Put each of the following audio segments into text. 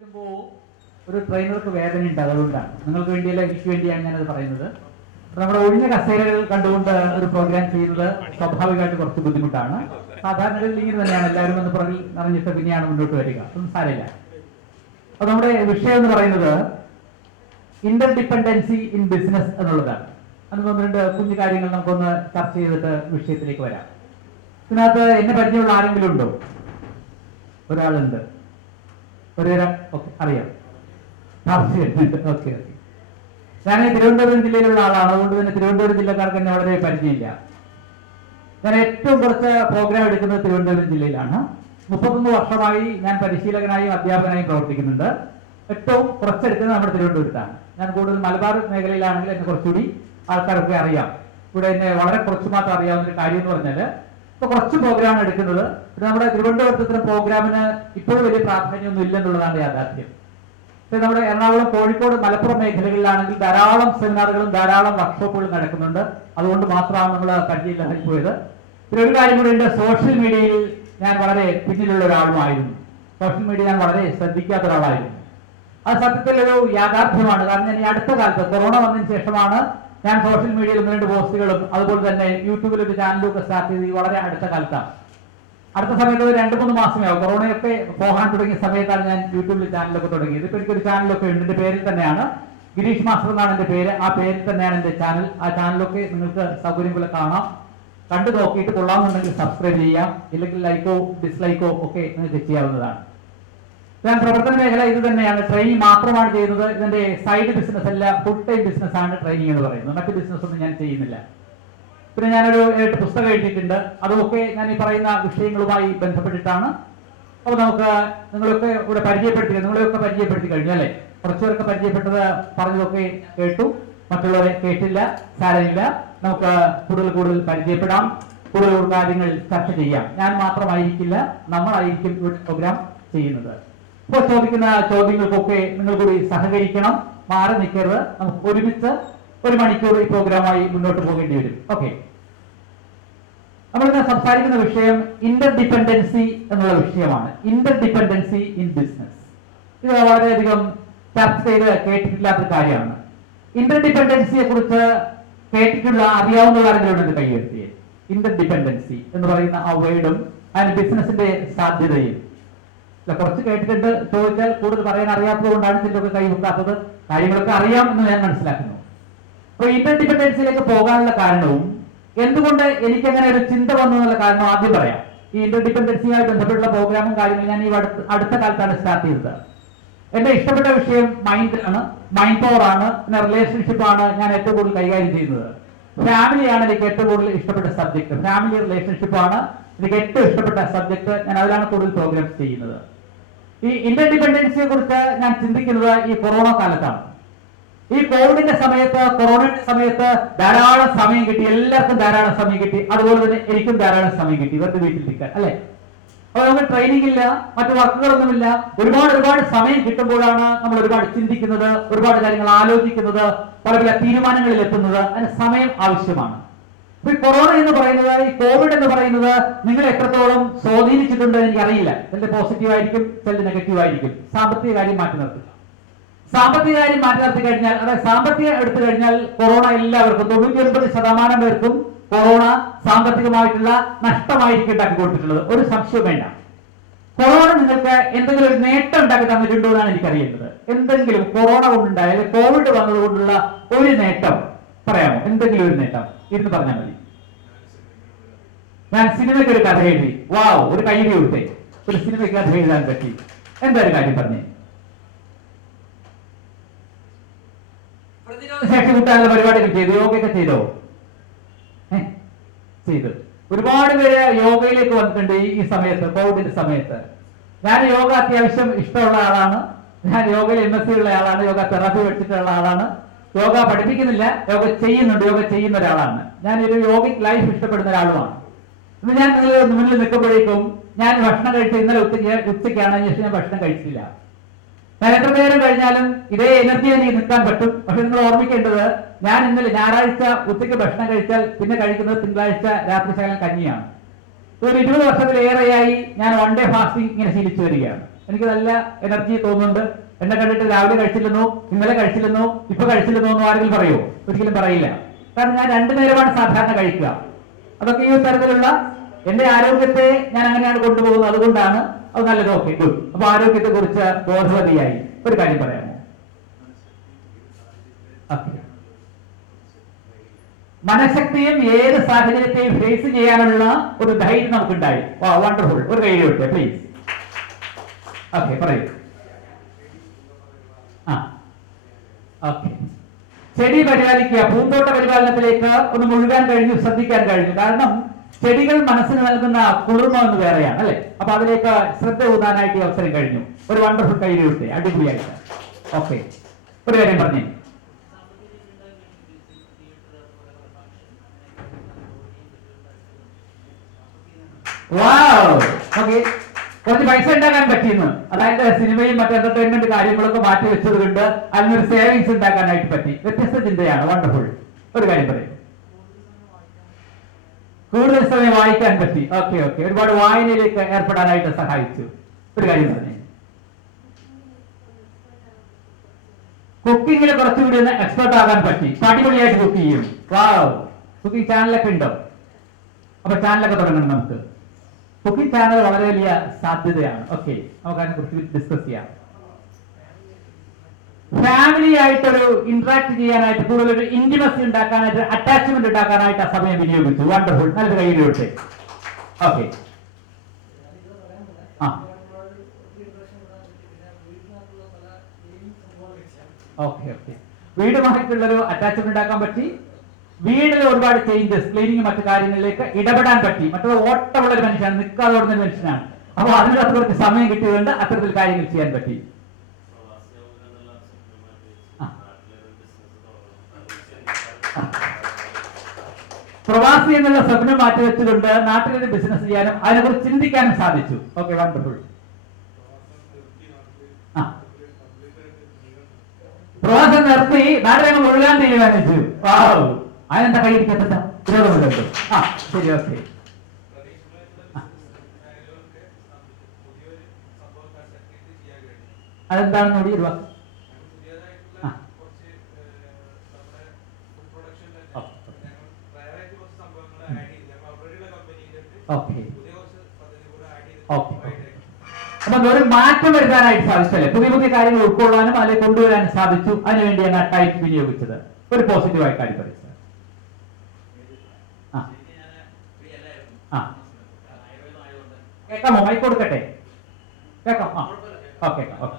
ഒരു ട്രെയിനർക്ക് വേദന ഉണ്ട്, അതുകൊണ്ടാണ് നിങ്ങൾക്ക് വേണ്ടിയല്ല, എനിക്ക് വേണ്ടിയാണ് ഞാനത് പറയുന്നത്. നമ്മുടെ ഒഴിഞ്ഞ കസേരകൾ കണ്ടുകൊണ്ട് ഒരു പ്രോഗ്രാം ചെയ്യുന്നത് സ്വാഭാവികമായിട്ട് കുറച്ച് ബുദ്ധിമുട്ടാണ്. സാധാരണഗതിയിൽ ഇങ്ങനെ തന്നെയാണ്, എല്ലാവരും ഒന്ന് പുറകിൽ നിറഞ്ഞിട്ട് പിന്നെയാണ് മുന്നോട്ട് വരിക, ഒന്നും സാരമില്ല. അപ്പൊ നമ്മുടെ വിഷയം എന്ന് പറയുന്നത് ഇന്റർ ഡിപ്പെൻഡൻസി ഇൻ ബിസിനസ് എന്നുള്ളതാണ്. അതിന് ഒന്ന് രണ്ട് കുഞ്ഞു കാര്യങ്ങൾ നമുക്കൊന്ന് ചർച്ച ചെയ്തിട്ട് വിഷയത്തിലേക്ക് വരാം. ഇതിനകത്ത് എന്നെ പരിചയമുള്ള ആരെങ്കിലും ഉണ്ടോ? ഒരാളുണ്ട്, അറിയാം. ഓക്കെ. ഞാൻ തിരുവനന്തപുരം ജില്ലയിലുള്ള ആളാണ്, അതുകൊണ്ട് തന്നെ തിരുവനന്തപുരം ജില്ലക്കാർക്ക് എന്നെ വളരെ പരിചയമില്ല. ഞാൻ ഏറ്റവും കുറച്ച് പ്രോഗ്രാം എടുക്കുന്നത് തിരുവനന്തപുരം ജില്ലയിലാണ്. 31 വർഷമായി ഞാൻ പരിശീലകനായും അധ്യാപകനായും പ്രവർത്തിക്കുന്നുണ്ട്. ഏറ്റവും കുറച്ചെടുക്കുന്നത് നമ്മുടെ തിരുവനന്തപുരത്താണ്. ഞാൻ കൂടുതൽ മലബാർ മേഖലയിലാണെങ്കിൽ എന്നെ കുറച്ചുകൂടി ആൾക്കാരൊക്കെ അറിയാം. ഇവിടെ എന്നെ വളരെ കുറച്ച് മാത്രം അറിയാവുന്ന ഒരു കാര്യം എന്ന് പറഞ്ഞാൽ ഇപ്പൊ കുറച്ച് പ്രോഗ്രാമാണ് എടുക്കുന്നത്. പിന്നെ നമ്മുടെ തിരുവനന്തപുരത്തെ പ്രോഗ്രാമിന് ഇപ്പോഴും വലിയ പ്രാധാന്യമൊന്നും ഇല്ലെന്നുള്ളതാണ് യാഥാർത്ഥ്യം. പക്ഷേ നമ്മുടെ എറണാകുളം, കോഴിക്കോട്, മലപ്പുറം മേഖലകളിലാണെങ്കിൽ ധാരാളം സെമിനാറുകളും ധാരാളം വർക്ക്ഷോപ്പുകളും നടക്കുന്നുണ്ട്. അതുകൊണ്ട് മാത്രമാണ് നമ്മൾ പരിചയമില്ലാതെ പോയത്. പിന്നെ ഒരു കാര്യം കൂടി ഉണ്ട്, സോഷ്യൽ മീഡിയയിൽ ഞാൻ വളരെ പിന്നിലുള്ള ഒരാളുമായിരുന്നു. സോഷ്യൽ മീഡിയ ഞാൻ വളരെ ശ്രദ്ധിക്കാത്ത ഒരാളായിരുന്നു. അത് സത്യത്തിൽ ഒരു യാഥാർത്ഥ്യമാണ്. കാരണം ഞാൻ ഈ അടുത്ത കാലത്ത് കൊറോണ വന്നതിന് ശേഷമാണ് ഞാൻ സോഷ്യൽ മീഡിയയിൽ 1-2 പോസ്റ്റുകളും അതുപോലെ തന്നെ യൂട്യൂബിൽ ഒരു ചാനലും ഒക്കെ സ്റ്റാർട്ട് ചെയ്ത് വളരെ അടുത്ത കാലത്താണ്. അടുത്ത സമയത്ത് ഒരു 2-3 മാസമേ ആവും. കൊറോണയൊക്കെ പോകാൻ തുടങ്ങിയ സമയത്താണ് ഞാൻ യൂട്യൂബിൽ ചാനലൊക്കെ തുടങ്ങിയത്. ഇപ്പൊ എനിക്കൊരു ചാനലൊക്കെ ഉണ്ട്, എന്റെ പേരിൽ തന്നെയാണ്, ഗിരീഷ് മാസ്റ്റർ എന്നാണ് എന്റെ പേര്. ആ പേരിൽ തന്നെയാണ് എന്റെ ചാനൽ. ആ ചാനലൊക്കെ നിങ്ങൾക്ക് സൗകര്യം പോലെ കാണാം. കണ്ടു നോക്കിയിട്ട് കൊള്ളാമെന്നുണ്ടെങ്കിൽ സബ്സ്ക്രൈബ് ചെയ്യാം, ഇല്ലെങ്കിൽ ലൈക്കോ ഡിസ്ലൈക്കോ ഒക്കെ നിങ്ങൾക്ക് ചെയ്യാവുന്നതാണ്. ഞാൻ പ്രവർത്തന മേഖല ഇത് തന്നെയാണ്, ട്രെയിനിങ് മാത്രമാണ് ചെയ്യുന്നത്. ഇതിന്റെ സൈഡ് ബിസിനസ് അല്ല, ഫുൾ ടൈം ബിസിനസ് ആണ് ട്രെയിനിങ് എന്ന് പറയുന്നത്. മറ്റു ബിസിനസ് ഒന്നും ഞാൻ ചെയ്യുന്നില്ല. പിന്നെ ഞാനൊരു 8 പുസ്തകം എഴുതിയിട്ടുണ്ട്. അതുമൊക്കെ ഞാൻ ഈ പറയുന്ന വിഷയങ്ങളുമായി ബന്ധപ്പെട്ടിട്ടാണ്. അപ്പോൾ നമുക്ക് നിങ്ങളൊക്കെ ഇവിടെ നിങ്ങളെയൊക്കെ പരിചയപ്പെടുത്തി കഴിഞ്ഞു അല്ലേ? കുറച്ചുപേർക്ക് പരിചയപ്പെട്ടത് പറഞ്ഞതൊക്കെ കേട്ടു, മറ്റുള്ളവരെ കേട്ടില്ല, സാരമില്ല. നമുക്ക് കൂടുതൽ പരിചയപ്പെടാം, കൂടുതൽ കാര്യങ്ങൾ ചർച്ച ചെയ്യാം. ഞാൻ മാത്രമായിരിക്കില്ല, നമ്മളായിരിക്കും ഇവിടെ പ്രോഗ്രാം ചെയ്യുന്നത്. ഇപ്പോൾ ചോദിക്കുന്ന ചോദ്യങ്ങൾക്കൊക്കെ നിങ്ങൾ കൂടി സഹകരിക്കണം, മാറി നിൽക്കരുത്. നമുക്ക് ഒരുമിച്ച് 1 മണിക്കൂർ ഈ പ്രോഗ്രാമായി മുന്നോട്ട് പോകേണ്ടി വരും. ഓക്കെ, നമ്മളിന്ന് സംസാരിക്കുന്ന വിഷയം ഇന്റർ ഡിപ്പെൻഡൻസി എന്നുള്ള വിഷയമാണ്. Inter dependency in business. ഇത് വളരെയധികം ചർച്ച ചെയ്ത് കേട്ടിട്ടില്ലാത്ത കാര്യമാണ്. ഇന്റർ ഡിപ്പെൻഡൻസിയെ കുറിച്ച് കേട്ടിട്ടുള്ള അറിയാവുന്ന ആരെങ്കിലും കൈ ഉയർത്തിയേ. ഇന്റർ ഡിപ്പെൻഡൻസി എന്ന് പറയുന്ന ആ വേർഡും അതിന് ബിസിനസിന്റെ സാധ്യതയും കുറച്ച് കേട്ടിട്ടുണ്ട്. ചോദിച്ചാൽ കൂടുതൽ പറയാൻ അറിയാത്തത് കൊണ്ടാണ് ചിലരൊക്കെ കൈ വെക്കാത്തത്. കാര്യങ്ങളൊക്കെ അറിയാം എന്ന് ഞാൻ മനസ്സിലാക്കുന്നു. അപ്പൊ ഇന്റർ ഡിപ്പെൻഡൻസിയിലേക്ക് പോകാനുള്ള കാരണവും എന്തുകൊണ്ട് എനിക്കങ്ങനെ ഒരു ചിന്ത വന്നു എന്നുള്ള കാരണം ആദ്യം പറയാം. ഈ ഇന്റർ ഡിപ്പെൻഡൻസിയുമായി ബന്ധപ്പെട്ടുള്ള പ്രോഗ്രാമും കാര്യങ്ങളും ഞാൻ ഈ അടുത്ത കാലത്താണ് സ്റ്റാർട്ട് ചെയ്തത്. എന്റെ ഇഷ്ടപ്പെട്ട വിഷയം മൈൻഡ് പവർ ആണ്. പിന്നെ റിലേഷൻഷിപ്പ് ആണ് ഞാൻ ഏറ്റവും കൂടുതൽ കൈകാര്യം ചെയ്യുന്നത്. ഫാമിലിയാണ് എനിക്ക് ഏറ്റവും കൂടുതൽ ഇഷ്ടപ്പെട്ട സബ്ജക്ട്. ഫാമിലി റിലേഷൻഷിപ്പ് ആണ് എനിക്ക് ഏറ്റവും ഇഷ്ടപ്പെട്ട സബ്ജക്ട്. ഞാൻ അതിലാണ് കൂടുതൽ പ്രോഗ്രാംസ് ചെയ്യുന്നത്. ഈ ഇന്റർ ഡിപ്പെൻഡൻസിയെ കുറിച്ച് ഞാൻ ചിന്തിക്കുന്നത് ഈ കൊറോണ കാലത്താണ്. ഈ കോവിഡിന്റെ സമയത്ത്, കൊറോണയുടെ സമയത്ത് ധാരാളം സമയം കിട്ടി, എല്ലാവർക്കും ധാരാളം സമയം കിട്ടി. അതുപോലെ തന്നെ എനിക്കും ധാരാളം സമയം കിട്ടി ഇവർക്ക് വീട്ടിലിരിക്കാൻ അല്ലെ. അപ്പൊ നമുക്ക് ട്രെയിനിങ് ഇല്ല, മറ്റു വർക്കുകളൊന്നുമില്ല. ഒരുപാട് സമയം കിട്ടുമ്പോഴാണ് നമ്മൾ ഒരുപാട് ചിന്തിക്കുന്നത്, ഒരുപാട് കാര്യങ്ങൾ ആലോചിക്കുന്നത്, പല തീരുമാനങ്ങളിൽ എത്തുന്നത്. അതിന് സമയം ആവശ്യമാണ്. ഈ കൊറോണ എന്ന് പറയുന്നത്, ഈ കോവിഡ് എന്ന് പറയുന്നത് നിങ്ങൾ എത്രത്തോളം സ്വാധീനിച്ചിട്ടുണ്ട് എനിക്കറിയില്ല. ചിലത് പോസിറ്റീവ് ആയിരിക്കും, ചിലത് നെഗറ്റീവ് ആയിരിക്കും. സാമ്പത്തിക കാര്യം മാറ്റി നിർത്തുക. സാമ്പത്തിക കാര്യം മാറ്റി നിർത്തി കഴിഞ്ഞാൽ, അതായത് സാമ്പത്തികം എടുത്തു കഴിഞ്ഞാൽ കൊറോണ എല്ലാവർക്കും 99% പേർക്കും കൊറോണ സാമ്പത്തികമായിട്ടുള്ള നഷ്ടമായിരിക്കും ഉണ്ടാക്കി കൊടുത്തിട്ടുള്ളത്. ഒരു സംശയം വേണ്ട. കൊറോണ നിങ്ങൾക്ക് എന്തെങ്കിലും ഒരു നേട്ടം ഉണ്ടാക്കി തന്നിട്ടുണ്ടോ എന്നാണ് എനിക്കറിയേണ്ടത്. എന്തെങ്കിലും കൊറോണ കൊണ്ടുണ്ടായ, കോവിഡ് വന്നത് കൊണ്ടുള്ള ഒരു നേട്ടം പറയാമോ? എന്തെങ്കിലും ഒരു നേട്ടം ഇരുന്ന് പറഞ്ഞാൽ മതി. ഞാൻ സിനിമയ്ക്ക് ഒരു കഥ എഴുതി. വാവ്, ഒരു കൈയ്യടി കൊടുത്തേ. ഒരു സിനിമയ്ക്ക് കഥ എഴുതാൻ പറ്റി. എന്താ ഒരു കാര്യം പറഞ്ഞേ? ശേഷി കൂട്ടാനുള്ള പരിപാടികൾ ചെയ്തു, യോഗയൊക്കെ ചെയ്തോ? ചെയ്തു. ഒരുപാട് പേര് യോഗയിലേക്ക് വന്നിട്ടുണ്ട് ഈ സമയത്ത്, കോവിഡിന്റെ സമയത്ത്. ഞാൻ യോഗ അത്യാവശ്യം ഇഷ്ടമുള്ള ആളാണ്. ഞാൻ യോഗയിൽ MSc ഉള്ള ആളാണ്, യോഗ തെറാപ്പി പഠിച്ചിട്ടുള്ള ആളാണ്. യോഗ പഠിപ്പിക്കുന്നില്ല, യോഗ ചെയ്യുന്നുണ്ട്, യോഗ ചെയ്യുന്ന ഒരാളാണ്. ഞാൻ ഒരു യോഗിക് ലൈഫ് ഇഷ്ടപ്പെടുന്ന ഒരാളുമാണ്. ഇന്ന് ഞാൻ നിങ്ങളുടെ മുന്നിൽ നിൽക്കുമ്പോഴേക്കും ഞാൻ ഭക്ഷണം കഴിച്ച ഇന്നലെ ഉച്ചയ്ക്കാണ്, ശേഷം ഞാൻ ഭക്ഷണം കഴിച്ചിട്ടില്ല. ഞാൻ എത്ര നേരം കഴിഞ്ഞാലും ഇതേ എനർജി എനിക്ക് നിൽക്കാൻ പറ്റും. പക്ഷെ നിങ്ങൾ ഓർമ്മിക്കേണ്ടത്, ഞാൻ ഇന്നലെ ഞായറാഴ്ച ഉച്ചയ്ക്ക് ഭക്ഷണം കഴിച്ചാൽ പിന്നെ കഴിക്കുന്നത് തിങ്കളാഴ്ച രാത്രി ശകലം കഞ്ഞിയാണ്. ഒരു 20 വർഷത്തിലേറെയായി ഞാൻ 1 ഡേ ഫാസ്റ്റിംഗ് ഇങ്ങനെ ശീലിച്ചു വരികയാണ്. എനിക്ക് നല്ല എനർജി തോന്നുന്നുണ്ട്. എന്നെ കണ്ടിട്ട് രാവിലെ കഴിച്ചില്ലെന്നോ, ഇന്നലെ കഴിച്ചില്ലെന്നോ, ഇപ്പൊ കഴിച്ചില്ലെന്നോ എന്ന് ആരെങ്കിലും പറയുമോ? ഒരിക്കലും പറയില്ല. കാരണം ഞാൻ 2 നേരമാണ് സാധാരണ കഴിക്കുക. അതൊക്കെ ഈ തരത്തിലുള്ള എന്റെ ആരോഗ്യത്തെ ഞാൻ അങ്ങനെയാണ് കൊണ്ടുപോകുന്നത്. അതുകൊണ്ടാണ് അത് നല്ലത്. Okay, good. അപ്പൊ ആരോഗ്യത്തെ കുറിച്ച് ബോധവതിയായി. ഒരു കാര്യം പറയാമോ? മനഃശക്തിയും ഏത് സാഹചര്യത്തെയും ഫേസ് ചെയ്യാനുള്ള ഒരു ധൈര്യം നമുക്കുണ്ടായി. വണ്ടർഫുൾ. ഒരു കൈ കൊടുത്തേ പ്ലീസ്. ഓക്കെ, പറയൂ. ഓക്കെ. ചെടി പരിപാലിക്കുക, പൂന്തോട്ട പരിപാലനത്തിലേക്ക് ഒന്ന് മുഴുകാൻ കഴിഞ്ഞു, ശ്രദ്ധിക്കാൻ കഴിഞ്ഞു. കാരണം ചെടികൾ മനസ്സിന് നൽകുന്ന കുളിർമ എന്ന് വേറെയാണ്, അല്ലെ? അപ്പൊ അതിലേക്ക് ശ്രദ്ധ ഊതാനായിട്ട് അവസരം കഴിഞ്ഞു. ഒരു വണ്ടർഫുൾ കൈ കൊടുത്തേ, അടിപൊളിയായിട്ട്. ഓക്കെ, ഒരു കാര്യം പറഞ്ഞേ. ഓക്കെ, കുറച്ച് പൈസ ഉണ്ടാക്കാൻ പറ്റിയെന്ന്, അതായത് സിനിമയും മറ്റ് എന്റർടൈൻമെന്റ് കാര്യങ്ങളൊക്കെ മാറ്റി വെച്ചത് കൊണ്ട് അതിനൊരു സേവിങ്സ് ഉണ്ടാക്കാനായിട്ട് പറ്റി. വ്യത്യസ്ത ചിന്തയാണ്. വണ്ടർഫുൾ. ഒരു കാര്യം പറയും. കൂടുതൽ സമയം വായിക്കാൻ പറ്റി. ഓക്കെ ഓക്കെ, ഒരുപാട് വായനയിലേക്ക് ഏർപ്പെടാനായിട്ട് സഹായിച്ചു. ഒരു കാര്യം പറഞ്ഞേ. കുക്കിങ്ങിൽ കുറച്ചുകൂടി ഒന്ന് എക്സ്പെർട്ട് ആകാൻ പറ്റി. അടിപൊളിയായിട്ട് കുക്ക് ചെയ്യും. വാവ്. കുക്കിംഗ് ചാനലൊക്കെ ഉണ്ടോ? അപ്പൊ ചാനലൊക്കെ തുടങ്ങണം നമുക്ക്. കുക്കിംഗ് ചാനൽ വളരെ വലിയ സാധ്യതയാണ്. ഓക്കെ, നമുക്ക് അതിനെ കുറിച്ച് ഡിസ്കസ് ചെയ്യാം. ഫാമിലി ആയിട്ടൊരു ഇന്ററാക്ട് ചെയ്യാനായിട്ട്, കൂടുതൽ ഒരു ഇന്റിമസി ഉണ്ടാക്കാനായിട്ട്, അറ്റാച്ച്മെന്റ് ഉണ്ടാക്കാനായിട്ട് ആ സമയം വിനിയോഗിച്ചു. വണ്ടർഫുൾ. നല്ലൊരു കയ്യിൽ വിട്ടെ. ഓക്കെ. ഓക്കെ ഓക്കെ, വീടുമായിട്ടുള്ളൊരു അറ്റാച്ച്മെന്റ് ഉണ്ടാക്കാൻ പറ്റി. വീട്ടിൽ ഒരുപാട് ചേഞ്ചസ്, ക്ലീനിങ് മറ്റു കാര്യങ്ങളിലേക്ക് ഇടപെടാൻ പറ്റി. മറ്റൊരു ഓട്ടമുള്ള ഒരു മനുഷ്യനാണ്, നിൽക്കാതെ ഓടുന്ന ഒരു മനുഷ്യനാണ്. അപ്പൊ അതിനകത്ത് കുറച്ച് സമയം കിട്ടിയതുകൊണ്ട് അത്തരത്തിൽ കാര്യങ്ങൾ ചെയ്യാൻ പറ്റി. പ്രവാസി എന്നുള്ള സ്വപ്നം മാറ്റിവെച്ചുകൊണ്ട് നാട്ടിലൊരു ബിസിനസ് ചെയ്യാനും അതിനെക്കുറിച്ച് ചിന്തിക്കാനും സാധിച്ചു. Okay, wonderful. പ്രവാസം നിർത്തി നാട്ടിലേക്ക് മുഴുകാൻ തീരുമാനിച്ചു. അതിനെന്താ കൈയിരിക്കത്തില്ല, വിരോധമില്ലല്ലോ. ശരി, ഓക്കെ. അതെന്താണെന്ന് കൂടി ഒരു ഓക്കെ ഓക്കെ. അപ്പൊ ഒരു മാറ്റം വരുത്താനായിട്ട് സാധിച്ചല്ലേ? പുതിയ പുതിയ കാര്യങ്ങൾ ഉൾക്കൊള്ളാനും അതിലെ കൊണ്ടുവരാനും സാധിച്ചു. അതിനുവേണ്ടിയാണ് ആ ടൈപ്പ് വിനിയോഗിച്ചത്. ഒരു പോസിറ്റീവായി കാര്യം പഠിച്ചത്. കേൾക്കാമോ? മൈക്ക് കൊടുക്കട്ടെ? കേൾക്കാം. Okay okay.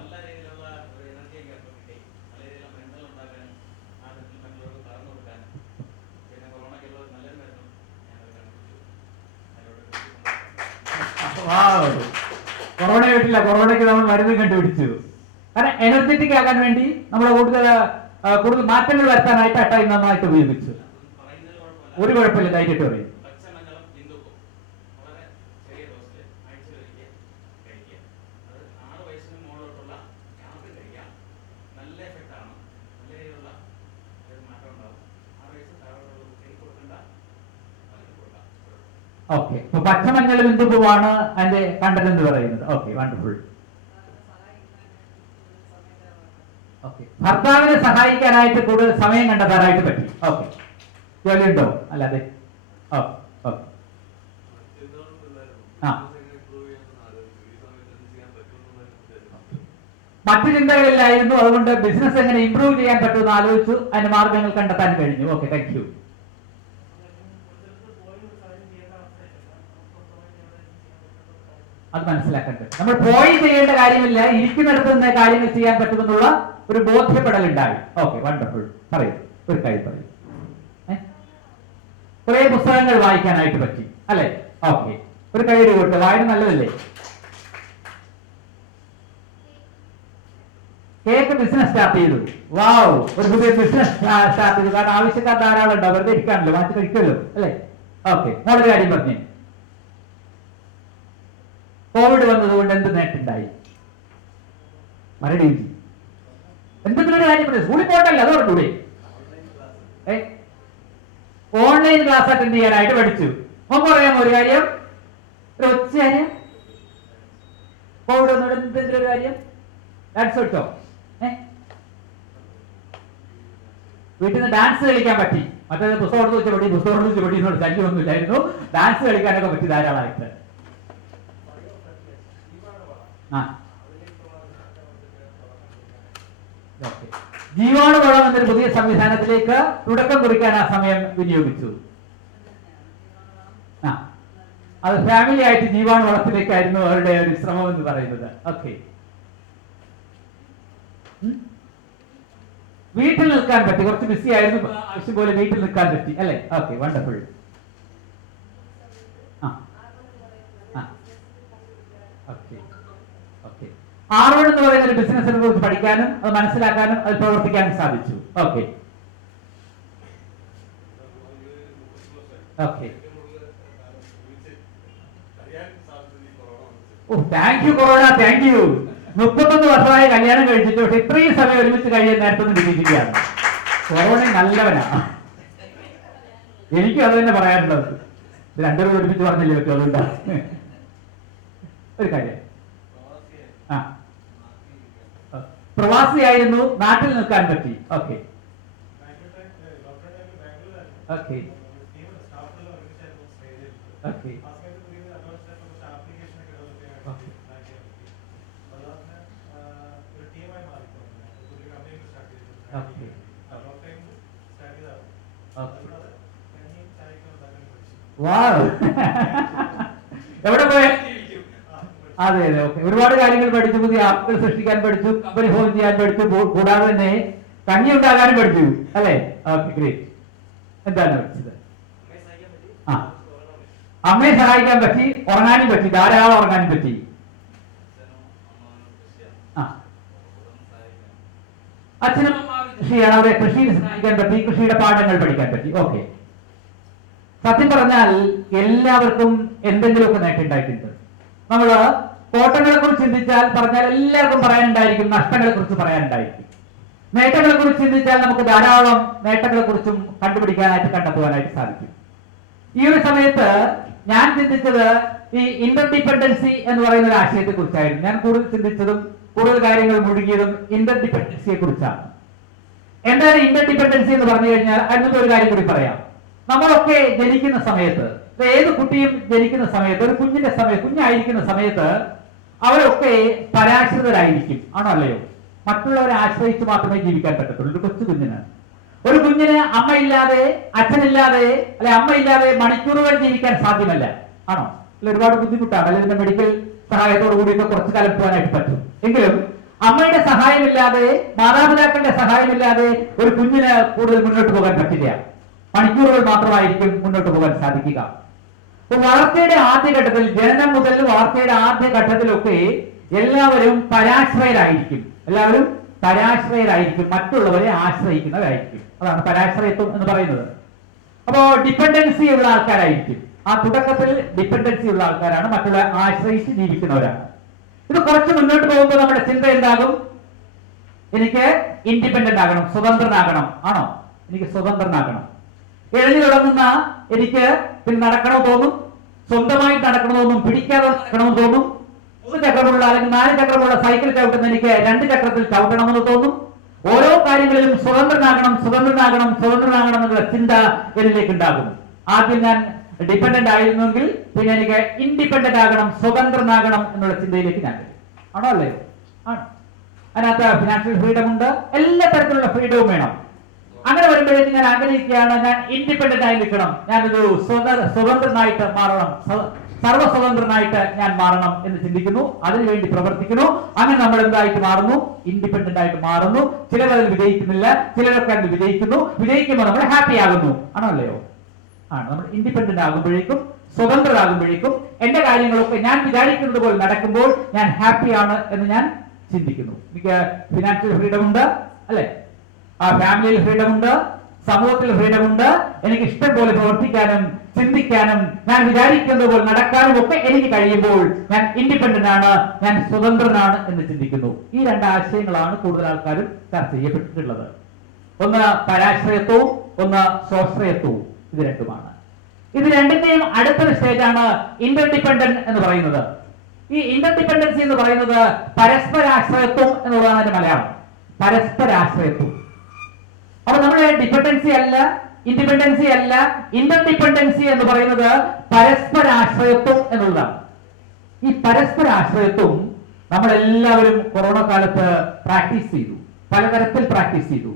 കൊറോണ ആയിട്ടില്ല, കൊറോണയ്ക്ക് നമ്മൾ മരുന്ന് കണ്ടുപിടിച്ചു. കാരണം എനർജറ്റിക് ആകാൻ വേണ്ടി നമ്മളെ കൂടുതൽ മാറ്റങ്ങൾ വരുത്താനായിട്ട് ആ ടൈം നന്നായിട്ട് ഉപയോഗിച്ചു. ഒരു കുഴപ്പമില്ല, ധൈര്യമായിട്ട് പറയും. ഓക്കെ, അപ്പൊ പച്ചമഞ്ഞൾ ബിന്ദുപ്പുവാണ് അതിന്റെ കണ്ടന്റ് എന്ന് പറയുന്നത്. Okay, wonderful. ഓക്കെ, ഭർത്താവിനെ സഹായിക്കാനായിട്ട് കൂടുതൽ സമയം കണ്ടെത്താനായിട്ട് പറ്റി. ഓക്കെ, ജോലിയുണ്ടോ? അല്ലാതെ ഓക്കെ ഓക്കെ. മറ്റു ചിന്തകളിലായിരുന്നു, അതുകൊണ്ട് ബിസിനസ് എങ്ങനെ ഇംപ്രൂവ് ചെയ്യാൻ പറ്റുമെന്ന് ആലോചിച്ചു. അതിന് മാർഗങ്ങൾ കണ്ടെത്താൻ കഴിഞ്ഞു. Okay, thank you. അത് മനസ്സിലാക്കേണ്ടത്. നമ്മൾ പോയി ചെയ്യേണ്ട കാര്യമില്ല, ഇരിക്കുന്നിടത്ത് നിന്ന് കാര്യങ്ങൾ ചെയ്യാൻ പറ്റുമെന്നുള്ള ഒരു ബോധ്യപ്പെടൽ ഉണ്ടായി. Okay, wonderful. പറയൂ, ഒരു കാര്യം പറയൂ. കുറെ പുസ്തകങ്ങൾ വായിക്കാനായിട്ട് പറ്റി, അല്ലെ? ഓക്കെ, ഒരു കഴിവ് കൊടുത്ത് വായന നല്ലതല്ലേ? കേക്ക് ബിസിനസ് സ്റ്റാർട്ട് ചെയ്തു. വാവ്, ഒരു പുതിയ ബിസിനസ് സ്റ്റാർട്ട് ചെയ്തു. കാരണം ആവശ്യക്കാർ ധാരാളം ഉണ്ടാവും, വെറുതെ ഇരിക്കാണല്ലോ, മാറ്റി കഴിക്കുമല്ലോ, അല്ലെ? ഓക്കെ, മോളൊരു കാര്യം പറഞ്ഞേ. കോവിഡ് വന്നതുകൊണ്ട് എന്ത് നേട്ടമുണ്ടായി? മരടിയും എന്തെങ്കിലും ഒരു കാര്യം പറയും. സ്കൂളിൽ പോകണ്ടല്ലോ, അത് പറഞ്ഞൂടെ? ഓൺലൈൻ ക്ലാസ് അറ്റൻഡ് ചെയ്യാനായിട്ട് പഠിച്ചു. നമുക്ക് പറയാമോ ഒരു കാര്യം? ഒരു ഒച്ച കാര്യം? കോവിഡ് ഒന്നും എന്തെങ്കിലും ഒരു കാര്യം ഡാൻസ് കളിച്ചോ? വീട്ടിൽ നിന്ന് ഡാൻസ് കളിക്കാൻ പറ്റി. മറ്റേ പുസ്തകം എടുത്ത് വെച്ച പടി, പുസ്തകം എടുത്ത് വെച്ച പടി എന്നുള്ള ശല്യമൊന്നുമില്ലായിരുന്നു. ഡാൻസ് കളിക്കാനൊക്കെ പറ്റി ധാരാളമായിട്ട്. ജീവാണുവളം എന്നൊരു പുതിയ സംവിധാനത്തിലേക്ക് തുടക്കം കുറിക്കാൻ ആ സമയം വിനിയോഗിച്ചു. അത് ഫാമിലി ആയിട്ട് ജീവാണുവളത്തിലേക്കായിരുന്നു അവരുടെ ഒരു ശ്രമം എന്ന് പറയുന്നത്. ഓക്കെ, വീട്ടിൽ നിൽക്കാൻ പറ്റി. കുറച്ച് ബിസി ആയിരുന്നു, ആവശ്യം പോലെ വീട്ടിൽ നിൽക്കാൻ പറ്റി അല്ലേ? Okay, wonderful. R1 എന്ന് പറയുന്ന ഒരു ബിസിനസിനെ കുറിച്ച് പഠിക്കാനും അത് മനസ്സിലാക്കാനും അത് പ്രവർത്തിക്കാനും സാധിച്ചു. Okay okay oh, thank you corona, thank you. 31 വർഷമായി കല്യാണം കഴിച്ചിട്ട് പക്ഷെ ഇത്രയും സമയം ഒരുമിച്ച് കഴിയാൻ നേരത്തെ വിധിക്കുകയാണ്. കൊറോണ നല്ലവനാണ്. എനിക്കും അത് തന്നെ പറയാനുള്ളത്. രണ്ടുപേരും ഒരുമിച്ച് പറഞ്ഞില്ലേ പറ്റും. അതുകൊണ്ടാ ഒരു കാര്യം. പ്രവാസിയായിരുന്നു, നാട്ടിൽ നിൽക്കാൻ പറ്റി. ഓക്കെ ഓക്കെ ഓക്കെ എവിടെ പോയ? അതെ അതെ, ഓക്കെ. ഒരുപാട് കാര്യങ്ങൾ പഠിച്ചു, പുതിയ ആപ്പുകൾ സൃഷ്ടിക്കാൻ പഠിച്ചു, കമ്പനി ഫോം ചെയ്യാൻ പഠിച്ചു, കൂടാതെ തന്നെ കഞ്ഞി ഉണ്ടാകാനും പഠിച്ചു അല്ലെ? Okay, great. എന്താണ് പഠിച്ചത്? അമ്മയെ സഹായിക്കാൻ പറ്റി, ഉറങ്ങാനും പറ്റി, ധാരാളം ഉറങ്ങാനും പറ്റി. അച്ഛനും കൃഷിയാണ്, അവരെ കൃഷിയിൽ സഹായിക്കാൻ പറ്റി, കൃഷിയുടെ പാഠങ്ങൾ പഠിക്കാൻ പറ്റി. ഓക്കെ, സത്യം പറഞ്ഞാൽ എല്ലാവർക്കും എന്തെങ്കിലുമൊക്കെ നേട്ടമുണ്ടായിട്ടുണ്ട്. നമ്മള് കോട്ടങ്ങളെ കുറിച്ച് ചിന്തിച്ചാൽ പറഞ്ഞാൽ എല്ലാവർക്കും പറയാനുണ്ടായിരിക്കും, നഷ്ടങ്ങളെ കുറിച്ച് പറയാനുണ്ടായിരിക്കും. നേട്ടങ്ങളെ കുറിച്ച് ചിന്തിച്ചാൽ നമുക്ക് ധാരാളം നേട്ടങ്ങളെ കുറിച്ചും കണ്ടുപിടിക്കാനായിട്ട് കണ്ടെത്തുവാനായിട്ട് സാധിക്കും. ഈ ഒരു സമയത്ത് ഞാൻ ചിന്തിച്ചത് ഈ ഇന്റർഡിപെൻഡൻസി എന്ന് പറയുന്ന ഒരു ആശയത്തെ കുറിച്ചായിരുന്നു. ഞാൻ കൂടുതൽ ചിന്തിച്ചതും കൂടുതൽ കാര്യങ്ങൾ മുഴുകിയതും ഇന്റർഡിപെൻഡൻസിയെ കുറിച്ചാണ്. എന്താണ് ഇന്റർഡിപെൻഡൻസി എന്ന് പറഞ്ഞു കഴിഞ്ഞാൽ അതിനകത്ത് ഒരു കാര്യം കൂടി പറയാം. നമ്മളൊക്കെ ജനിക്കുന്ന സമയത്ത്, ഏത് കുട്ടിയും ജനിക്കുന്ന സമയത്ത്, ഒരു കുഞ്ഞിന്റെ സമയത്ത്, കുഞ്ഞായിരിക്കുന്ന സമയത്ത് അവരൊക്കെ പരാശ്രിതരായിരിക്കും. ആണോ അല്ലയോ? മറ്റുള്ളവരെ ആശ്രയിച്ച് മാത്രമേ ജീവിക്കാൻ പറ്റത്തുള്ളൂ. ഒരു കൊച്ചു കുഞ്ഞിന്, ഒരു കുഞ്ഞിന് അമ്മയില്ലാതെ, അച്ഛനില്ലാതെ, അല്ലെ അമ്മയില്ലാതെ മണിക്കൂറുകൾ ജീവിക്കാൻ സാധ്യമല്ല. ആണോ? അല്ല, ഒരുപാട് ബുദ്ധിമുട്ടാണ്. അല്ലെങ്കിൽ ഇതിന്റെ മെഡിക്കൽ സഹായത്തോടു കൂടിയൊക്കെ കുറച്ചു കാലം പോകാനായിട്ട് പറ്റും. എങ്കിലും അമ്മയുടെ സഹായമില്ലാതെ, മാതാപിതാക്കളുടെ സഹായമില്ലാതെ ഒരു കുഞ്ഞിന് കൂടുതൽ മുന്നോട്ട് പോകാൻ പറ്റില്ല. മണിക്കൂറുകൾ മാത്രമായിരിക്കും മുന്നോട്ട് പോകാൻ സാധിക്കുക. വളർച്ചയുടെ ആദ്യഘട്ടത്തിൽ, ജനനം മുതൽ വളർച്ചയുടെ ആദ്യ ഘട്ടത്തിലൊക്കെ എല്ലാവരും പരാശ്രയരായിരിക്കും. എല്ലാവരും പരാശ്രയരായിരിക്കും, മറ്റുള്ളവരെ ആശ്രയിക്കുന്നവരായിരിക്കും. അതാണ് പരാശ്രയത്വം എന്ന് പറയുന്നത്. അപ്പോ ഡിപ്പെൻഡൻസി ഉള്ള ആൾക്കാരായിരിക്കും. ആ തുടക്കത്തിൽ ഡിപ്പെൻഡൻസി ഉള്ള ആൾക്കാരാണ്, മറ്റുള്ള ആശ്രയിച്ച് ജീവിക്കുന്നവരാണ്. ഇത് കുറച്ച് മുന്നോട്ട് പോകുമ്പോൾ നമ്മുടെ ചിന്ത എന്താകും? എനിക്ക് ഇൻഡിപെൻഡന്റ് ആകണം, സ്വതന്ത്രനാകണം. ആണോ? എനിക്ക് സ്വതന്ത്രനാകണം. എഴുതി തുടങ്ങുന്ന എനിക്ക് പിന്നെ നടക്കണമെന്ന് തോന്നും, സ്വന്തമായിട്ട് നടക്കണമെന്ന് തോന്നും, പിടിക്കാതെ നടക്കണമെന്ന് തോന്നും. 3 ചക്രമുള്ള അല്ലെങ്കിൽ 4 ചക്രമുള്ള സൈക്കിൾ ചവിട്ടുന്ന എനിക്ക് 2 ചക്രത്തിൽ ചവിട്ടണമെന്ന് തോന്നും. ഓരോ കാര്യങ്ങളിലും സ്വതന്ത്രനാകണം, സ്വതന്ത്രനാകണം, സ്വതന്ത്രനാകണം എന്നുള്ള ചിന്ത എന്നിലേക്ക് ഉണ്ടാകും. ആദ്യം ഞാൻ ഡിപ്പെൻഡന്റ് ആയിരുന്നെങ്കിൽ പിന്നെ എനിക്ക് ഇൻഡിപെൻഡന്റ് ആകണം, സ്വതന്ത്രനാകണം എന്നുള്ള ചിന്തയിലേക്ക് ഞാൻ വരും. ആണോ അല്ലയോ? ആണ്. അതിനകത്ത് ഫിനാൻഷ്യൽ ഫ്രീഡം ഉണ്ട്, എല്ലാ തരത്തിലുള്ള ഫ്രീഡവും വേണം. അങ്ങനെ വരുമ്പോഴേക്കും ഞാൻ ആഗ്രഹിക്കുകയാണ്, ഞാൻ ഇൻഡിപെൻഡന്റ് ആയി നിൽക്കണം, ഞാനൊരു സ്വതന്ത്രനായിട്ട് മാറണം, സർവ്വസ്വതന്ത്രനായിട്ട് ഞാൻ മാറണം എന്ന് ചിന്തിക്കുന്നു. അതിനുവേണ്ടി പ്രവർത്തിക്കുന്നു. അങ്ങനെ നമ്മൾ എന്തായിട്ട് മാറുന്നു? ഇൻഡിപെൻഡന്റ് ആയിട്ട് മാറുന്നു. ചിലർ അതിൽ വിജയിക്കുന്നില്ല, ചിലരൊക്കെ അതിൽ വിജയിക്കുന്നു. വിജയിക്കുമ്പോൾ നമ്മൾ ഹാപ്പി ആകുന്നു. ആണോ അല്ലയോ? ആണ്. നമ്മൾ ഇൻഡിപെൻഡന്റ് ആകുമ്പോഴേക്കും, സ്വതന്ത്രരാകുമ്പോഴേക്കും എന്റെ കാര്യങ്ങളൊക്കെ ഞാൻ വിചാരിക്കുന്നത് പോലെ നടക്കുമ്പോൾ ഞാൻ ഹാപ്പിയാണ് എന്ന് ഞാൻ ചിന്തിക്കുന്നു. എനിക്ക് ഫിനാൻഷ്യൽ ഫ്രീഡം ഉണ്ട് അല്ലെ? ആ ഫാമിലിയിൽ ഫ്രീഡം ഉണ്ട്, സമൂഹത്തിൽ ഫ്രീഡം ഉണ്ട്. എനിക്ക് ഇഷ്ടം പോലെ പ്രവർത്തിക്കാനും ചിന്തിക്കാനും ഞാൻ വിചാരിക്കുന്നത് പോലെ നടക്കാനും ഒക്കെ എനിക്ക് കഴിയുമ്പോൾ ഞാൻ ഇൻഡിപെൻഡന്റ് ആണ്, ഞാൻ സ്വതന്ത്രനാണ് എന്ന് ചിന്തിക്കുന്നു. ഈ 2 ആശയങ്ങളാണ് കൂടുതൽ ആൾക്കാരും ചർച്ച ചെയ്യപ്പെട്ടിട്ടുള്ളത്. ഒന്ന് പരാശ്രയത്വവും ഒന്ന് സ്വാശ്രയത്വവും. ഇത് രണ്ടുമാണ്. ഇത് രണ്ടിന്റെയും അടുത്തൊരു സ്റ്റേജാണ് ഇന്റർഡിപെൻഡന്റ് എന്ന് പറയുന്നത്. ഈ ഇന്റർഡിപെൻഡൻസി എന്ന് പറയുന്നത് പരസ്പരാശ്രയത്വം എന്നുള്ളതാണ് അതിന്റെ മലയാളം. പരസ്പരാശ്രയത്വം. അപ്പൊ നമ്മുടെ ഡിപെൻഡൻസി അല്ല, ഇൻഡിപെൻഡൻസി അല്ല, ഇന്റർഡിപെൻഡൻസി എന്ന് പറയുന്നത് പരസ്പരാശ്രയത്വം എന്നുള്ളതാണ്. ഈ പരസ്പരാശ്രയത്വം നമ്മളെല്ലാവരും കൊറോണ കാലത്ത് പ്രാക്ടീസ് ചെയ്തു, പലതരത്തിൽ പ്രാക്ടീസ് ചെയ്തു.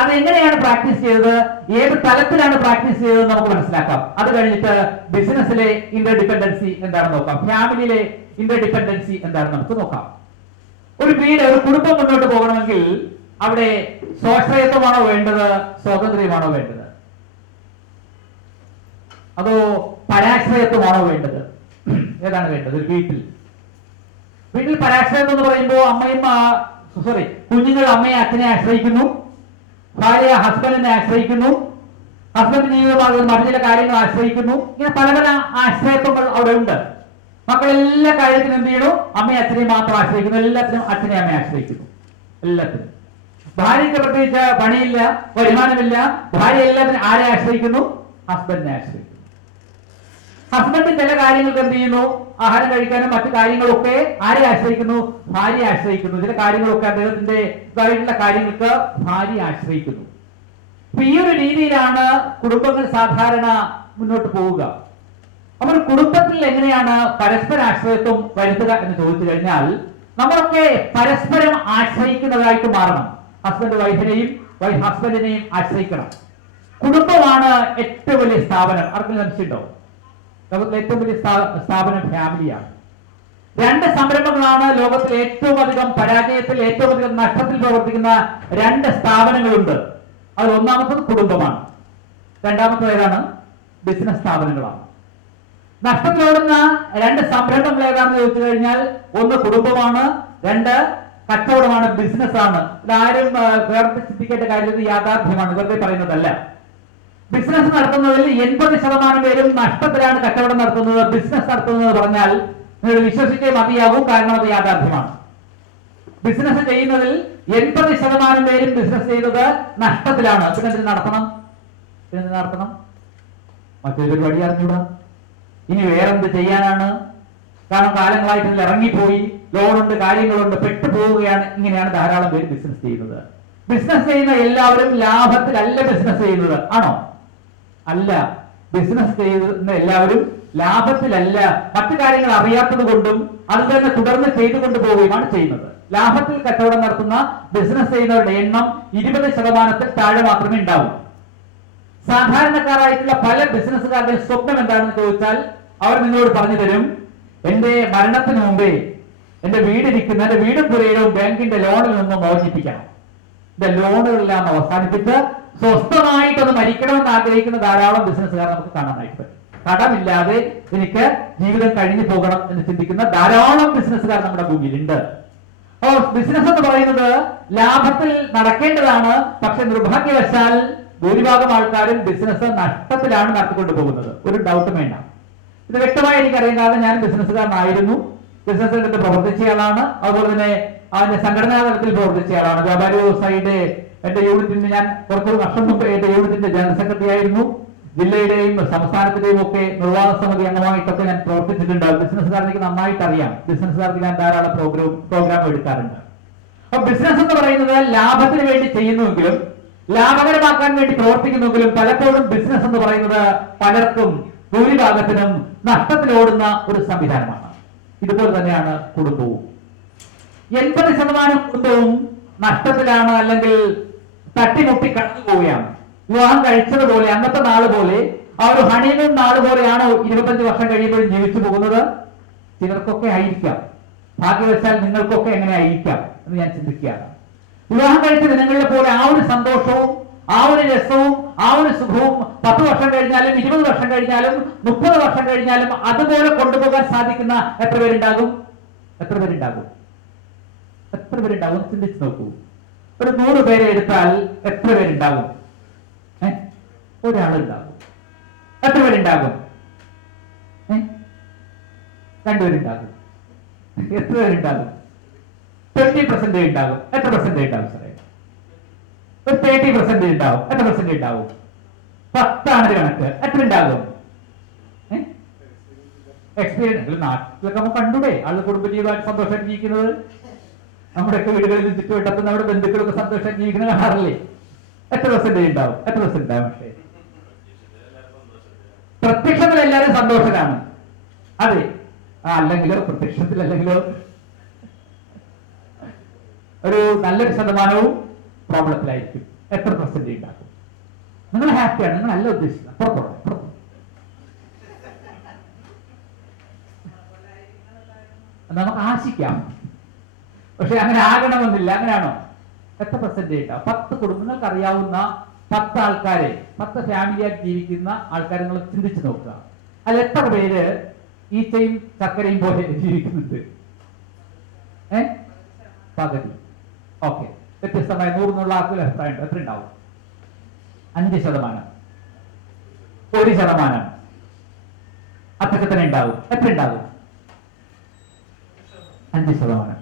അതെങ്ങനെയാണ് പ്രാക്ടീസ് ചെയ്തത്, ഏത് തലത്തിലാണ് പ്രാക്ടീസ് ചെയ്തതെന്ന് നമുക്ക് മനസ്സിലാക്കാം. അത് കഴിഞ്ഞിട്ട് ബിസിനസ്സിലെ ഇന്റർഡിപെൻഡൻസി എന്താണെന്ന് നോക്കാം, ഫാമിലിയിലെ ഇന്റർഡിപെൻഡൻസി എന്താണെന്ന് നമുക്ക് നോക്കാം. ഒരു വീട്, ഒരു കുടുംബം മുന്നോട്ട് പോകണമെങ്കിൽ അവിടെ സ്വാശ്രയത്വമാണോ വേണ്ടത്, സ്വാതന്ത്ര്യമാണോ വേണ്ടത്, അതോ പരാശ്രയത്വമാണോ വേണ്ടത്? ഏതാണ് വേണ്ടത്? ഒരു വീട്ടിൽ പരാശ്രയത്വം എന്ന് പറയുമ്പോൾ കുഞ്ഞുങ്ങൾ അമ്മയെ അച്ഛനെ ആശ്രയിക്കുന്നു, ഭാര്യ ഹസ്ബൻഡിനെ ആശ്രയിക്കുന്നു, ഹസ്ബൻഡ് ജീവിതമാകുന്ന മറ്റു ചില കാര്യങ്ങൾ ആശ്രയിക്കുന്നു. ഇങ്ങനെ പല പല ആശ്രയത്വങ്ങൾ അവിടെ ഉണ്ട്. മക്കൾ എല്ലാ കാര്യത്തിനും എന്ത് ചെയ്യണു? അമ്മയെ അച്ഛനെയും മാത്രം ആശ്രയിക്കുന്നു. എല്ലാത്തിനും അച്ഛനെ അമ്മയെ ആശ്രയിക്കുന്നു. എല്ലാത്തിനും. ഭാര്യയ്ക്ക് പ്രത്യേകിച്ച് പണിയില്ല, വരുമാനമില്ല. ഭാര്യ എല്ലാത്തിനും ആരെ ആശ്രയിക്കുന്നു? ഹസ്ബൻഡിനെ ആശ്രയിക്കുന്നു. ഹസ്ബൻഡ് ചില കാര്യങ്ങൾക്ക് എന്ത് ചെയ്യുന്നു? ആഹാരം കഴിക്കാനും മറ്റു കാര്യങ്ങളൊക്കെ ആരെ ആശ്രയിക്കുന്നു? ഭാര്യയെ ആശ്രയിക്കുന്നു. ചില കാര്യങ്ങളൊക്കെ അദ്ദേഹത്തിന്റെ ഇതായിട്ടുള്ള കാര്യങ്ങൾക്ക് ഭാര്യയെ ആശ്രയിക്കുന്നു. അപ്പൊ ഈ ഒരു രീതിയിലാണ് കുടുംബങ്ങൾ സാധാരണ മുന്നോട്ട് പോവുക. അപ്പോൾ കുടുംബത്തിൽ എങ്ങനെയാണ് പരസ്പരാശ്രയത്വം വരുത്തുക എന്ന് ചോദിച്ചു കഴിഞ്ഞാൽ, നമ്മളൊക്കെ പരസ്പരം ആശ്രയിക്കുന്നതായിട്ട് മാറണം. ഹസ്ബൻഡ് വൈഫിനെയും, വൈഫ് ഹസ്ബൻഡിനെയും ആശ്രയിക്കണം. കുടുംബമാണ് ഏറ്റവും വലിയ സ്ഥാപനം. ആർക്കും സംശയമുണ്ടോ? ലോകത്തിലെ ഏറ്റവും വലിയ സ്ഥാപനം ഫാമിലിയാണ്. രണ്ട് സംരംഭങ്ങളാണ് ലോകത്തിൽ ഏറ്റവും അധികം പരാജയത്തിൽ, ഏറ്റവും അധികം നഷ്ടത്തിൽ പ്രവർത്തിക്കുന്ന രണ്ട് സ്ഥാപനങ്ങളുണ്ട്. അതിൽ ഒന്നാമത്തത് കുടുംബമാണ്, രണ്ടാമത്തത് ഏതാണ്? ബിസിനസ് സ്ഥാപനങ്ങളാണ്. നഷ്ടത്തിലോടുന്ന രണ്ട് സംരംഭങ്ങൾ ഏതാണെന്ന് ചോദിച്ചു കഴിഞ്ഞാൽ, ഒന്ന് കുടുംബമാണ്, രണ്ട് കച്ചവടമാണ്, ബിസിനസ്സാണ്. ഇതാരും വേറെ ചിന്തിക്കേണ്ട കാര്യം, ഇത് യാഥാർത്ഥ്യമാണ്, വെറുതെ പറയുന്നതല്ല. ബിസിനസ് നടത്തുന്നതിൽ 80% പേരും നഷ്ടത്തിലാണ് കച്ചവടം നടത്തുന്നത്, ബിസിനസ് നടത്തുന്നത് പറഞ്ഞാൽ നിങ്ങൾ വിശ്വസിച്ചേ മതിയാകും. കാരണം അത് യാഥാർത്ഥ്യമാണ്. ബിസിനസ് ചെയ്യുന്നതിൽ 80% പേരും ബിസിനസ് ചെയ്യുന്നത് നഷ്ടത്തിലാണ്. പിന്നെ എന്തിനു നടത്തണം? മറ്റൊരു പരിപാടി അറിഞ്ഞൂടാ. ഇനി വേറെന്ത് ചെയ്യാനാണ്? കാരണം കാലങ്ങളായിട്ട് ഇതിൽ ഇറങ്ങിപ്പോയി, ലോണുണ്ട്, കാര്യങ്ങളുണ്ട്, പെട്ടുപോവുകയാണ്. ഇങ്ങനെയാണ് ധാരാളം പേര് ബിസിനസ് ചെയ്യുന്നത്. ബിസിനസ് ചെയ്യുന്ന എല്ലാവരും ലാഭത്തിലല്ല ബിസിനസ് ചെയ്യുന്നത്, ആണോ? അല്ല. ബിസിനസ് ചെയ്യുന്ന എല്ലാവരും ലാഭത്തിലല്ല, മറ്റു കാര്യങ്ങൾ അറിയാത്തത് കൊണ്ടും അത് തന്നെ തുടർന്ന് ചെയ്തുകൊണ്ട് പോവുകയുമാണ് ചെയ്യുന്നത്. ലാഭത്തിൽ കച്ചവടം നടത്തുന്ന ബിസിനസ് ചെയ്യുന്നവരുടെ എണ്ണം 20% താഴെ മാത്രമേ ഉണ്ടാവൂ. സാധാരണക്കാരായിട്ടുള്ള പല ബിസിനസ്സുകാരുടെ സ്വപ്നം എന്താണെന്ന് ചോദിച്ചാൽ അവർ നിങ്ങളോട് പറഞ്ഞു തരും, എന്റെ മരണത്തിന് മുമ്പേ എന്റെ വീടിരിക്കുന്ന, എന്റെ വീടും പുരയിടവും ബാങ്കിന്റെ ലോണിൽ നിന്ന് മോചിപ്പിക്കണം. എന്റെ ലോണുകളെല്ലാം അവസാനിപ്പിച്ച് സ്വസ്ഥമായിട്ടൊന്ന് മരിക്കണമെന്ന് ആഗ്രഹിക്കുന്ന ധാരാളം ബിസിനസ്സുകാർ നമുക്ക് കാണാനായിട്ട് പറ്റും. കടമില്ലാതെ എനിക്ക് ജീവിതം കഴിഞ്ഞു പോകണം എന്ന് ചിന്തിക്കുന്ന ധാരാളം ബിസിനസ്സുകാർ നമ്മുടെ ഭൂമിയിലുണ്ട്. അപ്പോൾ ബിസിനസ് എന്ന് പറയുന്നത് ലാഭത്തിൽ നടക്കേണ്ടതാണ്. പക്ഷെ നിർഭാഗ്യവശാൽ ഭൂരിഭാഗം ആൾക്കാരും ബിസിനസ് നഷ്ടത്തിലാണ് നടത്തിക്കൊണ്ടു പോകുന്നത്. ഒരു ഡൗട്ടും വേണ്ട. ഇത് വ്യക്തമായി എനിക്കറിയാം. കാരണം ഞാൻ ബിസിനസ്സുകാരനായിരുന്നു, ബിസിനസ് രംഗത്ത് പ്രവർത്തിച്ചയാളാണ്. അതുപോലെ തന്നെ അതിന്റെ സംഘടനാ തലത്തിൽ പ്രവർത്തിച്ചയാളാണ്. വ്യാപാരി വ്യവസായിയുടെ എന്റെ യൂണിറ്റിന് ഞാൻ കുറച്ച് വർഷം മുമ്പ് എന്റെ യൂണിറ്റിന്റെ ജനറൽ സെക്രട്ടറി ആയിരുന്നു. ജില്ലയുടെയും സംസ്ഥാനത്തിന്റെയും ഒക്കെ നിർവാഹക സമിതി അംഗമായിട്ടൊക്കെ ഞാൻ പ്രവർത്തിച്ചിട്ടുണ്ട്. ബിസിനസ്സുകാർക്ക് നന്നായിട്ട് അറിയാം. ബിസിനസ്സുകാർക്ക് ഞാൻ ധാരാളം പ്രോഗ്രാം എടുക്കാറുണ്ട്. അപ്പൊ ബിസിനസ് എന്ന് പറയുന്നത് ലാഭത്തിന് വേണ്ടി ചെയ്യുന്നുവെങ്കിലും, ലാഭകരമാക്കാൻ വേണ്ടി പ്രവർത്തിക്കുന്നുവെങ്കിലും പലപ്പോഴും ബിസിനസ് എന്ന് പറയുന്നത് പലർക്കും, ഭൂരിഭാഗത്തിനും നഷ്ടത്തിലോടുന്ന ഒരു സംവിധാനമാണ്. ഇതുപോലെ തന്നെയാണ് കുടുംബവും. 80% കുടുംബവും നഷ്ടത്തിലാണ്, അല്ലെങ്കിൽ തട്ടിമുട്ടി കടന്നു പോവുകയാണ്. വിവാഹം കഴിച്ചതുപോലെ, അന്നത്തെ നാള് പോലെ, ആ ഒരു ഹണിമൂൺ നാള് പോലെയാണോ 25 വർഷം കഴിയുമ്പോഴും ജീവിച്ചു പോകുന്നത്? ചിലർക്കൊക്കെ ആയിരിക്കാം. ഭാഗ്യവശാൽ നിങ്ങൾക്കൊക്കെ എങ്ങനെ ആയിരിക്കാം എന്ന് ഞാൻ ചിന്തിക്കുകയാണ്. വിവാഹം കഴിച്ച ദിനങ്ങളിലെ പോലെ ആ ഒരു സന്തോഷവും, ആ ഒരു രസവും, ആ ഒരു സുഖവും 10 വർഷം കഴിഞ്ഞാലും 20 വർഷം കഴിഞ്ഞാലും 30 വർഷം കഴിഞ്ഞാലും അതുപോലെ കൊണ്ടുപോകാൻ സാധിക്കുന്ന എത്ര പേരുണ്ടാകും? ചിന്തിച്ചു നോക്കൂ. ഒരു 100 പേരെ എടുത്താൽ എത്ര പേരുണ്ടാകും? ഒരാളുണ്ടാകും. എത്ര പേരുണ്ടാകും? 2 പേരുണ്ടാകും. എത്ര പേരുണ്ടാകും? 20% ഉണ്ടാകും. എത്ര പെർസെന്റ് ഉണ്ടാകും സാറേ? ഒരു 30% ഉണ്ടാവും. എത്ര പെർസെന്റ് ഉണ്ടാവും? 10 ആണ് കണക്ക്. എത്ര ഉണ്ടാകും? എക്സ്പീരിയൻസ് നാട്ടിലൊക്കെ നമുക്ക് കണ്ടൂടെ ആള് കുടുംബജീവിതമായിട്ട് സന്തോഷമായിട്ട് ജീവിക്കുന്നത്, നമ്മുടെയൊക്കെ വീടുകളിൽ ചുറ്റുവട്ടത്ത് നമ്മുടെ ബന്ധുക്കളൊക്കെ സന്തോഷമായിട്ട് ജീവിക്കുന്നത് കാണാറില്ലേ? എത്ര പെർസെന്റേജ് ഉണ്ടാവും? എത്ര പെർസെന്റ് ഉണ്ടാവും? പക്ഷേ പ്രത്യക്ഷത്തിൽ എല്ലാവരും സന്തോഷമാണ്. അതെ, അല്ലെങ്കിലോ പ്രത്യക്ഷത്തിൽ അല്ലെങ്കിലോ ഒരു നല്ലൊരു ശതമാനവും പ്രോബ്ലത്തിലായിരിക്കും. എത്ര പെർസെന്റേജ് ഉണ്ടാക്കും? നിങ്ങൾ ഹാപ്പിയാണ്, നിങ്ങൾ അല്ല ഉദ്ദേശിക്കുന്നത്, പുറത്തോളം നമുക്ക് ആശിക്കാം. പക്ഷെ അങ്ങനെ ആകണമെന്നില്ല. അങ്ങനെയാണോ? എത്ര പെർസെന്റേജ് ഉണ്ടാവും? 10 കുടുംബങ്ങൾക്ക് അറിയാവുന്ന 10 ആൾക്കാരെ, 10 ഫാമിലിയായിട്ട് ജീവിക്കുന്ന ആൾക്കാരെ നിങ്ങൾ ചിന്തിച്ചു നോക്കുക. അതിൽ എത്ര പേര് ഈച്ചയും ചക്കരയും പോലെ ജീവിക്കുന്നുണ്ട്? പകുതി. ഓക്കെ, വ്യത്യസ്തമായ 100 ആൾക്കുള്ള അഭിപ്രായം ഉണ്ട്. എത്ര ഉണ്ടാവും? 5%, 1%. അത്രയൊക്കെ തന്നെ ഉണ്ടാവും. എത്ര ഉണ്ടാവും? 5%.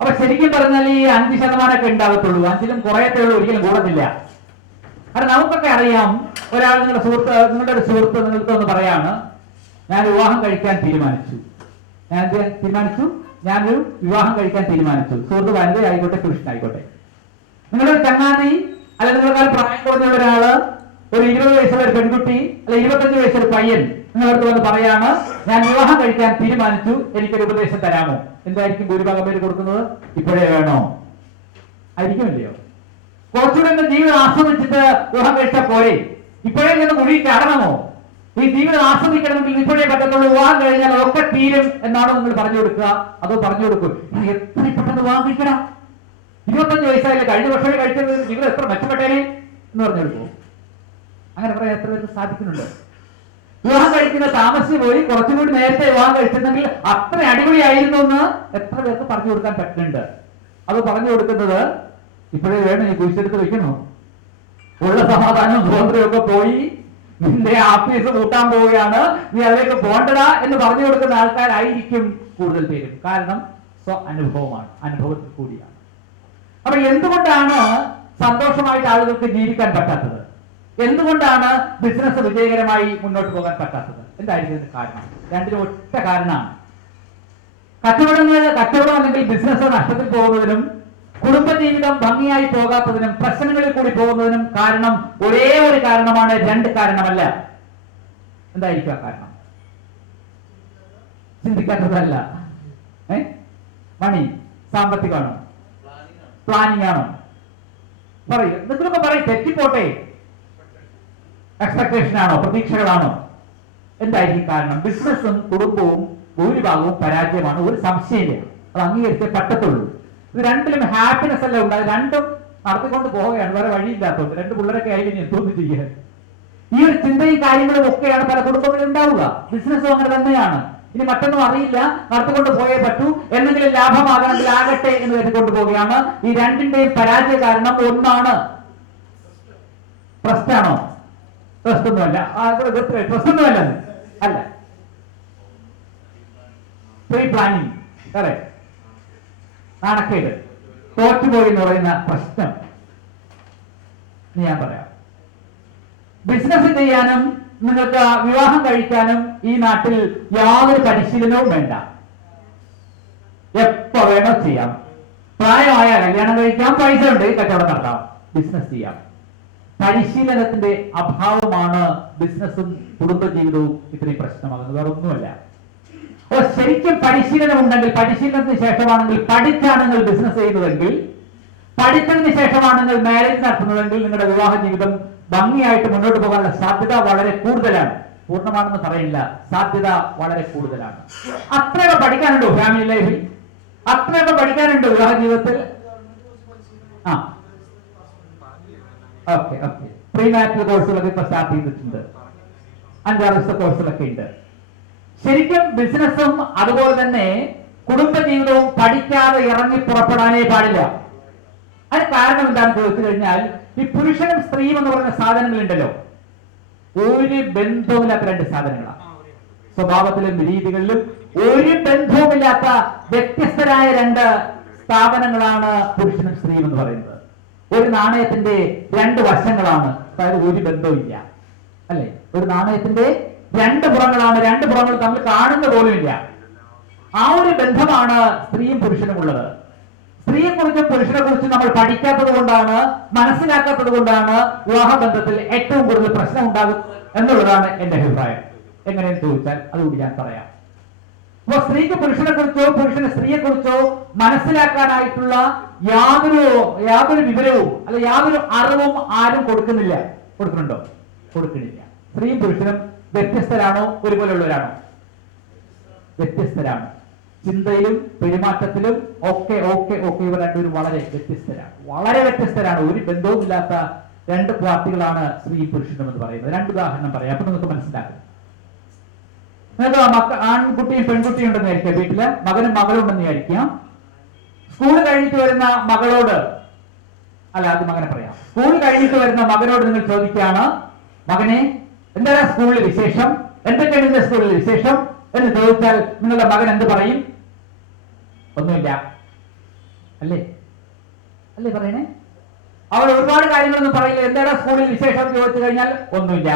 അപ്പൊ ശരിക്കും പറഞ്ഞാൽ ഈ 5% ഉണ്ടാകത്തുള്ളൂ. 5-ലും കുറയത്തേ ഉള്ളൂ, ഒരിക്കലും കൂടത്തില്ല. കാരണം നമുക്കൊക്കെ അറിയാം, ഒരാൾ നിങ്ങളുടെ ഒരു സുഹൃത്ത് നിങ്ങൾക്ക് ഒന്ന് പറയാണ്, ഞാൻ വിവാഹം കഴിക്കാൻ തീരുമാനിച്ചു. ഞാനൊരു വിവാഹം കഴിക്കാൻ തീരുമാനിച്ചു. സുഹൃത്ത് വനിത ആയിക്കോട്ടെ, പുരുഷനായിക്കോട്ടെ. നിങ്ങളുടെ ഒരു ചങ്ങാതി അല്ലെങ്കിൽ നിങ്ങളെക്കാൾ പ്രായം കുറഞ്ഞുള്ള ഒരാള്, ഒരു 20 വയസ്സുള്ള ഒരു പെൺകുട്ടി അല്ലെ 25 വയസ്സുള്ള പയ്യൻ നിങ്ങളടുത്ത് വന്ന് പറയാണ്, ഞാൻ വിവാഹം കഴിക്കാൻ തീരുമാനിച്ചു, എനിക്കൊരു ഉപദേശം തരാമോ? എന്തായിരിക്കും ഭൂരിഭാഗം പേര് കൊടുക്കുന്നത്? ഇപ്പോഴേ വേണോ? ആയിരിക്കുമല്ലയോ? കുറച്ചുകൂടെ ജീവിതം ആസ്വദിച്ചിട്ട് വിവാഹം കഴിച്ചാൽ പോരെ? ഇപ്പോഴേ നിന്ന് മുടി ചാടണമോ? ഈ ജീവിതം ആസ്വദിക്കണമെങ്കിൽ ഇപ്പോഴേ പറ്റത്തുള്ളൂ, വിവാഹം കഴിഞ്ഞാൽ ഒക്കെ തീരും എന്നാണോ നിങ്ങൾ പറഞ്ഞു കൊടുക്കുക? അതോ പറഞ്ഞു കൊടുക്കും എത്ര പെട്ടെന്ന് വിവാഹം കഴിക്കണം, 25 വയസ്സായില്ലേ, കഴിഞ്ഞ വർഷമേ കഴിച്ചത്, ജീവിതം എത്ര മെച്ചപ്പെട്ടേനെ എന്ന് പറഞ്ഞു കൊടുക്കും? അങ്ങനെ പറയാൻ എത്ര പേർക്ക് സാധിക്കുന്നുണ്ട്? വിവാഹം കഴിക്കുന്ന താമസിച്ച് പോയി കുറച്ചും കൂടി നേരത്തെ വിവാഹം കഴിച്ചിരുന്നെങ്കിൽ അത്ര അടിപൊളിയായിരുന്നു എന്ന് എത്ര പേർക്ക് പറഞ്ഞു കൊടുക്കാൻ പറ്റുന്നുണ്ട്? അത് പറഞ്ഞു കൊടുക്കുന്നത് ഇപ്പോഴേ വേണം, ഈ കുഴിച്ചെടുത്ത് വെക്കണോ? ഉള്ള സമാധാനവും സ്വാതന്ത്ര്യവും ഒക്കെ പോയി നിന്റെ ആഫീസ് കൂട്ടാൻ പോവുകയാണ്, നീ അതിലേക്ക് പോണ്ടടാ എന്ന് പറഞ്ഞു കൊടുക്കുന്ന ആൾക്കാരായിരിക്കും കൂടുതൽ പേരും. കാരണം അനുഭവമാണ്, അനുഭവത്തിൽ കൂടിയാണ്. അപ്പൊ എന്തുകൊണ്ടാണ് സന്തോഷമായിട്ട് ആളുകൾക്ക് ജീവിക്കാൻ പറ്റാത്തത്? എന്തുകൊണ്ടാണ് ബിസിനസ് വിജയകരമായി മുന്നോട്ട് പോകാൻ പറ്റാത്തത്? എന്തായിരിക്കും ഇതിന് കാരണം? രണ്ടിനും ഒറ്റ കാരണമാണ്. കച്ചവടം അല്ലെങ്കിൽ ബിസിനസ് നഷ്ടത്തിൽ പോകുന്നതിനും കുടുംബജീവിതം ഭംഗിയായി പോകാത്തതിനും പ്രശ്നങ്ങളിൽ കൂടി പോകുന്നതിനും കാരണം ഒരേ ഒരു കാരണമാണ്, 2 കാരണമല്ല. എന്തായിരിക്കും ആ കാരണം? ചിന്തിക്കാത്തതല്ല. മണി, സാമ്പത്തികമാണോ? പ്ലാനിങ് ആണോ? പറയൂ, നിങ്ങളൊക്കെ പറയും, തെറ്റിപ്പോട്ടെ. എക്സ്പെക്ടേഷൻ ആണോ? പ്രതീക്ഷകളാണോ? എന്തായിരിക്കും കാരണം? ബിസിനസ്സും കുടുംബവും ഭൂരിഭാഗവും പരാജയമാണ്, ഒരു സംശയമില്ല. അത് അംഗീകരിച്ചേ പറ്റത്തുള്ളൂ. ഇത് രണ്ടിലും ഹാപ്പിനെസ് അല്ല ഉണ്ടായത്, രണ്ടും നടത്തിക്കൊണ്ട് പോവുകയാണ്, വേറെ വഴിയില്ലാത്തത്. 2 പിള്ളേരൊക്കെ ആയി എന്തോന്ന് ചെയ്യാൻ? ഈ ഒരു ചിന്തയും കാര്യങ്ങളും ഒക്കെയാണ് പല കുടുംബങ്ങളിൽ ഉണ്ടാവുക. ബിസിനസ്സും അങ്ങനെ തന്നെയാണ്. ഇനി മറ്റൊന്നും അറിയില്ല, നടത്തിക്കൊണ്ട് പോയേ പറ്റൂ, എന്തെങ്കിലും ലാഭമാകണമെങ്കിൽ ആകട്ടെ എന്ന് കരുതിക്കൊണ്ട് പോവുകയാണ്. ഈ രണ്ടിന്റെയും പരാജയ കാരണം ഒന്നാണ്. ട്രസ്റ്റാണോ? ട്രസ്റ്റൊന്നുമല്ല. ട്രസ്റ്റൊന്നുമല്ല, അല്ല. പ്രീ പ്ലാനിങ്, അതെ. നാണക്കേട്, തോറ്റുപോയി എന്ന് പറയുന്ന പ്രശ്നം. ഞാൻ പറയാം, ബിസിനസ് ചെയ്യാനും നിങ്ങൾക്ക് വിവാഹം കഴിക്കാനും ഈ നാട്ടിൽ യാതൊരു പരിശീലനവും വേണ്ട. എപ്പോ വേണോ ചെയ്യാം. പ്രായമായ കല്യാണം കഴിക്കാം, പൈസ ഉണ്ട്, കച്ചവടം നടത്താം, ബിസിനസ് ചെയ്യാം. പരിശീലനത്തിന്റെ അഭാവമാണ് ബിസിനസ്സും കുടുംബജീവിതവും ഇത്രയും പ്രശ്നമാകുന്നത്, വേറെ ഒന്നുമല്ല. അപ്പോൾ ശരിക്കും പരിശീലനം ഉണ്ടെങ്കിൽ, പരിശീലനത്തിന് ശേഷമാണെങ്കിൽ, പഠിച്ചാണെങ്കിൽ ബിസിനസ് ചെയ്യുന്നതെങ്കിൽ, പഠിച്ചതിന് ശേഷമാണെങ്കിൽ മാരേജ് നടത്തുന്നതെങ്കിൽ നിങ്ങളുടെ വിവാഹ ജീവിതം ഭംഗിയായിട്ട് മുന്നോട്ട് പോകാനുള്ള സാധ്യത വളരെ കൂടുതലാണ്. പൂർണ്ണമാണെന്ന് പറയില്ല, സാധ്യത വളരെ കൂടുതലാണ്. അത്രയൊക്കെ പഠിക്കാനുണ്ടോ ഫാമിലി ലൈഫിൽ? അത്രയൊക്കെ പഠിക്കാനുണ്ടോ വിവാഹ ജീവിതത്തിൽ? ഓക്കെ ഓക്കെ പ്രീ മാരിറ്റൽ കോഴ്സുകളൊക്കെ ഇപ്പൊ സ്റ്റാർട്ട് ചെയ്തിട്ടുണ്ട്, 5-6 ദിവസത്തെ കോഴ്സുകളൊക്കെ ഉണ്ട്. ശരിക്കും ബിസിനസ്സും അതുപോലെ തന്നെ കുടുംബജീവിതവും പഠിക്കാതെ ഇറങ്ങി പുറപ്പെടാനേ പാടില്ല. അതിന് കാരണം എന്താണെന്ന് ചോദിച്ചു കഴിഞ്ഞാൽ, ഈ പുരുഷനും സ്ത്രീയും എന്ന് പറയുന്ന സാധനങ്ങളുണ്ടല്ലോ, ഒരു ബന്ധവുമില്ലാത്ത 2 സാധനങ്ങളാണ്. സ്വഭാവത്തിലും രീതികളിലും ഒരു ബന്ധവുമില്ലാത്ത വ്യത്യസ്തരായ 2 സ്ഥാപനങ്ങളാണ് പുരുഷനും സ്ത്രീയും എന്ന് പറയുന്നത്. ഒരു നാണയത്തിന്റെ 2 വശങ്ങളാണ്. അതായത് ഒരു ബന്ധവും ഇല്ല, അല്ലെ? ഒരു നാണയത്തിന്റെ രണ്ട് പുറങ്ങളാണ്, രണ്ട് പുറങ്ങൾ തമ്മിൽ കാണുന്ന പോലുമില്ല. ആ ഒരു ബന്ധമാണ് സ്ത്രീയും പുരുഷനും ഉള്ളത്. സ്ത്രീയെ കുറിച്ചും പുരുഷനെ കുറിച്ചും നമ്മൾ പഠിക്കാത്തത് കൊണ്ടാണ്, മനസ്സിലാക്കാത്തത് കൊണ്ടാണ് വിവാഹബന്ധത്തിൽ ഏറ്റവും കൂടുതൽ പ്രശ്നം ഉണ്ടാകുന്നത് എന്നുള്ളതാണ് എന്റെ അഭിപ്രായം. എങ്ങനെയെന്ന് ചോദിച്ചാൽ അതുകൂടി ഞാൻ പറയാം. അപ്പൊ സ്ത്രീക്ക് പുരുഷനെ കുറിച്ചോ പുരുഷന് സ്ത്രീയെ കുറിച്ചോ മനസ്സിലാക്കാനായിട്ടുള്ള യാതൊരു വിവരവും അല്ല യാതൊരു അറിവും ആരും കൊടുക്കുന്നില്ല. കൊടുക്കുന്നുണ്ടോ? കൊടുക്കുന്നില്ല. സ്ത്രീയും പുരുഷനും വ്യത്യസ്തരാണോ ഒരുപോലെയുള്ളവരാണോ? വ്യത്യസ്തരാണ്. ചിന്തയിലും പെരുമാറ്റത്തിലും ഒക്കെ ഇവർ രണ്ടുപേരും വളരെ വ്യത്യസ്തരാണ്. ഒരു ബന്ധവുമില്ലാത്ത രണ്ട് പാർട്ടികളാണ് സ്ത്രീ പുരുഷനും എന്ന് പറയുന്നത്. രണ്ട് ഉദാഹരണം പറയാം, അപ്പൊ നിങ്ങൾക്ക് മനസ്സിലാക്കും. നിങ്ങൾക്ക് ആൺകുട്ടിയും പെൺകുട്ടിയും ഉണ്ടെന്ന് വിചാരിക്കാം, വീട്ടില് മകനും മകളും ഉണ്ടെന്ന് വിചാരിക്കാം. സ്കൂൾ കഴിഞ്ഞിട്ട് വരുന്ന മകളോട് അത് മകനെ പറയാം. സ്കൂൾ കഴിഞ്ഞിട്ട് വരുന്ന മകനോട് നിങ്ങൾ ചോദിക്കുകയാണ്, മകനെ എന്താണ് സ്കൂളിൽ വിശേഷം, എന്തൊക്കെയാണ് സ്കൂളിൽ വിശേഷം എന്ന് ചോദിച്ചാൽ നിങ്ങളുടെ മകൻ എന്ത് പറയും? ഒന്നുമില്ല അല്ലേ പറയണേ? അവർ ഒരുപാട് കാര്യങ്ങളൊന്നും പറയില്ല. എന്താണ് സ്കൂളിൽ വിശേഷം ചോദിച്ചു കഴിഞ്ഞാൽ ഒന്നുമില്ല.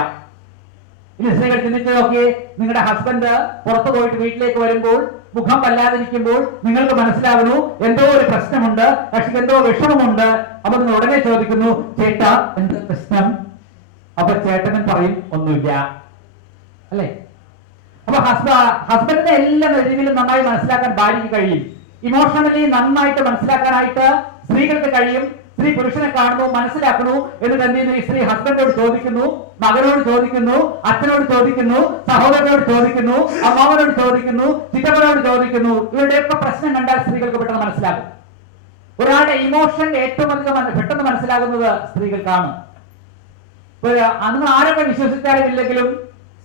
ഇനി സ്ത്രീകൾ ചിന്തിച്ചു നോക്കി, നിങ്ങളുടെ ഹസ്ബൻഡ് പുറത്തു പോയിട്ട് വീട്ടിലേക്ക് വരുമ്പോൾ മുഖം വല്ലാതിരിക്കുമ്പോൾ നിങ്ങൾക്ക് മനസ്സിലാകുന്നു എന്തോ ഒരു പ്രശ്നമുണ്ട്, കക്ഷിക്ക് എന്തോ വിഷമമുണ്ട്. അപ്പൊ നിങ്ങൾ ഉടനെ ചോദിക്കുന്നു, ചേട്ടാ എന്ത് പ്രശ്നം? അപ്പൊ ചേട്ടനും പറയും ഒന്നുമില്ല അല്ലേ? അപ്പൊ ഹസ്ബൻഡിനെ എല്ലാ രീതിയിലും നന്നായി മനസ്സിലാക്കാൻ ഭാര്യയ്ക്ക് കഴിയും. ഇമോഷണലി നന്നായിട്ട് മനസ്സിലാക്കാനായിട്ട് സ്ത്രീകൾക്ക് കഴിയും. സ്ത്രീ പുരുഷനെ കാണുന്നു, മനസ്സിലാക്കുന്നു. എന്നിട്ട് എന്ത് ചെയ്യുന്നു? ഈ സ്ത്രീ ഹസ്ബൻഡോട് ചോദിക്കുന്നു, മകനോട് ചോദിക്കുന്നു, അച്ഛനോട് ചോദിക്കുന്നു, സഹോദരനോട് ചോദിക്കുന്നു, അമ്മാവനോട് ചോദിക്കുന്നു, ചിറ്റപ്പനോട് ചോദിക്കുന്നു. ഇവരുടെയൊക്കെ പ്രശ്നം കണ്ടാൽ സ്ത്രീകൾക്ക് പെട്ടെന്ന് മനസ്സിലാകും. ഒരാളുടെ ഇമോഷൻ ഏറ്റവും അധികം പെട്ടെന്ന് മനസ്സിലാകുന്നത് സ്ത്രീകൾക്കാണ്. അന്ന് ആരൊക്കെ വിശ്വസിച്ചാലും ഇല്ലെങ്കിലും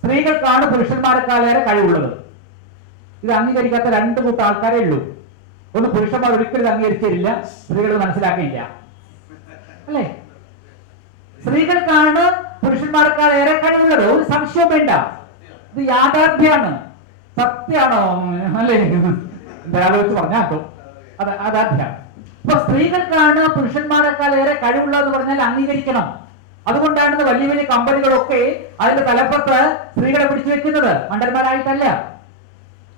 സ്ത്രീകൾക്കാണ് പുരുഷന്മാരെക്കാളേറെ കഴിവുള്ളത്. ഇത് അംഗീകരിക്കാത്ത രണ്ട് കൂട്ടം ആൾക്കാരേ ഉള്ളൂ. ഒന്ന് പുരുഷന്മാർ ഒരിക്കലും അംഗീകരിച്ചില്ല, സ്ത്രീകൾ മനസ്സിലാക്കിയില്ല അല്ലേ? സ്ത്രീകൾക്കാണ് പുരുഷന്മാരെക്കാൾ ഏറെ കഴിവുള്ളത്, ഒരു സംശയവും വേണ്ട. ഇത് യാഥാർത്ഥ്യമാണ്, സത്യമാണോ അല്ലേ? ആലോചിച്ച് പറഞ്ഞാട്ടോ, അത് യാഥാർത്ഥ്യമാണ്. അപ്പൊ സ്ത്രീകൾക്കാണ് പുരുഷന്മാരെക്കാൾ ഏറെ കഴിവുള്ളതെന്ന് പറഞ്ഞാൽ അംഗീകരിക്കണം. അതുകൊണ്ടാണ് വലിയ വലിയ കമ്പനികളൊക്കെ അതിന്റെ തലപ്പത്ത് സ്ത്രീകളെ പിടിച്ചു വെക്കുന്നത്, മണ്ടന്മാരായിട്ടല്ല.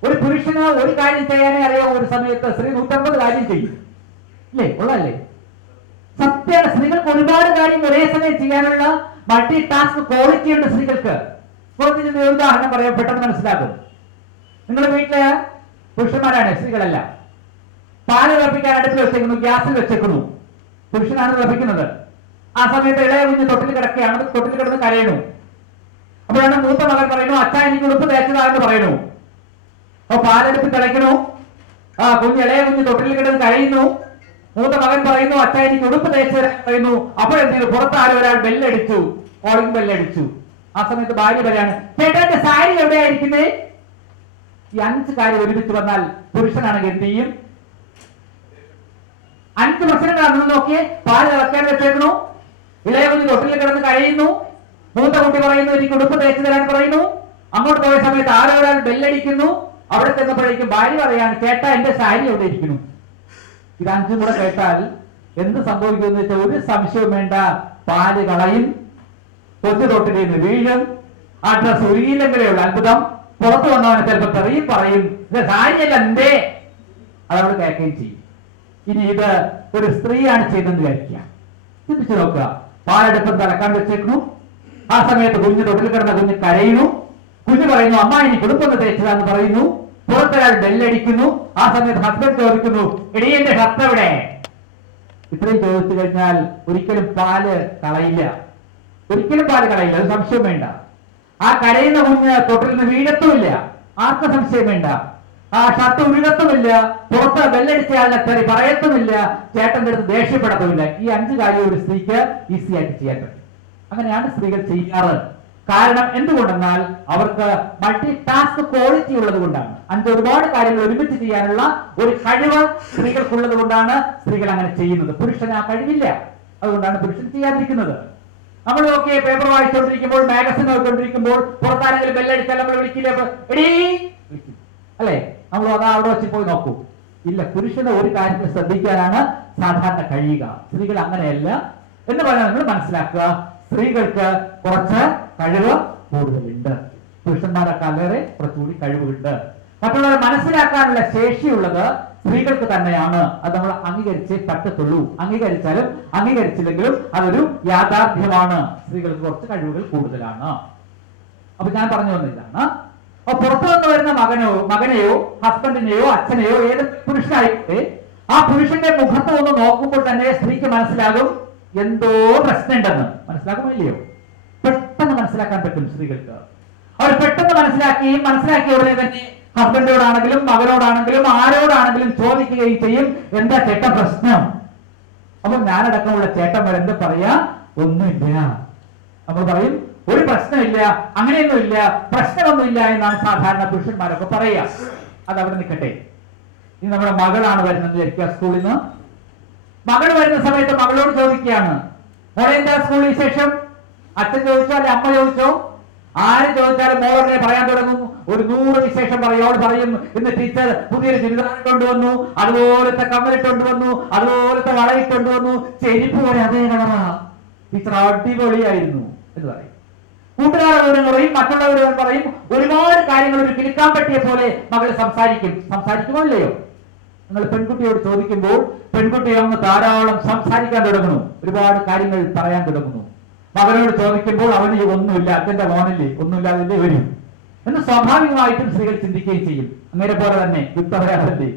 ഒരു പുരുഷന് ഒരു കാര്യം ചെയ്യാനേ അറിയാം, ഒരു സമയത്ത് സ്ത്രീ 150 കാര്യം ചെയ്യും അല്ലേ? ഉള്ളല്ലേ? സത്യമാണ്. സ്ത്രീകൾക്ക് ഒരുപാട് കാര്യം ഒരേ സമയം ചെയ്യാനുള്ള മൾട്ടി ടാസ്ക് ക്വാളിറ്റി ഉണ്ട് സ്ത്രീകൾക്ക്. ഉദാഹരണം പറയാം, പെട്ടെന്ന് മനസ്സിലാക്കും. നിങ്ങളുടെ വീട്ടില് പുരുഷന്മാരാണ്, സ്ത്രീകളല്ല. പാല് തിളപ്പിക്കാൻ അടുപ്പിൽ വെച്ചേക്കുന്നു, ഗ്യാസിൽ വെച്ചേക്കുന്നു. പുരുഷനാണ് തിളപ്പിക്കുന്നത്. ആ സമയത്ത് ഇളയ കുഞ്ഞ് തൊട്ടിൽ കിടക്കുകയാണ്, തൊട്ടിൽ കിടന്ന് കരയണു. അപ്പോഴാണ് മൂത്ത മകൻ പറയുന്നു, അച്ഛാ എനിക്ക് ഉടുപ്പ് തേച്ചതാന്ന് പറയുന്നു. അപ്പൊ പാലെടുപ്പ് തിളയ്ക്കണു, കുഞ്ഞ് ഇളയ കുഞ്ഞ് തൊട്ടിൽ കിടന്ന് കരയുന്നു. മൂത്ത മകൻ പറയുന്നു, അച്ഛാ എനിക്ക് ഉടുപ്പ് തേച്ച് പറയുന്നു. അപ്പോഴെന്തെങ്കിലും പുറത്താരും ഒരാൾ ബെല്ലടിച്ചു, കോളിംഗ് ബെല്ലടിച്ചു. ആ സമയത്ത് ഭാര്യ പറയാണ്, ചേട്ടന്റെ സാരി എവിടെയായിരിക്കുന്നേ? ഈ 5 കാര്യം ഒരുമിച്ച് വന്നാൽ പുരുഷനാണെങ്കിൽ എന്ത് ചെയ്യും? 5 പ്രശ്നങ്ങളാണെന്ന് നോക്കിയേ. പാല് തിളക്കാൻ വെച്ചേക്കണു, ഇളയ കുഞ്ഞ് തൊട്ടിൽ കിടന്ന് കരയുന്നു, മൂത്ത കുട്ടി പറയുന്നു എനിക്ക് ഉടുപ്പ് തേച്ച് തരാൻ പറയുന്നു. അങ്ങോട്ട് പോയ സമയത്ത് ആരോ ഒരാൾ ബെല്ലടിക്കുന്നു. അവിടെ ചെന്നപ്പോഴേക്കും ഭാര്യ പറയാണ്, ചേട്ടാ എന്റെ സാരി എവിടെ ഇരിക്കുന്നു? ഇത് 5 കൂടെ കേട്ടാൽ എന്ത് സംഭവിക്കുമെന്ന് വെച്ചാൽ ഒരു സംശയവും വേണ്ട, പാല് കളയും, കൊച്ചു തൊട്ടിൽ നിന്ന് വീഴും, ആ ഡ്രസ് ഉരുകിയില്ലെങ്കിലേ അത്ഭുതം. പുറത്തു വന്നവനെ ചിലപ്പോൾ തെറിയും പറയും, ഇത് സാരിയല്ല എന്തേ, അതവൾ കേൾക്കുകയും ചെയ്യും. ഇനി ഇത് ഒരു സ്ത്രീയാണ് ചെയ്തെന്ന് വിചാരിക്കുക. ചിന്തിച്ചു നോക്കുക, പാലെടുപ്പം തിളക്കാൻ വെച്ചേക്കുന്നു. ആ സമയത്ത് കുഞ്ഞ് തൊട്ടിൽ കിടന്ന കുഞ്ഞ് കരയുന്നു. കുഞ്ഞ് പറയുന്നു, അമ്മ എനിക്ക് ഉടുപ്പൊന്ന് തേച്ചതാന്ന് പറയുന്നു. പുറത്തൊരാൾ ബെല്ലടിക്കുന്നു. ആ സമയത്ത് ഹസ്ബൻഡ് ചോദിക്കുന്നു, എടീ എന്റെ ഷർട്ട് എവിടെ? ഇത്രയും ചോദിച്ചു കഴിഞ്ഞാൽ ഒരിക്കലും പാല് കളയില്ല, ഒരു സംശയം വേണ്ട. ആ കരയുന്ന കുഞ്ഞ് തൊട്ടിൽ നിന്ന് വീഴത്തുമില്ല, ആർക്കും സംശയം വേണ്ട. ആ ഷർട്ട് ഉരുകത്തുമില്ല, പുറത്ത് ബെല്ലടിച്ചയാളുടെ തെറി പറയത്തുമില്ല, ചേട്ടന്റെ അടുത്ത് ദേഷ്യപ്പെടത്തുമില്ല. ഈ 5 കാര്യം ഒരു സ്ത്രീക്ക് ഈസി ആയിട്ട് ചെയ്യാൻ പറ്റും. അങ്ങനെയാണ് സ്ത്രീകൾ ചെയ്യാറ്. കാരണം എന്തുകൊണ്ടെന്നാൽ അവർക്ക് മൾട്ടി ടാസ്ക് ക്വാളിറ്റി ഉള്ളത് കൊണ്ടാണ്. 5 ഒരുപാട് കാര്യങ്ങൾ ഒരുമിച്ച് ചെയ്യാനുള്ള ഒരു കഴിവ് സ്ത്രീകൾക്കുള്ളത് കൊണ്ടാണ് സ്ത്രീകൾ അങ്ങനെ ചെയ്യുന്നത്. പുരുഷന് ആ കഴിവില്ല, അതുകൊണ്ടാണ് പുരുഷൻ ചെയ്യാതിരിക്കുന്നത്. നമ്മൾ നോക്കിയേ, പേപ്പർ വായിച്ചുകൊണ്ടിരിക്കുമ്പോൾ, മാഗസിൻ നോക്കിക്കൊണ്ടിരിക്കുമ്പോൾ പുറത്താരെങ്കിലും ബെല്ലടിച്ചാൽ നമ്മൾ വിളിക്കില്ല, എടീ അല്ലേ? നമ്മൾ അതാ അവിടെ വെച്ച് പോയി നോക്കൂ. ഇല്ല, പുരുഷന് ഒരു കാര്യത്തിൽ ശ്രദ്ധിക്കാനാണ് സാധാരണ കഴിയുക. സ്ത്രീകൾ അങ്ങനെയല്ല എന്ന് പറഞ്ഞാൽ നിങ്ങൾ മനസ്സിലാക്കുക, സ്ത്രീകൾക്ക് കുറച്ച് കഴിവ് കൂടുതലുണ്ട്. പുരുഷൻ പുരുഷന്മാരെക്കാളേറെ കുറച്ചുകൂടി കഴിവുണ്ട്. മറ്റുള്ളവരെ മനസ്സിലാക്കാനുള്ള ശേഷിയുള്ളത് സ്ത്രീകൾക്ക് തന്നെയാണ്. അത് നമ്മൾ അംഗീകരിച്ചേ പറ്റത്തുള്ളൂ. അംഗീകരിച്ചാലും അംഗീകരിച്ചില്ലെങ്കിലും അതൊരു യാഥാർത്ഥ്യമാണ്. സ്ത്രീകൾക്ക് കുറച്ച് കഴിവുകൾ കൂടുതലാണ്. അപ്പൊ ഞാൻ പറഞ്ഞു വന്നതാണ്, അപ്പൊ പുറത്തു നിന്ന് വരുന്ന മകനെയോ ഹസ്ബൻഡിനെയോ അച്ഛനെയോ ഏത് പുരുഷനായിക്കോട്ടെ, ആ പുരുഷന്റെ മുഖത്ത് ഒന്ന് നോക്കുമ്പോൾ തന്നെ സ്ത്രീക്ക് മനസ്സിലാകും എന്തോ പ്രശ്നമുണ്ടെന്ന്. മനസ്സിലാക്കുമില്ലയോ? പെട്ടെന്ന് മനസ്സിലാക്കാൻ പറ്റും സ്ത്രീകൾക്ക്. അവർ പെട്ടെന്ന് മനസ്സിലാക്കിയ ഉടനെ തന്നെ ഹസ്ബൻഡോടാണെങ്കിലും മകനോടാണെങ്കിലും ആരോടാണെങ്കിലും ചോദിക്കുകയും ചെയ്യും, എന്താ ചേട്ടൻ പ്രശ്നം? അപ്പൊ ഞാനടക്കമുള്ള ചേട്ടന്മാർ എന്താ പറയാ? ഒന്നുമില്ല. നമ്മൾ പറയും ഒരു പ്രശ്നമില്ല, അങ്ങനെയൊന്നുമില്ല, പ്രശ്നമൊന്നുമില്ല എന്നാണ് സാധാരണ പുരുഷന്മാരൊക്കെ പറയാ. അത് അവിടെ നിൽക്കട്ടെ. ഇനി നമ്മുടെ മകളാണ് വരുന്നത് വിചാരിക്കുക. സ്കൂളിൽ നിന്ന് മകൾ വരുന്ന സമയത്ത് മകളോട് ചോദിക്കുകയാണ്, മോളെ എന്താ സ്കൂളിൽ വിശേഷം? അച്ഛൻ ചോദിച്ചോ അല്ലെ അമ്മ ചോദിച്ചോ? ആര് ചോദിച്ചാലും മോളെ പറയാൻ തുടങ്ങും. ഒരു 100 വിശേഷം പറയും. അവൾ പറയും, ഇന്ന് ടീച്ചർ പുതിയൊരു ചുരിദാർ കൊണ്ടുവന്നു, അതുപോലത്തെ കമ്മലിട്ട് വന്നു, അതുപോലത്തെ വളയിട്ട് വന്നു, ചെരിപ്പ് പോലെ അതേ കളറാ, ടീച്ചർ അടിപൊളിയായിരുന്നു എന്ന് പറയും. കൂട്ടുകാരെ പറയും, മറ്റുള്ളവർ പറയും. ഒരുപാട് കാര്യങ്ങൾ ഒരു കിളിക്കാൻ പറ്റിയ പോലെ മകൾ സംസാരിക്കുമോ ഇല്ലയോ? നിങ്ങൾ പെൺകുട്ടിയോട് ചോദിക്കുമ്പോൾ പെൺകുട്ടി അങ്ങ് ധാരാളം സംസാരിക്കാൻ തുടങ്ങുന്നു, ഒരുപാട് കാര്യങ്ങൾ പറയാൻ തുടങ്ങുന്നു. മകനോട് ചോദിക്കുമ്പോൾ അവന് ഒന്നുമില്ല, അച്ഛന്റെ മോനില്ലേ, ഒന്നുമില്ലാതെ വരും എന്ന് സ്വാഭാവികമായിട്ടും സ്ത്രീകൾ ചിന്തിക്കുകയും ചെയ്യും. അങ്ങനെ പോലെ തന്നെ യുക്തപരാധല്ലേ.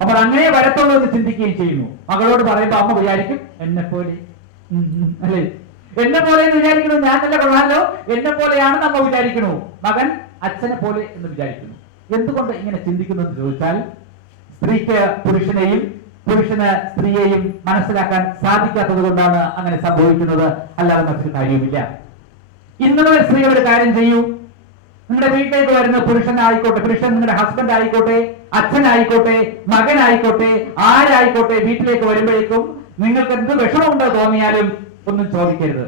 അപ്പോൾ അങ്ങനെ വരത്തുള്ളൂ എന്ന് ചിന്തിക്കുകയും ചെയ്യുന്നു. മകളോട് പറയുമ്പോൾ അമ്മ വിചാരിക്കും എന്നെ പോലെ അല്ലേ, എന്നെ പോലെ എന്ന് വിചാരിക്കുന്നു. ഞാൻ നല്ല കൊള്ളാലോ, എന്നെ പോലെയാണ് നമ്മ വിചാരിക്കുന്നു. മകൻ അച്ഛനെ പോലെ എന്ന് വിചാരിക്കുന്നു. എന്തുകൊണ്ട് ഇങ്ങനെ ചിന്തിക്കുന്നു എന്ന് ചോദിച്ചാൽ, സ്ത്രീക്ക് പുരുഷനെയും പുരുഷന് സ്ത്രീയെയും മനസ്സിലാക്കാൻ സാധിക്കാത്തത് കൊണ്ടാണ് അങ്ങനെ സംഭവിക്കുന്നത്. അല്ലാതെ മറ്റൊരു കാര്യവുമില്ല. ഇന്നത്തെ സ്ത്രീകൾ ഒരു കാര്യം ചെയ്യൂ. നിങ്ങളുടെ വീട്ടിലേക്ക് വരുന്ന പുരുഷനായിക്കോട്ടെ, പുരുഷൻ നിങ്ങളുടെ ഹസ്ബൻഡ് ആയിക്കോട്ടെ, അച്ഛനായിക്കോട്ടെ, മകനായിക്കോട്ടെ, ആരായിക്കോട്ടെ, വീട്ടിലേക്ക് വരുമ്പോഴേക്കും നിങ്ങൾക്ക് എന്ത് വിഷമമുണ്ടോ തോന്നിയാലും ഒന്നും ചോദിക്കരുത്,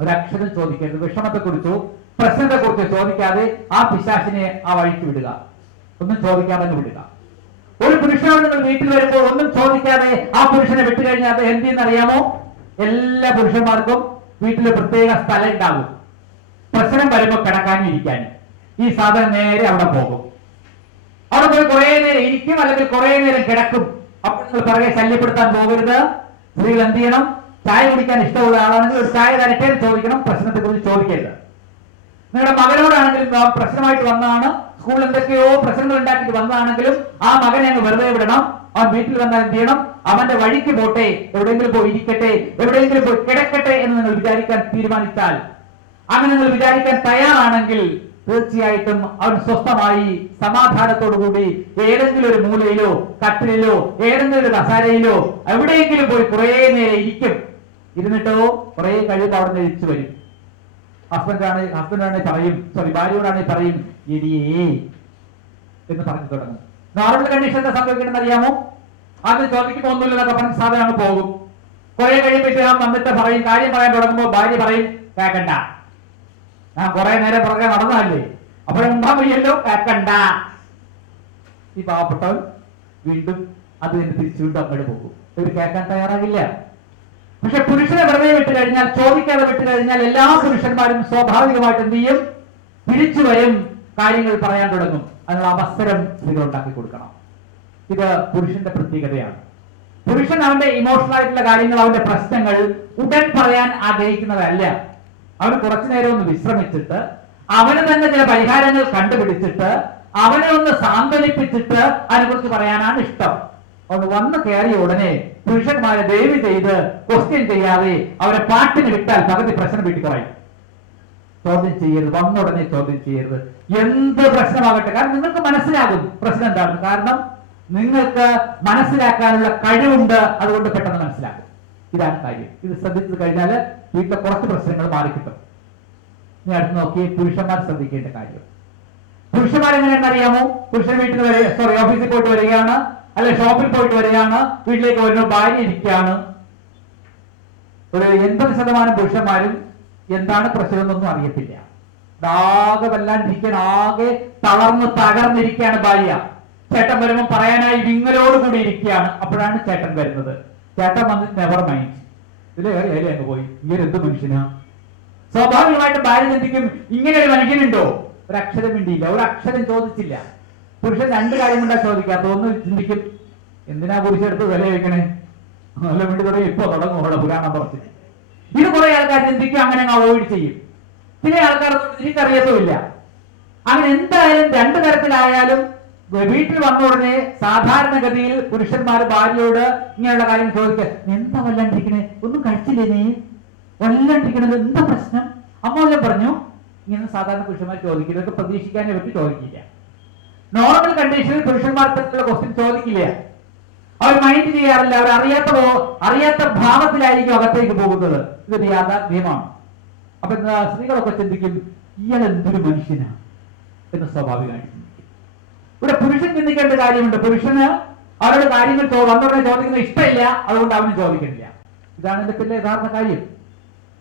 ഒരക്ഷരം ചോദിക്കരുത്. വിഷമത്തെക്കുറിച്ചോ പ്രശ്നത്തെക്കുറിച്ചോ ചോദിക്കാതെ ആ പിശാചിനെ ആ വഴിക്ക് വിടുക. ഒന്നും ചോദിക്കാതെ വിടുക. ഒരു പുരുഷനോട് നിങ്ങൾ വീട്ടിൽ വരുമ്പോൾ ഒന്നും ചോദിക്കാതെ ആ പുരുഷനെ വിട്ടുകഴിഞ്ഞാൽ അത് എന്തെന്നറിയാമോ? എല്ലാ പുരുഷന്മാർക്കും വീട്ടിൽ പ്രത്യേക സ്ഥലം ഉണ്ടാകും. പ്രശ്നം വരുമ്പോൾ കിടക്കാനും ഇരിക്കാനും. ഈ സാധനം നേരെ അവിടെ പോകും. അവിടെ പോയി കുറെ നേരം ഇരിക്കും, അല്ലെങ്കിൽ കുറെ നേരം കിടക്കും. അപ്പോൾ നിങ്ങൾ പിറകെ ശല്യപ്പെടുത്താൻ പോകരുത്. സ്ത്രീകൾ എന്ത് ചെയ്യണം? ചായ കുടിക്കാൻ ഇഷ്ടമുള്ള ആളാണെങ്കിൽ ഒരു ചായ തരട്ടെ ചോദിക്കണം, പ്രശ്നത്തെ കുറിച്ച് ചോദിക്കരുത്. നിങ്ങളുടെ മകനോടാണെങ്കിലും പ്രശ്നമായിട്ട് വന്നതാണ്, സ്കൂളിൽ എന്തൊക്കെയോ പ്രശ്നങ്ങൾ ഉണ്ടാക്കിയിട്ട് വന്നതാണെങ്കിലും ആ മകനെ അങ്ങ് വെറുതെ വിടണം. അവൻ വീട്ടിൽ വന്നാൽ എന്ത് ചെയ്യണം? അവന്റെ വഴിക്ക് പോട്ടെ, എവിടെയെങ്കിലും പോയി ഇരിക്കട്ടെ, എവിടെയെങ്കിലും പോയി കിടക്കട്ടെ എന്ന് നിങ്ങൾ വിചാരിക്കാൻ തീരുമാനിച്ചാൽ, അങ്ങനെ നിങ്ങൾ വിചാരിക്കാൻ തയ്യാറാണെങ്കിൽ തീർച്ചയായിട്ടും അവൻ സ്വസ്ഥമായി സമാധാനത്തോടുകൂടി ഏതെങ്കിലും ഒരു മൂലയിലോ കട്ടിലിലോ ഏതെങ്കിലും ഒരു കസാരയിലോ എവിടെയെങ്കിലും പോയി കുറെ നേരം ഇരിക്കും. ഇരുന്നിട്ടോ കുറെ കഴിയുമ്പോൾ അവിടെ നിന്ന് തിരിച്ചു വരും. ഹസ്ബൻഡാണെങ്കിൽ പറയും, ഭാര്യയോടാണെങ്കിൽ പറയും എടിയേ എന്ന് പറഞ്ഞു തുടങ്ങും. നോർമൽ കണ്ടീഷൻ എന്താ സംഭവിക്കണമെന്ന് അറിയാമോ? ആദ്യം ചോദിക്കുമ്പോൾ ഒന്നുമില്ലെന്നൊക്കെ പറഞ്ഞ് സാധനം അങ്ങ് പോകും. കുറെ കഴിയുമ്പോഴത്തേക്കും വന്നിട്ട് പറയും, കാര്യം പറയാൻ തുടങ്ങുമ്പോൾ ഭാര്യ പറയും കേക്കണ്ട, ഞാൻ കുറെ നേരം പുറകെ നടന്നതല്ലേ, അപ്പോഴുണ്ടാ വയ്യല്ലോ, കേക്കണ്ട. ഈ പാവപ്പെട്ടവൻ വീണ്ടും അത് തന്നെ തിരിച്ചുകൊണ്ട് അങ്ങോട്ട് പോകും. ഇവർ കേൾക്കാൻ തയ്യാറാകില്ല. പക്ഷെ പുരുഷനെ വെറുതെ വിട്ട് കഴിഞ്ഞാൽ, ചോദിക്കാതെ വിട്ട് കഴിഞ്ഞാൽ എല്ലാ പുരുഷന്മാരും സ്വാഭാവികമായിട്ട് എന്ത് ചെയ്യും? തിരിച്ചു വരും, കാര്യങ്ങൾ പറയാൻ തുടങ്ങും. അതിനുള്ള അവസരം സ്ത്രീകൾ ഉണ്ടാക്കി കൊടുക്കണം. ഇത് പുരുഷന്റെ പ്രത്യേകതയാണ്. പുരുഷൻ അവന്റെ ഇമോഷണൽ ആയിട്ടുള്ള കാര്യങ്ങൾ, അവന്റെ പ്രശ്നങ്ങൾ ഉടൻ പറയാൻ ആഗ്രഹിക്കുന്നതല്ല. അവന് കുറച്ചു നേരം ഒന്ന് വിശ്രമിച്ചിട്ട് അവന് തന്നെ ചില പരിഹാരങ്ങൾ കണ്ടുപിടിച്ചിട്ട് അവനെ ഒന്ന് സാന്ത്വനിപ്പിച്ചിട്ട് അതിനെക്കുറിച്ച് പറയാനാണ് ഇഷ്ടം. അതുകൊണ്ട് വന്ന് കയറിയ ഉടനെ പുരുഷന്മാരെ ദയവ് ചെയ്ത് ക്വസ്റ്റ്യൻ ചെയ്യാതെ അവരെ പാട്ടിന് വിട്ടാൽ പകുതി പ്രശ്നം വീട്ടിൽ കുറയും. ചോദ്യം ചെയ്യരുത്, വന്ന ഉടനെ ചോദ്യം ചെയ്യരുത്. എന്ത് പ്രശ്നമാകട്ടെ, കാരണം നിങ്ങൾക്ക് മനസ്സിലാകും പ്രശ്നം എന്താണ്. കാരണം നിങ്ങൾക്ക് മനസ്സിലാക്കാനുള്ള കഴിവുണ്ട്, അതുകൊണ്ട് പെട്ടെന്ന് മനസ്സിലാക്കും. ഇതാണ് കാര്യം. ഇത് ശ്രദ്ധിച്ചു കഴിഞ്ഞാൽ വീട്ടിലെ കുറച്ച് പ്രശ്നങ്ങൾ മാറിക്കിട്ടും. ഇനി അടുത്ത് നോക്കി പുരുഷന്മാർ ശ്രദ്ധിക്കേണ്ട കാര്യം. പുരുഷന്മാരെങ്ങനെയാണെന്ന് അറിയാമോ? പുരുഷൻ വീട്ടിൽ ഓഫീസിൽ പോയിട്ട് വരികയാണ്, അല്ലെ ഷോപ്പിൽ പോയിട്ട് വരികയാണ്, വീട്ടിലേക്ക് വരുന്ന ഭാര്യ ഇരിക്കുകയാണ്. ഒരു 80% പുരുഷന്മാരും എന്താണ് പ്രശ്നം എന്നൊന്നും അറിയത്തില്ല. ആകെ വല്ലാണ്ടിരിക്കാൻ, ആകെ തകർന്നിരിക്കുകയാണ് ഭാര്യ. ചേട്ടൻ വരുമ്പോൾ പറയാനായി വിങ്ങലോട് കൂടി ഇരിക്കുകയാണ്. അപ്പോഴാണ് ചേട്ടൻ വരുന്നത്. ചേട്ടൻ വന്നിട്ട് നെവർ മൈൻഡ്, ഇതിലെ കയറി അങ്ങ് പോയി, ഇങ്ങനെ എന്ത് മനുഷ്യനാ? സ്വാഭാവികമായിട്ട് ഭാര്യ ചിന്തിക്കും, ഇങ്ങനെ ഒരു മനുഷ്യനുണ്ടോ? ഒരക്ഷരം മിണ്ടിയില്ല, ഒരക്ഷരം ചോദിച്ചില്ല. പുരുഷൻ രണ്ട് കാര്യം കൊണ്ടാ ചോദിക്കാത്ത. ഒന്ന് ചിന്തിക്കും, എന്തിനാ പുരുഷെടുത്ത് വില വയ്ക്കണേ, നല്ല വേണ്ടി തുടങ്ങി ഇപ്പൊ തുടങ്ങും പുരാണം കുറച്ച്. ഇത് കുറെ ആൾക്കാർ ചിന്തിക്കും, അങ്ങനെ അവോയ്ഡ് ചെയ്യും. ചില ആൾക്കാർ തിരിച്ചറിയത്തുമില്ല. അങ്ങനെ എന്തായാലും രണ്ടു തരത്തിലായാലും വീട്ടിൽ വന്ന ഉടനെ സാധാരണഗതിയിൽ പുരുഷന്മാർ ഭാര്യയോട് ഇങ്ങനെയുള്ള കാര്യം ചോദിക്കുക, എന്താ വല്ലാണ്ടിരിക്കണേ, ഒന്നും കഴിച്ചില്ലേ നീ, വല്ലാണ്ടിരിക്കണത് എന്താ പ്രശ്നം, അമ്മ വല്ലതും പറഞ്ഞു, ഇങ്ങനെ സാധാരണ പുരുഷന്മാർ ചോദിക്കില്ല. ഇതൊക്കെ പ്രതീക്ഷിക്കാനേ പറ്റി ചോദിക്കില്ല. നോർമൽ കണ്ടീഷനിൽ പുരുഷന്മാർ ക്വസ്റ്റ്യൻ ചോദിക്കില്ല, അവർ മൈൻഡ് ചെയ്യാറില്ല. അവർ അറിയാത്ത ഭാവത്തിലായിരിക്കും അകത്തേക്ക് പോകുന്നത്. ഇതൊരു യാഥാർത്ഥ്യമാണ്. അപ്പൊ സ്ത്രീകളൊക്കെ ചിന്തിക്കും, ഇയാൾ എന്തൊരു മനുഷ്യനാണ് എന്ന് സ്വാഭാവികമായിട്ട് ചിന്തിക്കും. ഇവിടെ പുരുഷൻ ചിന്തിക്കേണ്ട കാര്യമുണ്ട്. പുരുഷന് അവരുടെ കാര്യങ്ങൾ വന്നവരെ ചോദിക്കുന്നത് ഇഷ്ടമില്ല, അതുകൊണ്ട് അവന് ചോദിക്കുന്നില്ല. ഇതാണ് എന്റെ പിന്നെ യഥാർത്ഥ കാര്യം.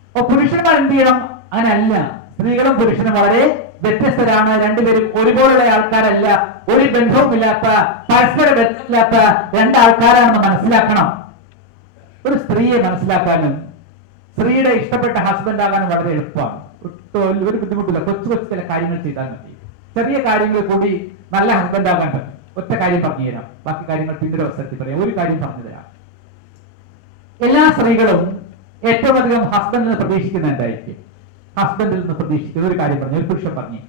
അപ്പൊ പുരുഷന്മാർ എന്ത് ചെയ്യണം? അങ്ങനെയല്ല. സ്ത്രീകളും പുരുഷനും വളരെ വ്യത്യസ്തരാണ്. രണ്ടുപേരും ഒരുപോലുള്ള ആൾക്കാരല്ല. ഒരു ബന്ധവുമില്ലാത്ത, പരസ്പര ബന്ധമില്ലാത്ത രണ്ടാൾക്കാരാണെന്ന് മനസ്സിലാക്കണം. ഒരു സ്ത്രീയെ മനസ്സിലാക്കാനും സ്ത്രീയുടെ ഇഷ്ടപ്പെട്ട ഹസ്ബൻഡ് ആകാനും വളരെ എളുപ്പമാണ്. ഒരു ബുദ്ധിമുട്ടില്ല. കൊച്ചു കൊച്ചു ചില കാര്യങ്ങൾ ചെയ്താൽ മതി. ചെറിയ കാര്യങ്ങൾ കൂടി നല്ല ഹസ്ബൻഡ് ആകാൻ പറ്റും. ഒറ്റ കാര്യം പറഞ്ഞു തരാം, ബാക്കി കാര്യങ്ങൾ പിന്നീട് അവസരത്തിൽ പറയാം. ഒരു കാര്യം പറഞ്ഞു തരാം. എല്ലാ സ്ത്രീകളും ഏറ്റവും അധികം ഹസ്ബൻഡിൽ നിന്ന് പ്രതീക്ഷിക്കുന്ന എന്തായിരിക്കും? ഹസ്ബൻഡിൽ നിന്ന് പ്രതീക്ഷിക്കുന്ന ഒരു കാര്യം പറഞ്ഞു, ഒരു പുരുഷൻ പറഞ്ഞു,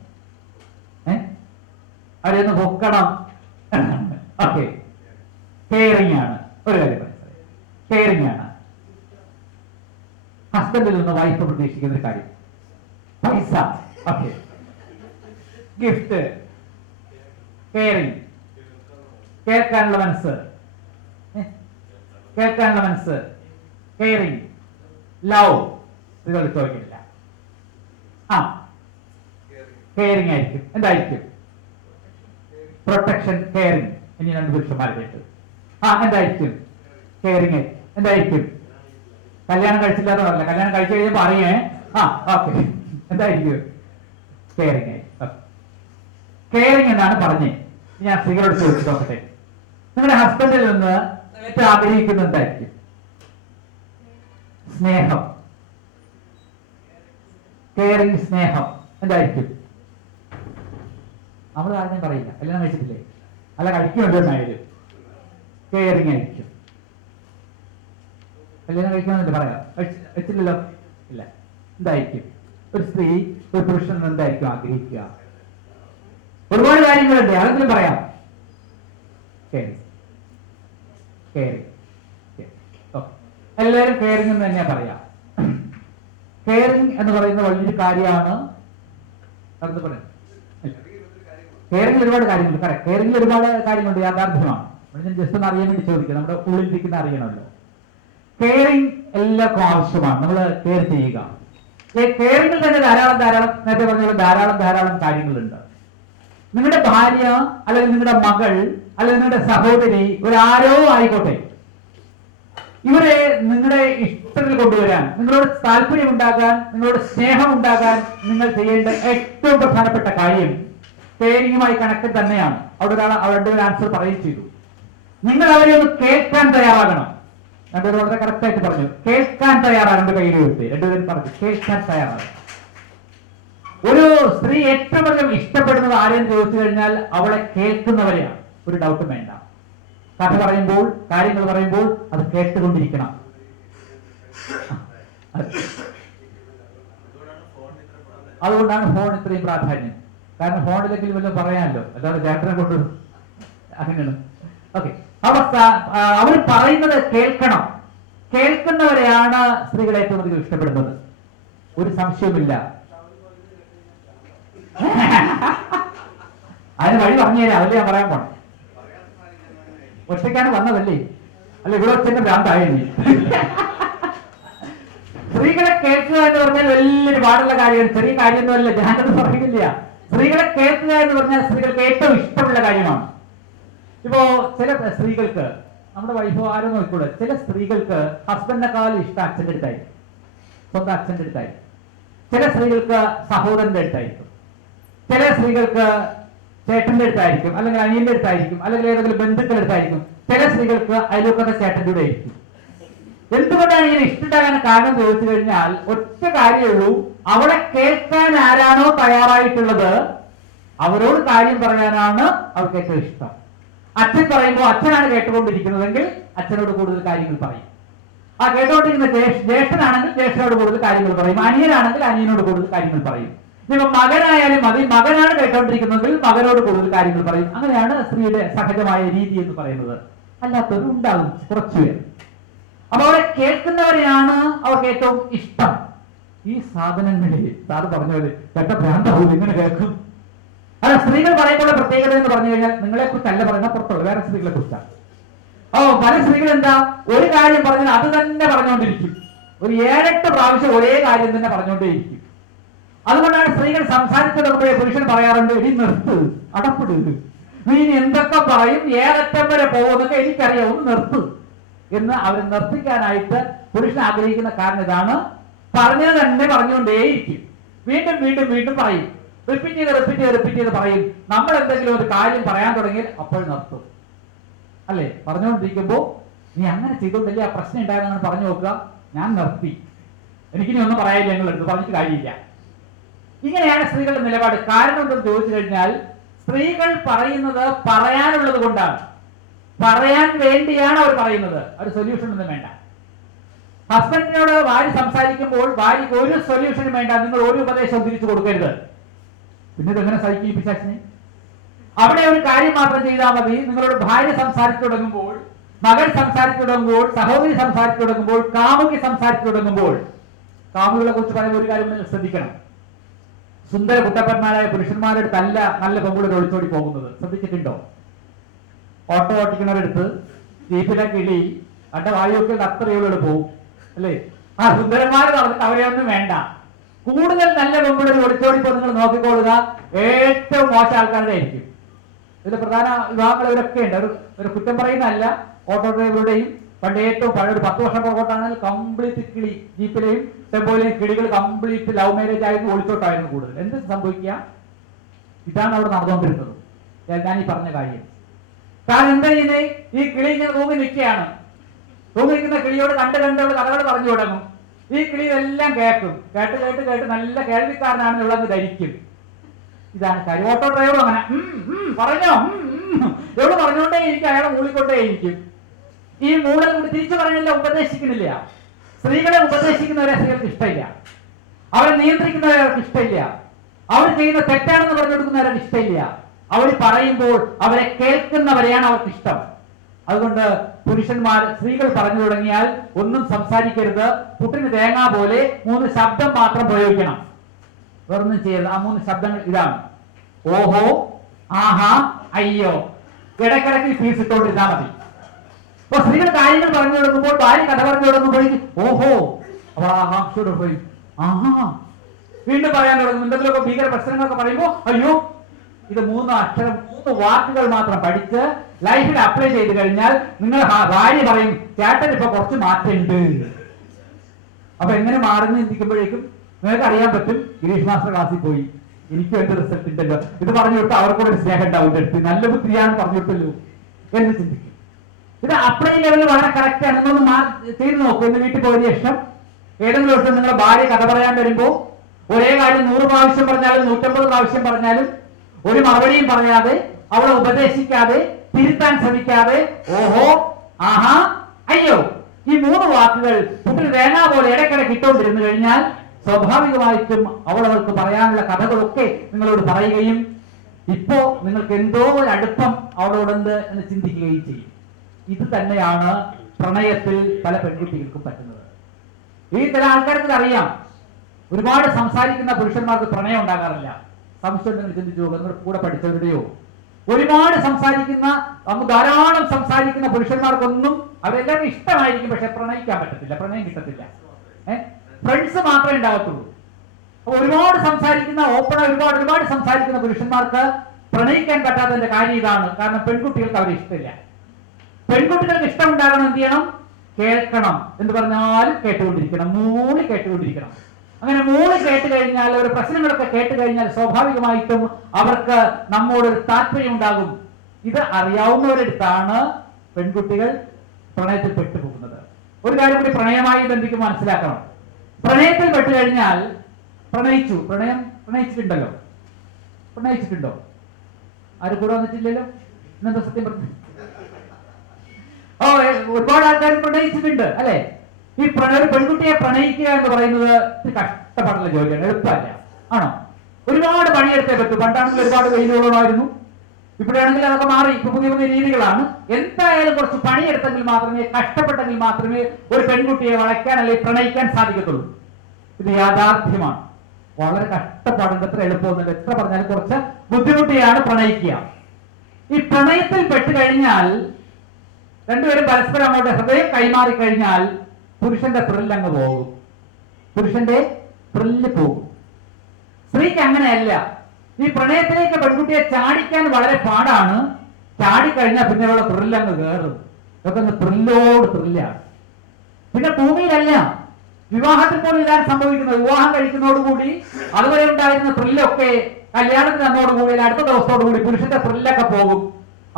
അവരെയൊന്ന് പൊക്കണം. ഓക്കെ, കെയറിംഗ് ആണ്. ഒരു കാര്യം പറഞ്ഞു, കെയറിംഗ് ആണ് ഹസ്ബൻഡിൽ നിന്ന് വൈഫ് പ്രതീക്ഷിക്കുന്ന ഒരു കാര്യം. പൈസ, ഓക്കെ, ഗിഫ്റ്റ്, കെയറിംഗ്, കേൾക്കാനുള്ള മനസ്സ്, കെയറിംഗ്, ലവ്. ഇതുകൾ ചോദിക്കില്ല. കെയറിംഗ് ആയിരിക്കും. എന്തായിരിക്കും? Protection, caring. ഇനി രണ്ട് പുരുഷന്മാരെ കേട്ടു. എന്തായിരിക്കും? കെയറിംഗ്. എന്തായിരിക്കും? കല്യാണം കഴിച്ചില്ലാതെ പറഞ്ഞില്ല, കല്യാണം കഴിച്ചു കഴിയുമ്പോൾ അറിയേ. ഓക്കെ, എന്തായിരിക്കും? കെയറിംഗ്. കെയറിംഗ് എന്നാണ് പറഞ്ഞേ. ഞാൻ സ്ത്രീകളോട് ചോദിച്ചു നോക്കട്ടെ, നിങ്ങളുടെ ഹസ്ബൻഡിൽ നിന്ന് ഏറ്റവും ആഗ്രഹിക്കുന്നത് എന്തായിരിക്കും? സ്നേഹം, കെയറിംഗ്, സ്നേഹം. എന്തായിരിക്കും? നമ്മൾ ആരും പറയില്ല, കല്യാണം കഴിച്ചിട്ടില്ലേ, അല്ല കഴിക്കുമല്ലോ എന്നായാലും കെയറിംഗ് ആയിരിക്കും. കല്യാണം കഴിക്കാമെന്നല്ലേ പറയാം, വെച്ചില്ലല്ലോ, ഇല്ല. എന്തായിരിക്കും? ഒരു സ്ത്രീ ഒരു പുരുഷൻ എന്തായിരിക്കും ആഗ്രഹിക്കുക? ഒരുപാട് കാര്യങ്ങളുണ്ട്, അതെങ്കിലും പറയാം. എല്ലാവരും കെയറിംഗ് എന്ന് തന്നെയാ പറയാം. കെയറിംഗ് എന്ന് പറയുന്ന വലിയൊരു കാര്യമാണ്. കെയറിംഗിൽ ഒരുപാട് കാര്യങ്ങളുണ്ട്. കറക്റ്റ്, കെയറിംഗിൽ ഒരുപാട് കാര്യങ്ങളുണ്ട്, യാഥാർത്ഥ്യമാണ്. ഞാൻ ജസ്റ്റ് ഒന്ന് അറിയാൻ വേണ്ടി ചോദിക്കുക, നമ്മുടെ ഉള്ളിലിരിക്കുന്ന അറിയണമല്ലോ. കെയറിംഗ് എല്ലാവർക്കും ആവശ്യമാണ്. നമ്മൾ കെയർ ചെയ്യുക. കെയറിംഗിൽ തന്നെ ധാരാളം നേരത്തെ പറഞ്ഞ ധാരാളം കാര്യങ്ങളുണ്ട്. നിങ്ങളുടെ ഭാര്യ അല്ലെങ്കിൽ നിങ്ങളുടെ മകൾ അല്ലെങ്കിൽ നിങ്ങളുടെ സഹോദരി, ഒരാരോ ആയിക്കോട്ടെ, ഇവരെ നിങ്ങളുടെ ഇഷ്ടത്തിൽ കൊണ്ടുവരാൻ, നിങ്ങളോട് താല്പര്യം ഉണ്ടാകാൻ, നിങ്ങളോട് സ്നേഹം ഉണ്ടാകാൻ നിങ്ങൾ ചെയ്യേണ്ട ഏറ്റവും പ്രധാനപ്പെട്ട കാര്യം കെയറിംഗുമായി കണക്റ്റഡ് തന്നെയാണ്. അവരുടെ ഒരു ആൻസർ പറയുകയും ചെയ്തു. നിങ്ങൾ അവരെ ഒന്ന് കേൾക്കാൻ തയ്യാറാകണം. രണ്ടുപേരും വളരെ കറക്റ്റ് ആയിട്ട് പറഞ്ഞു, കേൾക്കാൻ തയ്യാറാകേണ്ട കയ്യിൽ വെച്ച് രണ്ടുപേരും പറഞ്ഞു, കേൾക്കാൻ തയ്യാറാകണം. ഒരു സ്ത്രീ ഏറ്റവും അധികം ഇഷ്ടപ്പെടുന്നത് ആരെയും ചോദിച്ചു കഴിഞ്ഞാൽ അവളെ കേൾക്കുന്നവരെയാണ്. ഒരു ഡൗട്ടും വേണ്ട. കഥ പറയുമ്പോൾ, കാര്യങ്ങൾ പറയുമ്പോൾ അത് കേട്ടുകൊണ്ടിരിക്കണം. അതുകൊണ്ടാണ് ഫോൺ ഇത്രയും പ്രാധാന്യം. കാരണം ഫോണിലെങ്കിലും വല്ലതും പറയാനല്ലോ, അല്ലാതെ ചേട്ടനെ കൊണ്ട് അങ്ങനെയാണ്. ഓക്കെ, അവസ്ഥ അവർ പറയുന്നത് കേൾക്കണം. കേൾക്കുന്നവരെയാണ് സ്ത്രീകൾ ഏറ്റവും അധികം ഇഷ്ടപ്പെടുന്നത്. ഒരു സംശയവുമില്ല. അതിന് വഴി പറഞ്ഞുതരാം, അതല്ലേ ഞാൻ പറയാൻ പോണം. ഒറ്റയ്ക്കാണ് വന്നതല്ലേ, അല്ല ഇവിടെ ഒറ്റ ഭ്രാന്തായിരുന്നു. സ്ത്രീകളെ കേൾക്കുക എന്ന് പറഞ്ഞാൽ വലിയൊരു പാടുള്ള കാര്യമാണ്, ചെറിയ കാര്യമൊന്നുമല്ല. ഞാനത് പറയുന്നില്ല. സ്ത്രീകളെ കേൾക്കുക എന്ന് പറഞ്ഞാൽ സ്ത്രീകൾക്ക് ഏറ്റവും ഇഷ്ടമുള്ള കാര്യമാണ്. ഇപ്പോ ചില സ്ത്രീകൾക്ക്, നമ്മുടെ വൈഫോ ആരോ നോക്കൂടെ, ചില സ്ത്രീകൾക്ക് ഹസ്ബൻഡിനെക്കാളും ഇഷ്ടം അച്ഛൻ്റെ അടുത്തായിരിക്കും, സ്വന്തം അച്ഛൻ്റെ അടുത്തായിരിക്കും. ചില സ്ത്രീകൾക്ക് സഹോദരന്റെ അടുത്തായിരിക്കും, ചില സ്ത്രീകൾക്ക് ചേട്ടന്റെ അടുത്തായിരിക്കും, അല്ലെങ്കിൽ അനിയന്റെ അടുത്തായിരിക്കും, അല്ലെങ്കിൽ ഏതെങ്കിലും ബന്ധുക്കളുടെ അടുത്തായിരിക്കും. ചില സ്ത്രീകൾക്ക് അയൽവക്കത്തെ ചേട്ടൻ്റെ കൂടെ ആയിരിക്കും. എന്തുകൊണ്ടാണ് ഇങ്ങനെ ഇഷ്ടപ്പെടാൻ കാരണം ചോദിച്ചു കഴിഞ്ഞാൽ ഒറ്റ കാര്യമുള്ളൂ, അവളെ കേൾക്കാൻ ആരാണോ തയ്യാറായിട്ടുള്ളത് അവരോട് കാര്യം പറയാനാണ് അവർക്ക് ഏറ്റവും ഇഷ്ടം. അച്ഛൻ പറയുമ്പോൾ അച്ഛനാണ് കേട്ടുകൊണ്ടിരിക്കുന്നതെങ്കിൽ അച്ഛനോട് കൂടുതൽ കാര്യങ്ങൾ പറയും. ആ കേട്ടുകൊണ്ടിരിക്കുന്ന ജ്യേഷ്ഠനാണെങ്കിൽ ജ്യേഷ്ഠനോട് കൂടുതൽ കാര്യങ്ങൾ പറയും. അനിയനാണെങ്കിൽ അനിയനോട് കൂടുതൽ കാര്യങ്ങൾ പറയും. ഇനിയിപ്പോ മകനായാലും മതി, മകനാണ് കേട്ടോണ്ടിരിക്കുന്നതെങ്കിൽ മകനോട് കൂടുതൽ കാര്യങ്ങൾ പറയും. അങ്ങനെയാണ് സ്ത്രീയുടെ സഹജമായ രീതി എന്ന് പറയുന്നത്. അല്ലാത്തവരും ഉണ്ടാകും കുറച്ചുപേർ. അപ്പൊ അവരെ കേൾക്കുന്നവരെയാണ് അവർക്ക് ഏറ്റവും ഇഷ്ടം. ഈ സാധനങ്ങളിൽ സാറ് പറഞ്ഞ പോലെ കേട്ട ഭ്രാന്താവും, ഇങ്ങനെ കേൾക്കും. അല്ല, സ്ത്രീകൾ പറയുമ്പോൾ പ്രത്യേകത എന്ന് പറഞ്ഞു കഴിഞ്ഞാൽ നിങ്ങളെ കുറിച്ചല്ല പറയുന്ന, പുറത്തുള്ള വേറെ സ്ത്രീകളെ കുറിച്ചാണ്. പല സ്ത്രീകൾ എന്താ, ഒരു കാര്യം പറഞ്ഞാൽ അത് തന്നെ പറഞ്ഞുകൊണ്ടിരിക്കും. ഒരു 7-8 പ്രാവശ്യം ഒരേ കാര്യം തന്നെ പറഞ്ഞുകൊണ്ടേയിരിക്കും. അതുകൊണ്ടാണ് സ്ത്രീകൾ സംസാരിച്ചിടക്കുമ്പോഴേ പുരുഷൻ പറയാറുണ്ട്, എടി നിർത്ത്, അടപ്പിട്, നീ ഇനി എന്തൊക്കെ പറയും, ഏതറ്റം വരെ പോകുന്നൊക്കെ എനിക്കറിയാം, ഒന്ന് നിർത്ത് എന്ന് അവർ നിർത്തിക്കാനായിട്ട് പുരുഷൻ ആഗ്രഹിക്കുന്ന കാരണം ഇതാണ്. പറഞ്ഞത് തന്നെ പറഞ്ഞുകൊണ്ടേയിരിക്കും, വീണ്ടും വീണ്ടും വീണ്ടും പറയും, റിപ്പീറ്റ് ചെയ്ത് പറയും. നമ്മൾ എന്തെങ്കിലും ഒരു കാര്യം പറയാൻ തുടങ്ങിയാൽ അപ്പോൾ നിർത്തും. അല്ലേ? പറഞ്ഞുകൊണ്ടിരിക്കുമ്പോ നീ അങ്ങനെ ചെയ്തോണ്ടല്ലേ ആ പ്രശ്നം ഉണ്ടായെന്നാണ് പറഞ്ഞു നോക്കുക, ഞാൻ നിർത്തി, എനിക്കിനി ഒന്നും പറയാനില്ല, ഞങ്ങൾ എടുത്ത് പറഞ്ഞിട്ട് കാര്യമില്ല. ഇങ്ങനെയാണ് സ്ത്രീകളുടെ നിലപാട്. കാരണം എന്തെന്ന് ചോദിച്ചു കഴിഞ്ഞാൽ സ്ത്രീകൾ പറയുന്നത് പറയാനുള്ളത് കൊണ്ടാണ്, പറയാൻ വേണ്ടിയാണ് അവർ പറയുന്നത്. ഒരു സൊല്യൂഷൻ ഒന്നും വേണ്ട. ഹസ്ബൻഡിനോട് ഭാര്യ സംസാരിക്കുമ്പോൾ ഭാര്യയ്ക്ക് ഒരു സൊല്യൂഷനും വേണ്ട, നിങ്ങൾ ഒരു ഉപദേശവും തിരിച്ചു കൊടുക്കരുത്. പിന്നെ ഇതെങ്ങനെ സഹിക്കും പിശാചിനെ? അവിടെ ഒരു കാര്യം മാത്രം ചെയ്താൽ മതി. നിങ്ങളോട് ഭാര്യ സംസാരിച്ചു തുടങ്ങുമ്പോൾ, മകൻ സംസാരിച്ചു തുടങ്ങുമ്പോൾ, സഹോദരി സംസാരിച്ചു തുടങ്ങുമ്പോൾ, കാമുകി സംസാരിച്ചു തുടങ്ങുമ്പോൾ, കാമുകളെ കുറിച്ച് പറയുന്ന ഒരു കാര്യം നിങ്ങൾ ശ്രദ്ധിക്കണം. സുന്ദര കുട്ടപ്പന്മാരായ പുരുഷന്മാരുടെ അടുത്തല്ല നല്ല പെൺകുട്ടികൾ ഒളിച്ചോടി പോകുന്നത്. ശ്രദ്ധിച്ചിട്ടുണ്ടോ? ഓട്ടോ ഓട്ടിക്കുന്നവരെടുത്ത് ജീപ്പിലെ കിളി അന്റെ വായുവൊക്കെ അത്രയോളം പോകും അല്ലേ? ആ സുന്ദരന്മാർ നടന്നിട്ട് അവരെ ഒന്നും വേണ്ട. കൂടുതൽ നല്ല പെൺകുട്ടികൾ ഒളിച്ചോടിപ്പോ നിങ്ങൾ നോക്കിക്കൊള്ളുക, ഏറ്റവും മോശം ആൾക്കാരുടെ ആയിരിക്കും. ഇതിൽ പ്രധാന വിഭാഗങ്ങൾ ഇവരൊക്കെ ഉണ്ട്. ഒരു കുറ്റം പറയുന്നതല്ല, ഓട്ടോ ഡ്രൈവറുടെയും പണ്ട് ഏറ്റവും പഴയ ഒരു 10 വർഷം പുറകോട്ടാണെങ്കിൽ കംപ്ലീറ്റ് കിളി, ജീപ്പിലെയും ടെമ്പോയിലെയും കിളികൾ കംപ്ലീറ്റ് ലവ് മാരേജ് ആയിട്ട് ഒളിച്ചോട്ടായിരുന്നു കൂടുതൽ. എന്ത് സംഭവിക്കുക? ഇതാണ് അവിടെ നടന്നുകൊണ്ടിരുന്നത്. ഞാൻ ഈ പറഞ്ഞ കാര്യം. കാരണം എന്താ ചെയ്യുന്നത്? ഈ കിളി ഇങ്ങനെ തൂങ്ങി നിൽക്കുകയാണ്. തൂങ്ങി നിൽക്കുന്ന കിളിയോട് കണ്ട് കഥകൾ പറഞ്ഞു തുടങ്ങും. ഈ കിളി എല്ലാം കേൾക്കും. കേട്ട് നല്ല കേൾവിക്കാരനാണെന്നുള്ളത് ധരിക്കും. ഇതാണ് കാര്യം. ഓട്ടോ ഡ്രൈവറും അങ്ങനെ പറഞ്ഞോ എവിടെ പറഞ്ഞുകൊണ്ടേ ഇരിക്കും, അയാളെ മൂളിക്കൊണ്ടേയിരിക്കും. ഈ മൂളൽ കൊണ്ട് തിരിച്ചു പറഞ്ഞില്ല, ഉപദേശിക്കുന്നില്ല. സ്ത്രീകളെ ഉപദേശിക്കുന്നവരെ സ്ത്രീകൾക്ക് ഇഷ്ടമില്ല, അവരെ നിയന്ത്രിക്കുന്നവരെ അവർക്ക് ഇഷ്ടമില്ല, അവർ ചെയ്യുന്ന തെറ്റാണെന്ന് പറഞ്ഞു കൊടുക്കുന്നവരെ ഇഷ്ടമില്ല. അവർ പറയുമ്പോൾ അവരെ കേൾക്കുന്നവരെയാണ് അവർക്ക് ഇഷ്ടം. അതുകൊണ്ട് പുരുഷന്മാർ സ്ത്രീകൾ പറഞ്ഞു തുടങ്ങിയാൽ ഒന്നും സംസാരിക്കരുത്. പുട്ടിന് തേങ്ങ പോലെ 3 ശബ്ദം മാത്രം പ്രയോഗിക്കണം, വേറൊന്നും ചെയ്യരുത്. ആ 3 ശബ്ദങ്ങൾ ഇതാണ്: ഓഹോ, ആഹാ, അയ്യോ. ഇടയ്ക്കിടയ്ക്ക് ഫീസ് ഇട്ടുകൊണ്ടിരുന്നാൽ മതി. അപ്പൊ സ്ത്രീകൾ കാര്യങ്ങൾ പറഞ്ഞു കൊടുക്കുമ്പോൾ, ഭാര്യ കഥ പറഞ്ഞു കൊടുക്കുമ്പോഴേക്കും ഓഹോ, അവൾ ആകാംക്ഷയോട് പോയി ആഹാ, വീണ്ടും പറയാൻ തുടങ്ങും. എന്തെങ്കിലുമൊക്കെ ഭീകര പ്രശ്നങ്ങളൊക്കെ പറയുമ്പോൾ അയ്യോ. ഇത് 3 വാക്കുകൾ മാത്രം പഠിച്ച് ലൈഫിൽ അപ്ലൈ ചെയ്ത് കഴിഞ്ഞാൽ നിങ്ങൾ ഭാര്യ പറയും, ചേട്ടൻ ഇപ്പൊ കുറച്ച് മാറ്റമുണ്ട്. അപ്പൊ എങ്ങനെ മാറുന്നു ചിന്തിക്കുമ്പോഴേക്കും നിങ്ങൾക്ക് അറിയാൻ പറ്റും, ഗിരീഷ് മാസ്റ്റർ ക്ലാസ്സിൽ പോയി, എനിക്ക് വേണ്ട റിസൾട്ട് ഉണ്ടല്ലോ, ഇത് പറഞ്ഞു വിട്ട് അവർക്കൂടെ ഒരു സ്നേഹം ഉണ്ടാവും, എടുത്ത് നല്ല ബുദ്ധിയാണ് പറഞ്ഞു വിട്ടല്ലോ എന്ന് ചിന്തിക്കും. ഇത് അപ്ലൈ ലെവലിൽ വളരെ കറക്റ്റ് ആണ്. നിങ്ങളൊന്ന് ചെയ്ത് നോക്കൂ. ഇന്ന് വീട്ടിൽ പോയതിനു ശേഷം ഏതെങ്കിലും ദിവസം നിങ്ങളുടെ ഭാര്യ കഥ പറയാൻ വരുമ്പോൾ ഒരേ കാര്യം 100 പ്രാവശ്യം പറഞ്ഞാലും 150 പ്രാവശ്യം പറഞ്ഞാലും ഒരു മറുപടിയും പറയാതെ, അവളെ ഉപദേശിക്കാതെ, തിരുത്താൻ ശ്രമിക്കാതെ ഓഹോ, ആഹാ, അയ്യോ, ഈ 3 വാക്കുകൾ കുട്ടിൽ തേങ്ങ പോലെ ഇടയ്ക്കിടയ്ക്ക് ഇട്ടുകൊണ്ടിരുന്നു കഴിഞ്ഞാൽ സ്വാഭാവികമായിട്ടും അവൾക്ക് പറയാനുള്ള കഥകളൊക്കെ നിങ്ങളോട് പറയുകയും ഇപ്പോ നിങ്ങൾക്ക് എന്തോ ഒരു അടുപ്പം അവളോടുണ്ട് എന്ന് ചിന്തിക്കുകയും ചെയ്യും. ഇത് തന്നെയാണ് പ്രണയത്തിൽ പല പെൺകുട്ടികൾക്കും പറ്റുന്നത്. ഈ ചില ആൾക്കാർക്ക് അറിയാം, ഒരുപാട് സംസാരിക്കുന്ന പുരുഷന്മാർക്ക് പ്രണയം ഉണ്ടാകാറില്ല. സംശയം നിങ്ങൾ ചിന്തിച്ചു നോക്കുക. നിങ്ങൾ കൂടെ പഠിച്ചവരുടെയോ ഒരുപാട് സംസാരിക്കുന്ന, ധാരാളം സംസാരിക്കുന്ന പുരുഷന്മാർക്കൊന്നും അവരെല്ലാവരും ഇഷ്ടമായിരിക്കും, പക്ഷെ പ്രണയിക്കാൻ പറ്റത്തില്ല, പ്രണയം കിട്ടത്തില്ല. ഫ്രണ്ട്സ് മാത്രമേ ഉണ്ടാകത്തുള്ളൂ. അപ്പൊ ഒരുപാട് സംസാരിക്കുന്ന, ഒരുപാട് സംസാരിക്കുന്ന പുരുഷന്മാർക്ക് പ്രണയിക്കാൻ പറ്റാത്തതിന്റെ കാര്യം ഇതാണ്. കാരണം പെൺകുട്ടികൾക്ക് അവരെ ഇഷ്ടമില്ല. പെൺകുട്ടികൾക്ക് ഇഷ്ടം ഉണ്ടാകണം, എന്ത് ചെയ്യണം? കേൾക്കണം. എന്ന് പറഞ്ഞാലും കേട്ടുകൊണ്ടിരിക്കണം, മൂളി കേട്ടുകൊണ്ടിരിക്കണം. അങ്ങനെ മൂളി കേട്ട് കഴിഞ്ഞാൽ, ഒരു പ്രശ്നങ്ങളൊക്കെ കേട്ട് കഴിഞ്ഞാൽ സ്വാഭാവികമായിട്ടും അവർക്ക് നമ്മോടൊരു താല്പര്യം ഉണ്ടാകും. ഇത് അറിയാവുന്നവരെടുത്താണ് പെൺകുട്ടികൾ പ്രണയത്തിൽ പെട്ടുപോകുന്നത്. ഒരു കാര്യം കൂടി പ്രണയമായി ബന്ധിക്കുമ്പോൾ മനസ്സിലാക്കണം. പ്രണയത്തിൽ പെട്ടു കഴിഞ്ഞാൽ, പ്രണയിച്ചിട്ടുണ്ടല്ലോ, പ്രണയിച്ചിട്ടുണ്ടോ? ആരും കൂടെ വന്നിട്ടില്ലല്ലോ. ഇന്നെന്താ സത്യം പറഞ്ഞു? ഒരുപാട് ആൾക്കാർ പ്രണയിച്ചിട്ടുണ്ട് അല്ലെ? ഈ ഒരു പെൺകുട്ടിയെ പ്രണയിക്കുക എന്ന് പറയുന്നത് കഷ്ടപ്പാടുള്ള ജോലിയാണ്, എളുപ്പമല്ല. ആണോ? ഒരുപാട് പണിയെടുത്തേ പറ്റൂ. പണ്ടാണെങ്കിൽ ഒരുപാട് വെയിലുകളായിരുന്നു, ഇവിടെയാണെങ്കിൽ അതൊക്കെ മാറി. ഇപ്പൊ പുതിയ പുതിയ രീതികളാണ്. എന്തായാലും കുറച്ച് പണിയെടുത്തെങ്കിൽ മാത്രമേ, കഷ്ടപ്പെട്ടെങ്കിൽ മാത്രമേ ഒരു പെൺകുട്ടിയെ വളയ്ക്കാൻ അല്ലെങ്കിൽ പ്രണയിക്കാൻ സാധിക്കത്തുള്ളൂ. ഇത് യാഥാർത്ഥ്യമാണ്. വളരെ കഷ്ടപ്പാടുണ്ട്, എത്ര എളുപ്പമൊന്നുമില്ല. എത്ര പറഞ്ഞാലും കുറച്ച് ബുദ്ധിമുട്ടിയാണ് പ്രണയിക്കുക. ഈ പ്രണയത്തിൽ പെട്ട് കഴിഞ്ഞാൽ രണ്ടുപേരും പരസ്പരം അങ്ങോട്ട് ഹൃദയം കൈമാറി കഴിഞ്ഞാൽ പുരുഷന്റെ ത്രില്ല് അങ്ങ് പോകും. പുരുഷന്റെ ത്രില്ല് പോകും. സ്ത്രീക്ക് അങ്ങനെയല്ല. ഈ പ്രണയത്തിലേക്ക് പെൺകുട്ടിയെ ചാടിക്കാൻ വളരെ പാടാണ്. ചാടിക്കഴിഞ്ഞാൽ പിന്നെ അവളുടെ ത്രില്ല് അങ്ങ് കയറും. ഇതൊക്കെ അങ്ങ് ത്രില്ലോട് ത്രില്ലാണ്. പിന്നെ ഭൂമിയിലല്ല, വിവാഹത്തിൽ പോലും ഇതാണ് സംഭവിക്കുന്നത്. വിവാഹം കഴിക്കുന്നതോടുകൂടി അതുവരെ ഉണ്ടായിരുന്ന ത്രില്ലൊക്കെ കല്യാണത്തിന് അന്നോടുകൂടി അടുത്ത ദിവസത്തോടുകൂടി പുരുഷന്റെ ത്രില്ലൊക്കെ പോകും.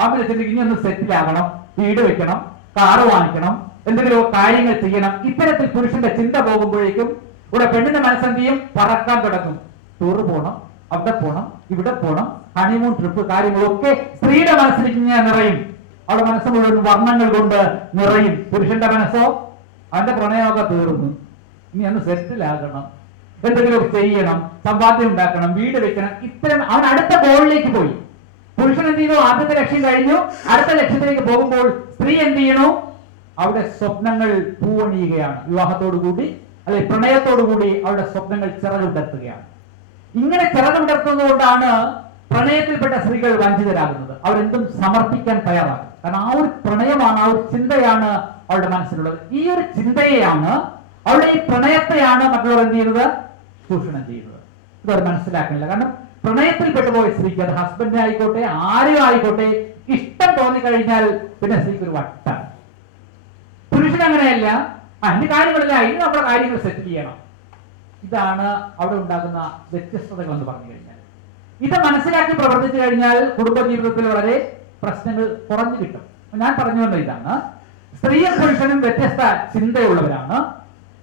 അവന് ചിന്തിക്കും ഇനി ഒന്ന് സെറ്റിലാകണം, വീട് വെക്കണം, കാറ് വാങ്ങിക്കണം, എന്തെങ്കിലും കാര്യങ്ങൾ ചെയ്യണം. ഇത്തരത്തിൽ പുരുഷന്റെ ചിന്ത പോകുമ്പോഴേക്കും ഇവിടെ പെണ്ണിന്റെ മനസ്സെന്തിയും പറക്കാൻ തുടങ്ങും. ടൂറ് പോണം, അവിടെ പോണം, ഇവിടെ പോണം, ഹണിമൂൺ ട്രിപ്പ്, കാര്യങ്ങളൊക്കെ സ്ത്രീയുടെ മനസ്സിലേക്ക് ഇങ്ങനെ നിറയും. അവളുടെ മനസ്സ് മുഴുവൻ വർണ്ണങ്ങൾ കൊണ്ട് നിറയും. പുരുഷന്റെ മനസ്സോ അവന്റെ പ്രണയമൊക്കെ തീർന്നു. ഇനി അന്ന് സെറ്റിലാകണം, എന്തെങ്കിലും ചെയ്യണം, സമ്പാദ്യം ഉണ്ടാക്കണം, വീട് വെക്കണം. ഇത്തരം അവൻ അടുത്ത ഗോളിലേക്ക് പോയി. പുരുഷൻ എന്ത് ചെയ്യുന്നു? ആദ്യത്തെ ലക്ഷ്യം കഴിഞ്ഞു, അടുത്ത ലക്ഷ്യത്തിലേക്ക് പോകുമ്പോൾ സ്ത്രീ എന്ത് ചെയ്യണു? അവിടെ സ്വപ്നങ്ങൾ പൂവണിയുകയാണ്. വിവാഹത്തോടു കൂടി അല്ലെ പ്രണയത്തോടു കൂടി അവരുടെ സ്വപ്നങ്ങൾ ചിറകുണ്ടെത്തുകയാണ്. ഇങ്ങനെ ചിറകുണ്ടെത്തുന്നതുകൊണ്ടാണ് പ്രണയത്തിൽപ്പെട്ട സ്ത്രീകൾ വഞ്ചിതരാകുന്നത്. അവരെന്തും സമർപ്പിക്കാൻ തയ്യാറാകും. കാരണം ആ ഒരു പ്രണയമാണ്, ആ ഒരു ചിന്തയാണ് അവളുടെ മനസ്സിലുള്ളത്. ഈ ഒരു ചിന്തയെയാണ്, അവളുടെ ഈ പ്രണയത്തെയാണ് മറ്റുള്ളവർ എന്ത് ചെയ്യുന്നത്? ചൂഷണം ചെയ്യുന്നത്. ഇതവർ മനസ്സിലാക്കുന്നില്ല. കാരണം പ്രണയത്തിൽ പെട്ടുപോയ സ്ത്രീക്ക്, അത് ഹസ്ബൻഡ് ആയിക്കോട്ടെ ആരും ആയിക്കോട്ടെ, ഇഷ്ടം തോന്നിക്കഴിഞ്ഞാൽ പിന്നെ സ്ത്രീക്ക് ഒരു വട്ടാണ്. പുരുഷൻ അങ്ങനെയല്ല. അതിന്റെ കാര്യങ്ങളില്ല, ഇനി നമ്മുടെ കാര്യങ്ങൾ സെറ്റ് ചെയ്യണം. ഇതാണ് അവിടെ ഉണ്ടാകുന്ന വ്യത്യസ്തതകൾ എന്ന് പറഞ്ഞു കഴിഞ്ഞാൽ. ഇത് മനസ്സിലാക്കി പ്രവർത്തിച്ചു കഴിഞ്ഞാൽ കുടുംബജീവിതത്തിൽ വളരെ പ്രശ്നങ്ങൾ കുറഞ്ഞു കിട്ടും. ഞാൻ പറഞ്ഞു വന്ന ഇതാണ്, സ്ത്രീയും പുരുഷനും വ്യത്യസ്ത ചിന്തയുള്ളവരാണ്,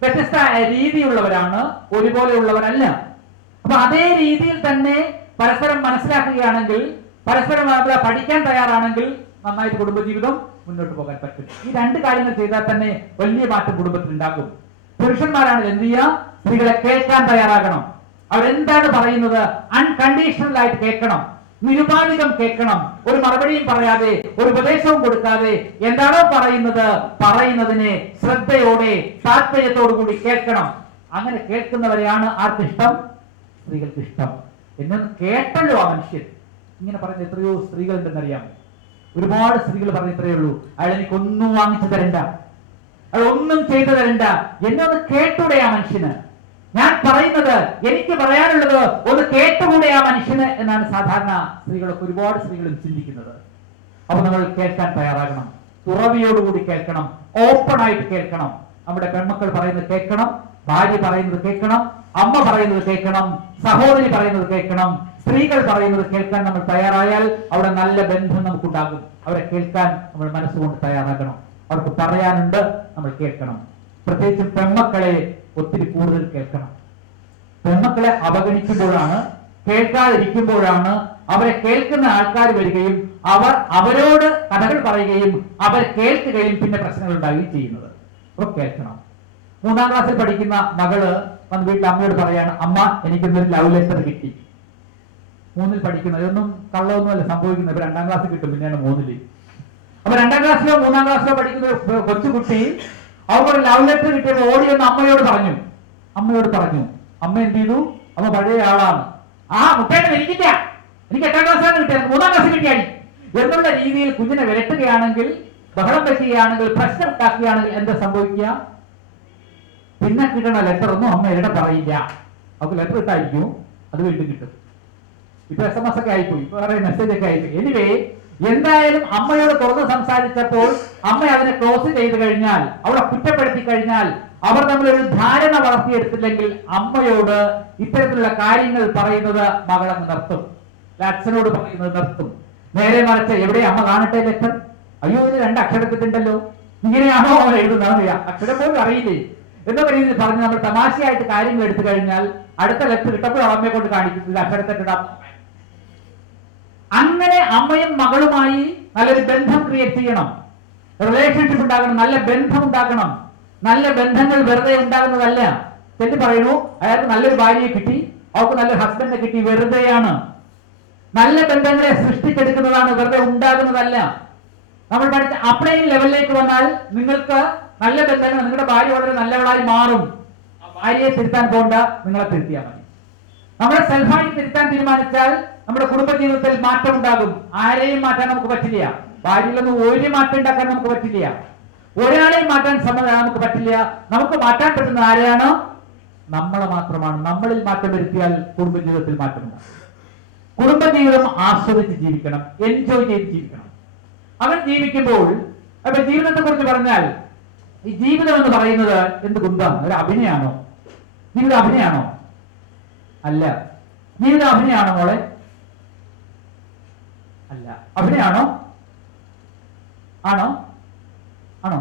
വ്യത്യസ്ത രീതിയുള്ളവരാണ്, ഒരുപോലെയുള്ളവരല്ല. അപ്പൊ അതേ രീതിയിൽ തന്നെ പരസ്പരം മനസ്സിലാക്കുകയാണെങ്കിൽ, പരസ്പരം പഠിക്കാൻ തയ്യാറാണെങ്കിൽ നന്നായിട്ട് കുടുംബജീവിതം മുന്നോട്ട് പോകാൻ പറ്റും. ഈ രണ്ട് കാര്യങ്ങൾ ചെയ്താൽ തന്നെ വലിയ മാറ്റം കുടുംബത്തിൽ ഉണ്ടാകും. പുരുഷന്മാരാണ് എന്ത് ചെയ്യുക? സ്ത്രീകളെ കേൾക്കാൻ തയ്യാറാകണം. അവരെന്താണ് പറയുന്നത് അൺകണ്ടീഷണൽ ആയിട്ട് കേൾക്കണം, നിരുപാധികം കേൾക്കണം. ഒരു മറുപടിയും പറയാതെ, ഒരു ഉപദേശവും കൊടുക്കാതെ, എന്താണോ പറയുന്നതിനെ ശ്രദ്ധയോടെ താല്പര്യത്തോടു കൂടി കേൾക്കണം. അങ്ങനെ കേൾക്കുന്നവരെയാണ് ആർക്കിഷ്ടം? സ്ത്രീകൾക്ക് ഇഷ്ടം. എന്നെ കേട്ടല്ലോ ആ മനുഷ്യൻ. ഇങ്ങനെ പറയുന്ന എത്രയോ സ്ത്രീകൾ ഉണ്ടെന്നറിയാം. ഒരുപാട് സ്ത്രീകൾ പറഞ്ഞ ഇത്രയേ ഉള്ളൂ, അയാൾ എനിക്കൊന്നും വാങ്ങിച്ചു തരണ്ട, അയാൾ ഒന്നും ചെയ്തു തരണ്ട, എന്നെ ഒന്ന് കേട്ടൂടെ ആ മനുഷ്യന്, ഞാൻ പറയുന്നത് എനിക്ക് പറയാനുള്ളത് ഒന്ന് കേട്ടുകൂടെ ആ മനുഷ്യന് എന്നാണ് സാധാരണ സ്ത്രീകളൊക്കെ, ഒരുപാട് സ്ത്രീകളും ചിന്തിക്കുന്നത്. അപ്പൊ നമ്മൾ കേൾക്കാൻ തയ്യാറാകണം, തുറവിയോടുകൂടി കേൾക്കണം, ഓപ്പൺ ആയിട്ട് കേൾക്കണം. നമ്മുടെ പെൺമക്കൾ പറയുന്നത് കേൾക്കണം, ഭാര്യ പറയുന്നത് കേൾക്കണം, അമ്മ പറയുന്നത് കേൾക്കണം, സഹോദരി പറയുന്നത് കേൾക്കണം, സ്ത്രീകൾ പറയുന്നത് കേൾക്കാൻ നമ്മൾ തയ്യാറായാൽ അവിടെ നല്ല ബന്ധം നമുക്കുണ്ടാകും. അവരെ കേൾക്കാൻ നമ്മൾ മനസ്സുകൊണ്ട് തയ്യാറാകണം. അവർക്ക് പറയാനുണ്ട്, നമ്മൾ കേൾക്കണം. പ്രത്യേകിച്ചും പെൺമക്കളെ ഒത്തിരി കൂടുതൽ കേൾക്കണം. പെൺമക്കളെ അവഗണിക്കുമ്പോഴാണ്, കേൾക്കാതിരിക്കുമ്പോഴാണ് അവരെ കേൾക്കുന്ന ആൾക്കാർ വരികയും അവർ അവരോട് കഥകൾ പറയുകയും അവർ കേൾക്കുകയും പിന്നെ പ്രശ്നങ്ങൾ ഉണ്ടാവുകയും ചെയ്യുന്നത്. അപ്പൊ കേൾക്കണം. 3ാം ക്ലാസ്സിൽ പഠിക്കുന്ന മകള് വന്ന് വീട്ടിൽ അമ്മയോട് പറയാണ്, അമ്മ എനിക്കൊന്നൊരു ലവ് ലെറ്റർ കിട്ടി. 3ൽ പഠിക്കുന്നത്, ഇതൊന്നും കള്ളമൊന്നുമല്ല സംഭവിക്കുന്നത്. ഇപ്പൊ 2ാം ക്ലാസ്സിൽ കിട്ടും, പിന്നെയാണ് 3ൽ. അപ്പൊ 2ാം ക്ലാസ്സിലോ 3ാം ക്ലാസ്സിലോ പഠിക്കുന്ന കൊച്ചുകുട്ടി അവർക്ക് ലവ് ലെറ്റർ കിട്ടിയപ്പോൾ ഓടി വന്ന് അമ്മയോട് പറഞ്ഞു. അമ്മ എന്ത് ചെയ്തു? അമ്മ പഴയ ആളാണ്. ആ മുട്ടേട്ടൻ എനിക്കില്ല, എനിക്ക് 8ാം ക്ലാസ്സിലാണ് കിട്ടിയത്, 3ാം ക്ലാസ്സിൽ കിട്ടിയാൽ എന്നുള്ള രീതിയിൽ കുഞ്ഞിനെ വിരട്ടുകയാണെങ്കിൽ, ബഹളം വെക്കുകയാണെങ്കിൽ, പ്രശ്നം ഉണ്ടാക്കുകയാണെങ്കിൽ എന്താ സംഭവിക്കുക? പിന്നെ കിട്ടണ ലെറ്റർ ഒന്നും അമ്മ എവിടെ പറയില്ല. അവർക്ക് ലെറ്റർ ഇട്ടായിരിക്കും, അത് വീണ്ടും കിട്ടും. ഇപ്പൊ SMS ഒക്കെ ആയിപ്പോയി, വേറെ മെസ്സേജ് ഒക്കെ ആയിപ്പോയി. എനിവേ, എന്തായാലും അമ്മയോട് തുറന്ന് സംസാരിച്ചപ്പോൾ അമ്മ അതിനെ ക്ലോസ് ചെയ്ത് കഴിഞ്ഞാൽ, അവളെ കുറ്റപ്പെടുത്തി കഴിഞ്ഞാൽ, അവർ തമ്മിലൊരു ധാരണ വളർത്തിയെടുത്തില്ലെങ്കിൽ അമ്മയോട് ഇത്തരത്തിലുള്ള കാര്യങ്ങൾ പറയുന്നത് മകളങ്ങ് നിർത്തും, അച്ഛനോട് പറയുന്നത് നിർത്തും. നേരെ മറിച്ച് എവിടെ അമ്മ കാണട്ടെ ലെറ്റർ, അയ്യോ ഇത് 2 അക്ഷരത്തിട്ടുണ്ടല്ലോ, ഇങ്ങനെയാണോ അവൻ എഴുതുന്നത്, അക്ഷരം പോലും അറിയില്ലേ എന്നൊക്കെ രീതിയിൽ പറഞ്ഞ് നമ്മൾ തമാശയായിട്ട് കാര്യങ്ങൾ എടുത്തു കഴിഞ്ഞാൽ അടുത്ത ലെറ്റർ കിട്ടപ്പോൾ അമ്മയെ കൊണ്ട് കാണിക്കും, ഇത് അക്ഷരത്തെട്ടിടാം. അങ്ങനെ അമ്മയും മകളുമായി നല്ലൊരു ബന്ധം ക്രിയേറ്റ് ചെയ്യണം, റിലേഷൻഷിപ്പ് ഉണ്ടാകണം, നല്ല ബന്ധം ഉണ്ടാക്കണം. നല്ല ബന്ധങ്ങൾ വെറുതെ ഉണ്ടാകുന്നതല്ല. ചെല്ലു പറയുന്നു അയാൾക്ക് നല്ലൊരു ഭാര്യയെ കിട്ടി, അവർക്ക് നല്ലൊരു ഹസ്ബൻഡിനെ കിട്ടി, വെറുതെയാണ്. നല്ല ബന്ധങ്ങളെ സൃഷ്ടിച്ചെടുക്കുന്നതാണ്, വെറുതെ ഉണ്ടാകുന്നതല്ല. നമ്മൾ പഠിച്ച അപ്ലൈൻ ലെവലിലേക്ക് വന്നാൽ നിങ്ങൾക്ക് നല്ല ബന്ധങ്ങൾ, നിങ്ങളുടെ ഭാര്യ വളരെ നല്ലവളായി മാറും. ഭാര്യയെ തിരുത്താൻ പോകണ്ട, നിങ്ങളെ തിരുത്തിയാൽ മതി. നമ്മളെ സെൽഫായി തിരുത്താൻ തീരുമാനിച്ചാൽ നമ്മുടെ കുടുംബജീവിതത്തിൽ മാറ്റം ഉണ്ടാകും. ആരെയും മാറ്റാൻ നമുക്ക് പറ്റില്ല. ഭാര്യയിലൊന്നും ഒരു മാറ്റം ഉണ്ടാക്കാൻ നമുക്ക് പറ്റില്ല. ഒരാളെയും മാറ്റാൻ നമുക്ക് പറ്റില്ല. നമുക്ക് മാറ്റാൻ പറ്റുന്ന ആരെയാണ്? നമ്മളെ മാത്രമാണ്. നമ്മളിൽ മാറ്റം വരുത്തിയാൽ കുടുംബജീവിതത്തിൽ മാറ്റമുണ്ടാകും. കുടുംബജീവിതം ആസ്വദിച്ച് ജീവിക്കണം, എൻജോയ് ചെയ്ത് ജീവിക്കണം. അവൻ ജീവിക്കുമ്പോൾ അപ്പൊ ജീവിതത്തെ കുറിച്ച് പറഞ്ഞാൽ ഈ ജീവിതം എന്ന് പറയുന്നത് എന്ത് കുന്തം? ഒരു അഭിനയാണോ? ജീവിതം അഭിനയാണോ? അല്ല. ജീവിതം അഭിനയാണോ മോളെ? അല്ല. അഭിനയാണോ? ആണോ? ആണോ?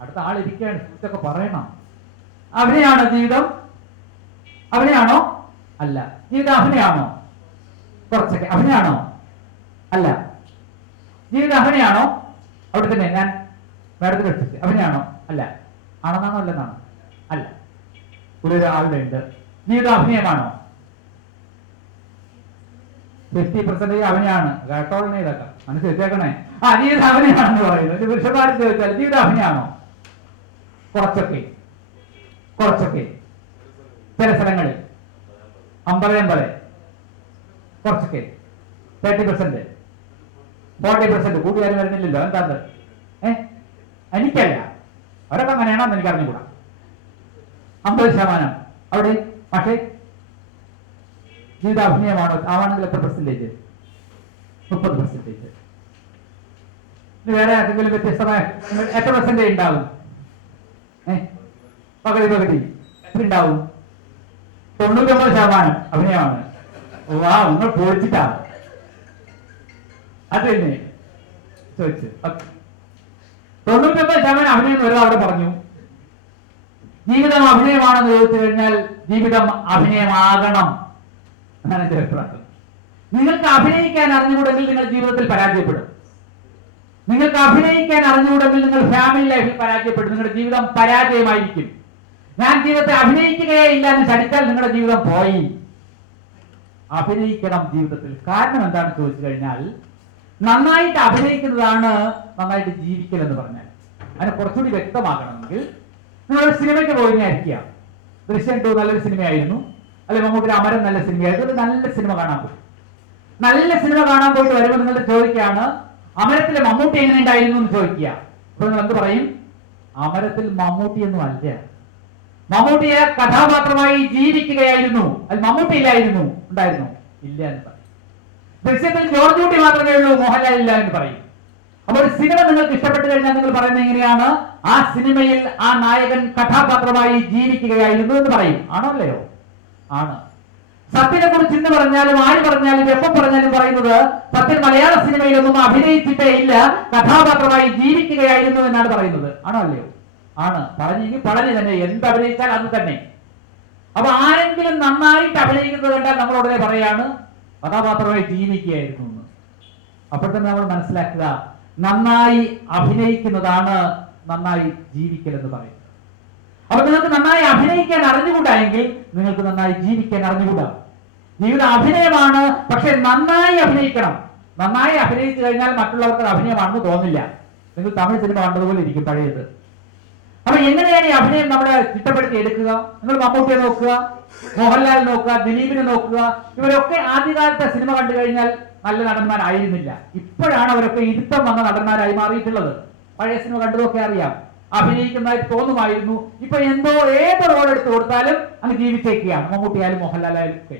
അടുത്ത ആളിരിക്കുകയാണ്, ഇതൊക്കെ പറയണം. അഭിനയാണോ ജീവിതം? അഭിനയാണോ? അല്ല. ജീവിതം അഭിനയാണോ? കുറച്ചൊക്കെ അഭിനയാണോ? അല്ല. ജീവിതം അഭിനയാണോ? അവിടെ തന്നെ ഞാൻ മേഡത്തിന് വെച്ചിട്ട് അഭിനയാണോ? അല്ല. ആണെന്നാണോ? അല്ലെന്നാണോ? അല്ല. ഇവിടെ ഒരാളുടെ ഉണ്ട്. ജീവിതം അഭിനയമാണോ? 50% അഭിനയാണ്. കേട്ടോളണേ, ഇതൊക്കെ മനസ്സിലേക്കണേ. ജീവിതം അഭിനയാണെന്ന് പറയുന്നത് പുരുഷന്മാരെ ചോദിച്ചാൽ ജീവിതം അഭിനയാണോ? കുറച്ചൊക്കെ കുറച്ചൊക്കെ ചില സ്ഥലങ്ങളിൽ 50-50, കുറച്ചൊക്കെ 30%, 40%. കൂടിയാലും വരുന്നില്ലല്ലോ. എന്താ എനിക്കല്ല, അവരൊക്കെ അങ്ങനെയാണോന്ന് എനിക്ക് അറിഞ്ഞുകൂടാ. 50% അവിടെ. പക്ഷേ ജീവിതാഭിനയമാണോ? ആവാണെങ്കിൽ എത്ര %? 30%. വേറെ ആർക്കെങ്കിലും വ്യത്യസ്തമായ എത്ര % ഉണ്ടാവും? പകുതി എത്ര ഉണ്ടാവും? 99% അഭിനയമാണ്. വാ, നിങ്ങൾ പൊളിച്ചിട്ടാണ്. അത് തന്നെ ചോദിച്ചു. 99% അഭിനയം എന്ന് ഒരാളോട് പറഞ്ഞു. ജീവിതം അഭിനയമാണെന്ന് ചോദിച്ചു കഴിഞ്ഞാൽ ജീവിതം അഭിനയമാകണം എന്നാണ് എന്റെ അഭിപ്രായം. നിങ്ങൾക്ക് അഭിനയിക്കാൻ അറിഞ്ഞുകൂടെങ്കിൽ നിങ്ങൾ ജീവിതത്തിൽ പരാജയപ്പെടും. നിങ്ങൾക്ക് അഭിനയിക്കാൻ അറിഞ്ഞുകൂടെങ്കിൽ നിങ്ങൾ ഫാമിലി ലൈഫിൽ പരാജയപ്പെടും. നിങ്ങളുടെ ജീവിതം പരാജയമായിരിക്കും. ഞാൻ ജീവിതത്തെ അഭിനയിക്കുകയേ ഇല്ല എന്ന് ചടിച്ചാൽ നിങ്ങളുടെ ജീവിതം പോയി. അഭിനയിക്കണം ജീവിതത്തിൽ. കാരണം എന്താണെന്ന് ചോദിച്ചു കഴിഞ്ഞാൽ നന്നായിട്ട് അഭിനയിക്കുന്നതാണ് നന്നായിട്ട് ജീവിക്കൽ എന്ന് പറഞ്ഞാൽ. അതിനെ കുറച്ചുകൂടി വ്യക്തമാക്കണമെങ്കിൽ നിങ്ങളൊരു സിനിമയ്ക്ക് പോയിരുന്നായിരിക്കുക. ദൃശ്യം 2 നല്ലൊരു സിനിമയായിരുന്നു, അല്ലെങ്കിൽ മമ്മൂട്ടിയുടെ അമരൻ നല്ല സിനിമയായിരുന്നു. ഒരു നല്ല സിനിമ കാണാൻ പോയി. നല്ല സിനിമ കാണാൻ പോയിട്ട് വരുമ്പോൾ നിങ്ങൾ ചോദിക്കുകയാണ് അമരത്തിലെ മമ്മൂട്ടി എങ്ങനെ ഉണ്ടായിരുന്നു എന്ന് ചോദിക്കുക. അപ്പൊ നിങ്ങൾ എന്ത് പറയും? അമരത്തിൽ മമ്മൂട്ടിയൊന്നും അല്ല, മമ്മൂട്ടിയെ കഥാപാത്രമായി ജീവിക്കുകയായിരുന്നു. അത് മമ്മൂട്ടി ഇല്ലായിരുന്നു. ഉണ്ടായിരുന്നു? ഇല്ല എന്ന് പറയും. ദൃശ്യത്തിൽ ജോർജ് കുട്ടി മാത്രമേ ഉള്ളൂ, മോഹൻലാൽ ഇല്ല എന്ന് പറയും. അപ്പൊ ഒരു സിനിമ നിങ്ങൾക്ക് ഇഷ്ടപ്പെട്ടു കഴിഞ്ഞാൽ നിങ്ങൾ പറയുന്നത് എങ്ങനെയാണ്? ആ സിനിമയിൽ ആ നായകൻ കഥാപാത്രമായി ജീവിക്കുകയായിരുന്നു എന്ന് പറയും. ആണോ അല്ലയോ? ആണ്. സത്യനെ കുറിച്ച് ഇന്ന് പറഞ്ഞാലും ആര് പറഞ്ഞാലും എപ്പം പറഞ്ഞാലും പറയുന്നത് സത്യൻ മലയാള സിനിമയിലൊന്നും അഭിനയിച്ചിട്ടേ ഇല്ല, കഥാപാത്രമായി ജീവിക്കുകയായിരുന്നു എന്നാണ് പറയുന്നത്. ആണോ അല്ലയോ? ആണ്. പറഞ്ഞെങ്കിൽ പറഞ്ഞു തന്നെ, എന്ത് അഭിനയിച്ചാൽ അത് തന്നെ. അപ്പൊ ആരെങ്കിലും നന്നായിട്ട് അഭിനയിക്കുന്നത് കണ്ടാൽ നമ്മൾ ഉടനെ പറയാണ് കഥാപാത്രമായി ജീവിക്കുകയായിരുന്നു എന്ന്. അപ്പോൾ തന്നെ നമ്മൾ മനസ്സിലാക്കുക, നന്നായി അഭിനയിക്കുന്നതാണ് നന്നായി ജീവിക്കൽ എന്ന് പറയുന്നത്. അപ്പൊ നിങ്ങൾക്ക് നന്നായി അഭിനയിക്കാൻ അറിഞ്ഞുകൂടായെങ്കിൽ നിങ്ങൾക്ക് നന്നായി ജീവിക്കാൻ അറിഞ്ഞുകൂടാ. ജീവിതം അഭിനയമാണ്, പക്ഷെ നന്നായി അഭിനയിക്കണം. നന്നായി അഭിനയിച്ചു കഴിഞ്ഞാൽ മറ്റുള്ളവർക്ക് അഭിനയമാണെന്ന് തോന്നില്ല. നിങ്ങൾ തമിഴ് സിനിമ കണ്ടതുപോലെ ഇരിക്കും പഴയത്. അപ്പൊ എങ്ങനെയാണ് ഈ അഭിനയം നമ്മളെ ചിട്ടപ്പെടുത്തി എടുക്കുക? നിങ്ങൾ മമ്മൂട്ടിയെ നോക്കുക, മോഹൻലാൽ നോക്കുക, ദിലീപിനെ നോക്കുക. ഇവരൊക്കെ ആദ്യകാലത്തെ സിനിമ കണ്ടു കഴിഞ്ഞാൽ നല്ല നടന്മാരായിരുന്നില്ല. ഇപ്പോഴാണ് അവരൊക്കെ ഇരുത്തം വന്ന നടന്മാരായി മാറിയിട്ടുള്ളത്. പഴയ സിനിമ കണ്ടതൊക്കെ അറിയാം, അഭിനയിക്കുന്നതായിട്ട് തോന്നുമായിരുന്നു. ഇപ്പൊ എന്തോ ഏത് റോൾ എടുത്തു കൊടുത്താലും അങ്ങ് ജീവിച്ചേക്കുകയാണ്, മമ്മൂട്ടിയായാലും മോഹൻലാലായാലും ഒക്കെ.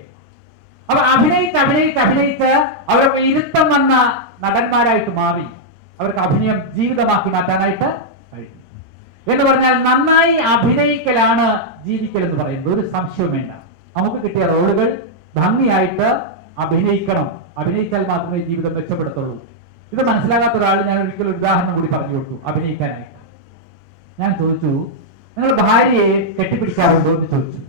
അപ്പൊ അഭിനയിച്ച് അവരൊക്കെ ഇരുത്തം വന്ന നടന്മാരായിട്ട് മാറി. അവർക്ക് അഭിനയം ജീവിതമാക്കി മാറ്റാനായിട്ട് കഴിഞ്ഞു. എന്ന് പറഞ്ഞാൽ നന്നായി അഭിനയിക്കലാണ് ജീവിക്കൽ എന്ന് പറയുന്നത്. ഒരു സംശയവും വേണ്ട. നമുക്ക് കിട്ടിയ റോളുകൾ ഭംഗിയായിട്ട് അഭിനയിക്കണം. അഭിനയിച്ചാൽ മാത്രമേ ജീവിതം മെച്ചപ്പെടുത്തുള്ളൂ. ഇത് മനസ്സിലാകാത്ത ഒരാൾ ഞാൻ ഒരിക്കലും ഉദാഹരണം കൂടി പറഞ്ഞു കൊടുത്തു. അഭിനയിക്കാനായിട്ട് ഞാൻ ചോദിച്ചു, നിങ്ങൾ ഭാര്യയെ കെട്ടിപ്പിടിക്കാറുണ്ടോ എന്ന് ചോദിച്ചു.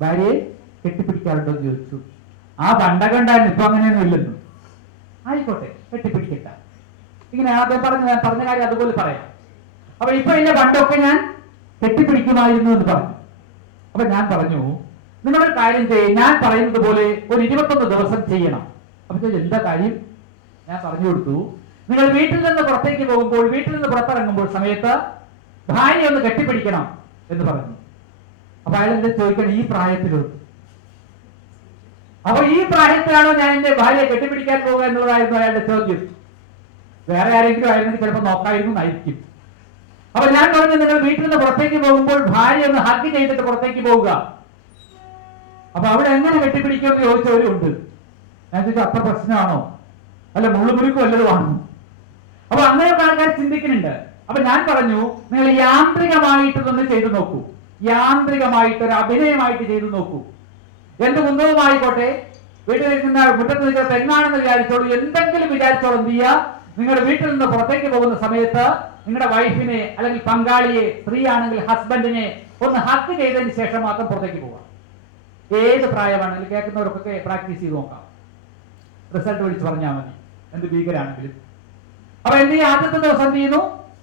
ഭാര്യയെ കെട്ടിപ്പിടിക്കാറുണ്ടോ എന്ന് ചോദിച്ചു. ആ കണ്ടായിരുന്നു. ഇപ്പൊ അങ്ങനെയൊന്നും ഇല്ലെന്നു. ആയിക്കോട്ടെ, കെട്ടിപ്പിടിക്കട്ട. ഇങ്ങനെ ആദ്യം പറഞ്ഞ കാര്യം അതുപോലെ പറയാം. അപ്പൊ ഇപ്പൊ ഇല്ല, പണ്ടൊക്കെ ഞാൻ കെട്ടിപ്പിടിക്കുമായിരുന്നു എന്ന് പറഞ്ഞു. അപ്പൊ ഞാൻ പറഞ്ഞു, നിങ്ങളൊരു കാര്യം ചെയ്യും, ഞാൻ പറയുന്നത് പോലെ ഒരു 21 ദിവസം ചെയ്യണം. അപ്പൊ എന്താ കാര്യം? ഞാൻ പറഞ്ഞു കൊടുത്തു, നിങ്ങൾ വീട്ടിൽ നിന്ന് പുറത്തേക്ക് പോകുമ്പോൾ, വീട്ടിൽ നിന്ന് പുറത്തിറങ്ങുമ്പോൾ സമയത്ത് ഭാര്യ ഒന്ന് കെട്ടിപ്പിടിക്കണം എന്ന് പറഞ്ഞു. അപ്പൊ അയാൾ എന്താ ചോദിക്കണം, ഈ പ്രായത്തിലോ? അപ്പൊ ഈ പ്രായത്തിലാണോ ഞാൻ എന്റെ ഭാര്യയെ കെട്ടിപ്പിടിക്കാൻ പോകുക എന്നുള്ളതായിരുന്നു അയാളുടെ ചോദ്യം. വേറെ ആരെങ്കിലും ആയിരുന്നെങ്കിൽ ചിലപ്പോൾ നോക്കായിരുന്നു എന്നായിരിക്കും. അപ്പൊ ഞാൻ പറഞ്ഞു, നിങ്ങൾ വീട്ടിൽ നിന്ന് പുറത്തേക്ക് പോകുമ്പോൾ ഭാര്യ ഒന്ന് ഹഗ് ചെയ്തിട്ട് പുറത്തേക്ക് പോവുക. അപ്പൊ അവിടെ എങ്ങനെ കെട്ടിപ്പിടിക്കുമെന്ന് ചോദിച്ചവരുണ്ട്. ഞാൻ ചോദിച്ചു, അത്ര പ്രശ്നമാണോ, അല്ല മുള്ളുമുരുക്കും വല്ലതുമാണോ? അപ്പൊ അങ്ങനെയൊക്കെ ആൾക്കാർ ചിന്തിക്കുന്നുണ്ട്. അപ്പൊ ഞാൻ പറഞ്ഞു, നിങ്ങൾ യാന്ത്രികമായിട്ടൊന്ന് ചെയ്തു നോക്കൂ, യാന്ത്രികമായിട്ട് ഒരു അഭിനയമായിട്ട് ചെയ്തു നോക്കൂ. എന്ത് കുന്തവുമായിക്കോട്ടെ, വീട്ടിലിരിക്കുന്ന മുറ്റത്ത് നിൽക്കുന്ന തെങ്ങാണെന്ന് വിചാരിച്ചോളൂ, എന്തെങ്കിലും വിചാരിച്ചോളൂ. എന്ത് ചെയ്യുക, നിങ്ങൾ വീട്ടിൽ നിന്ന് പുറത്തേക്ക് പോകുന്ന സമയത്ത് നിങ്ങളുടെ വൈഫിനെ അല്ലെങ്കിൽ പങ്കാളിയെ, സ്ത്രീ ആണെങ്കിൽ ഹസ്ബൻഡിനെ ഒന്ന് ഹഗ് ചെയ്തതിന് ശേഷം മാത്രം പുറത്തേക്ക് പോവുക. ഏത് പ്രായമാണെങ്കിലും കേൾക്കുന്നവർക്കൊക്കെ പ്രാക്ടീസ് ചെയ്ത് നോക്കാം. റിസൾട്ട് വിളിച്ച് പറഞ്ഞാൽ മതി, എന്ത് ഭീകരാണെങ്കിലും. അപ്പൊ എന്ത് ചെയ്യും, ആദ്യത്തെ ദിവസം എന്ത് ചെയ്യുന്നു,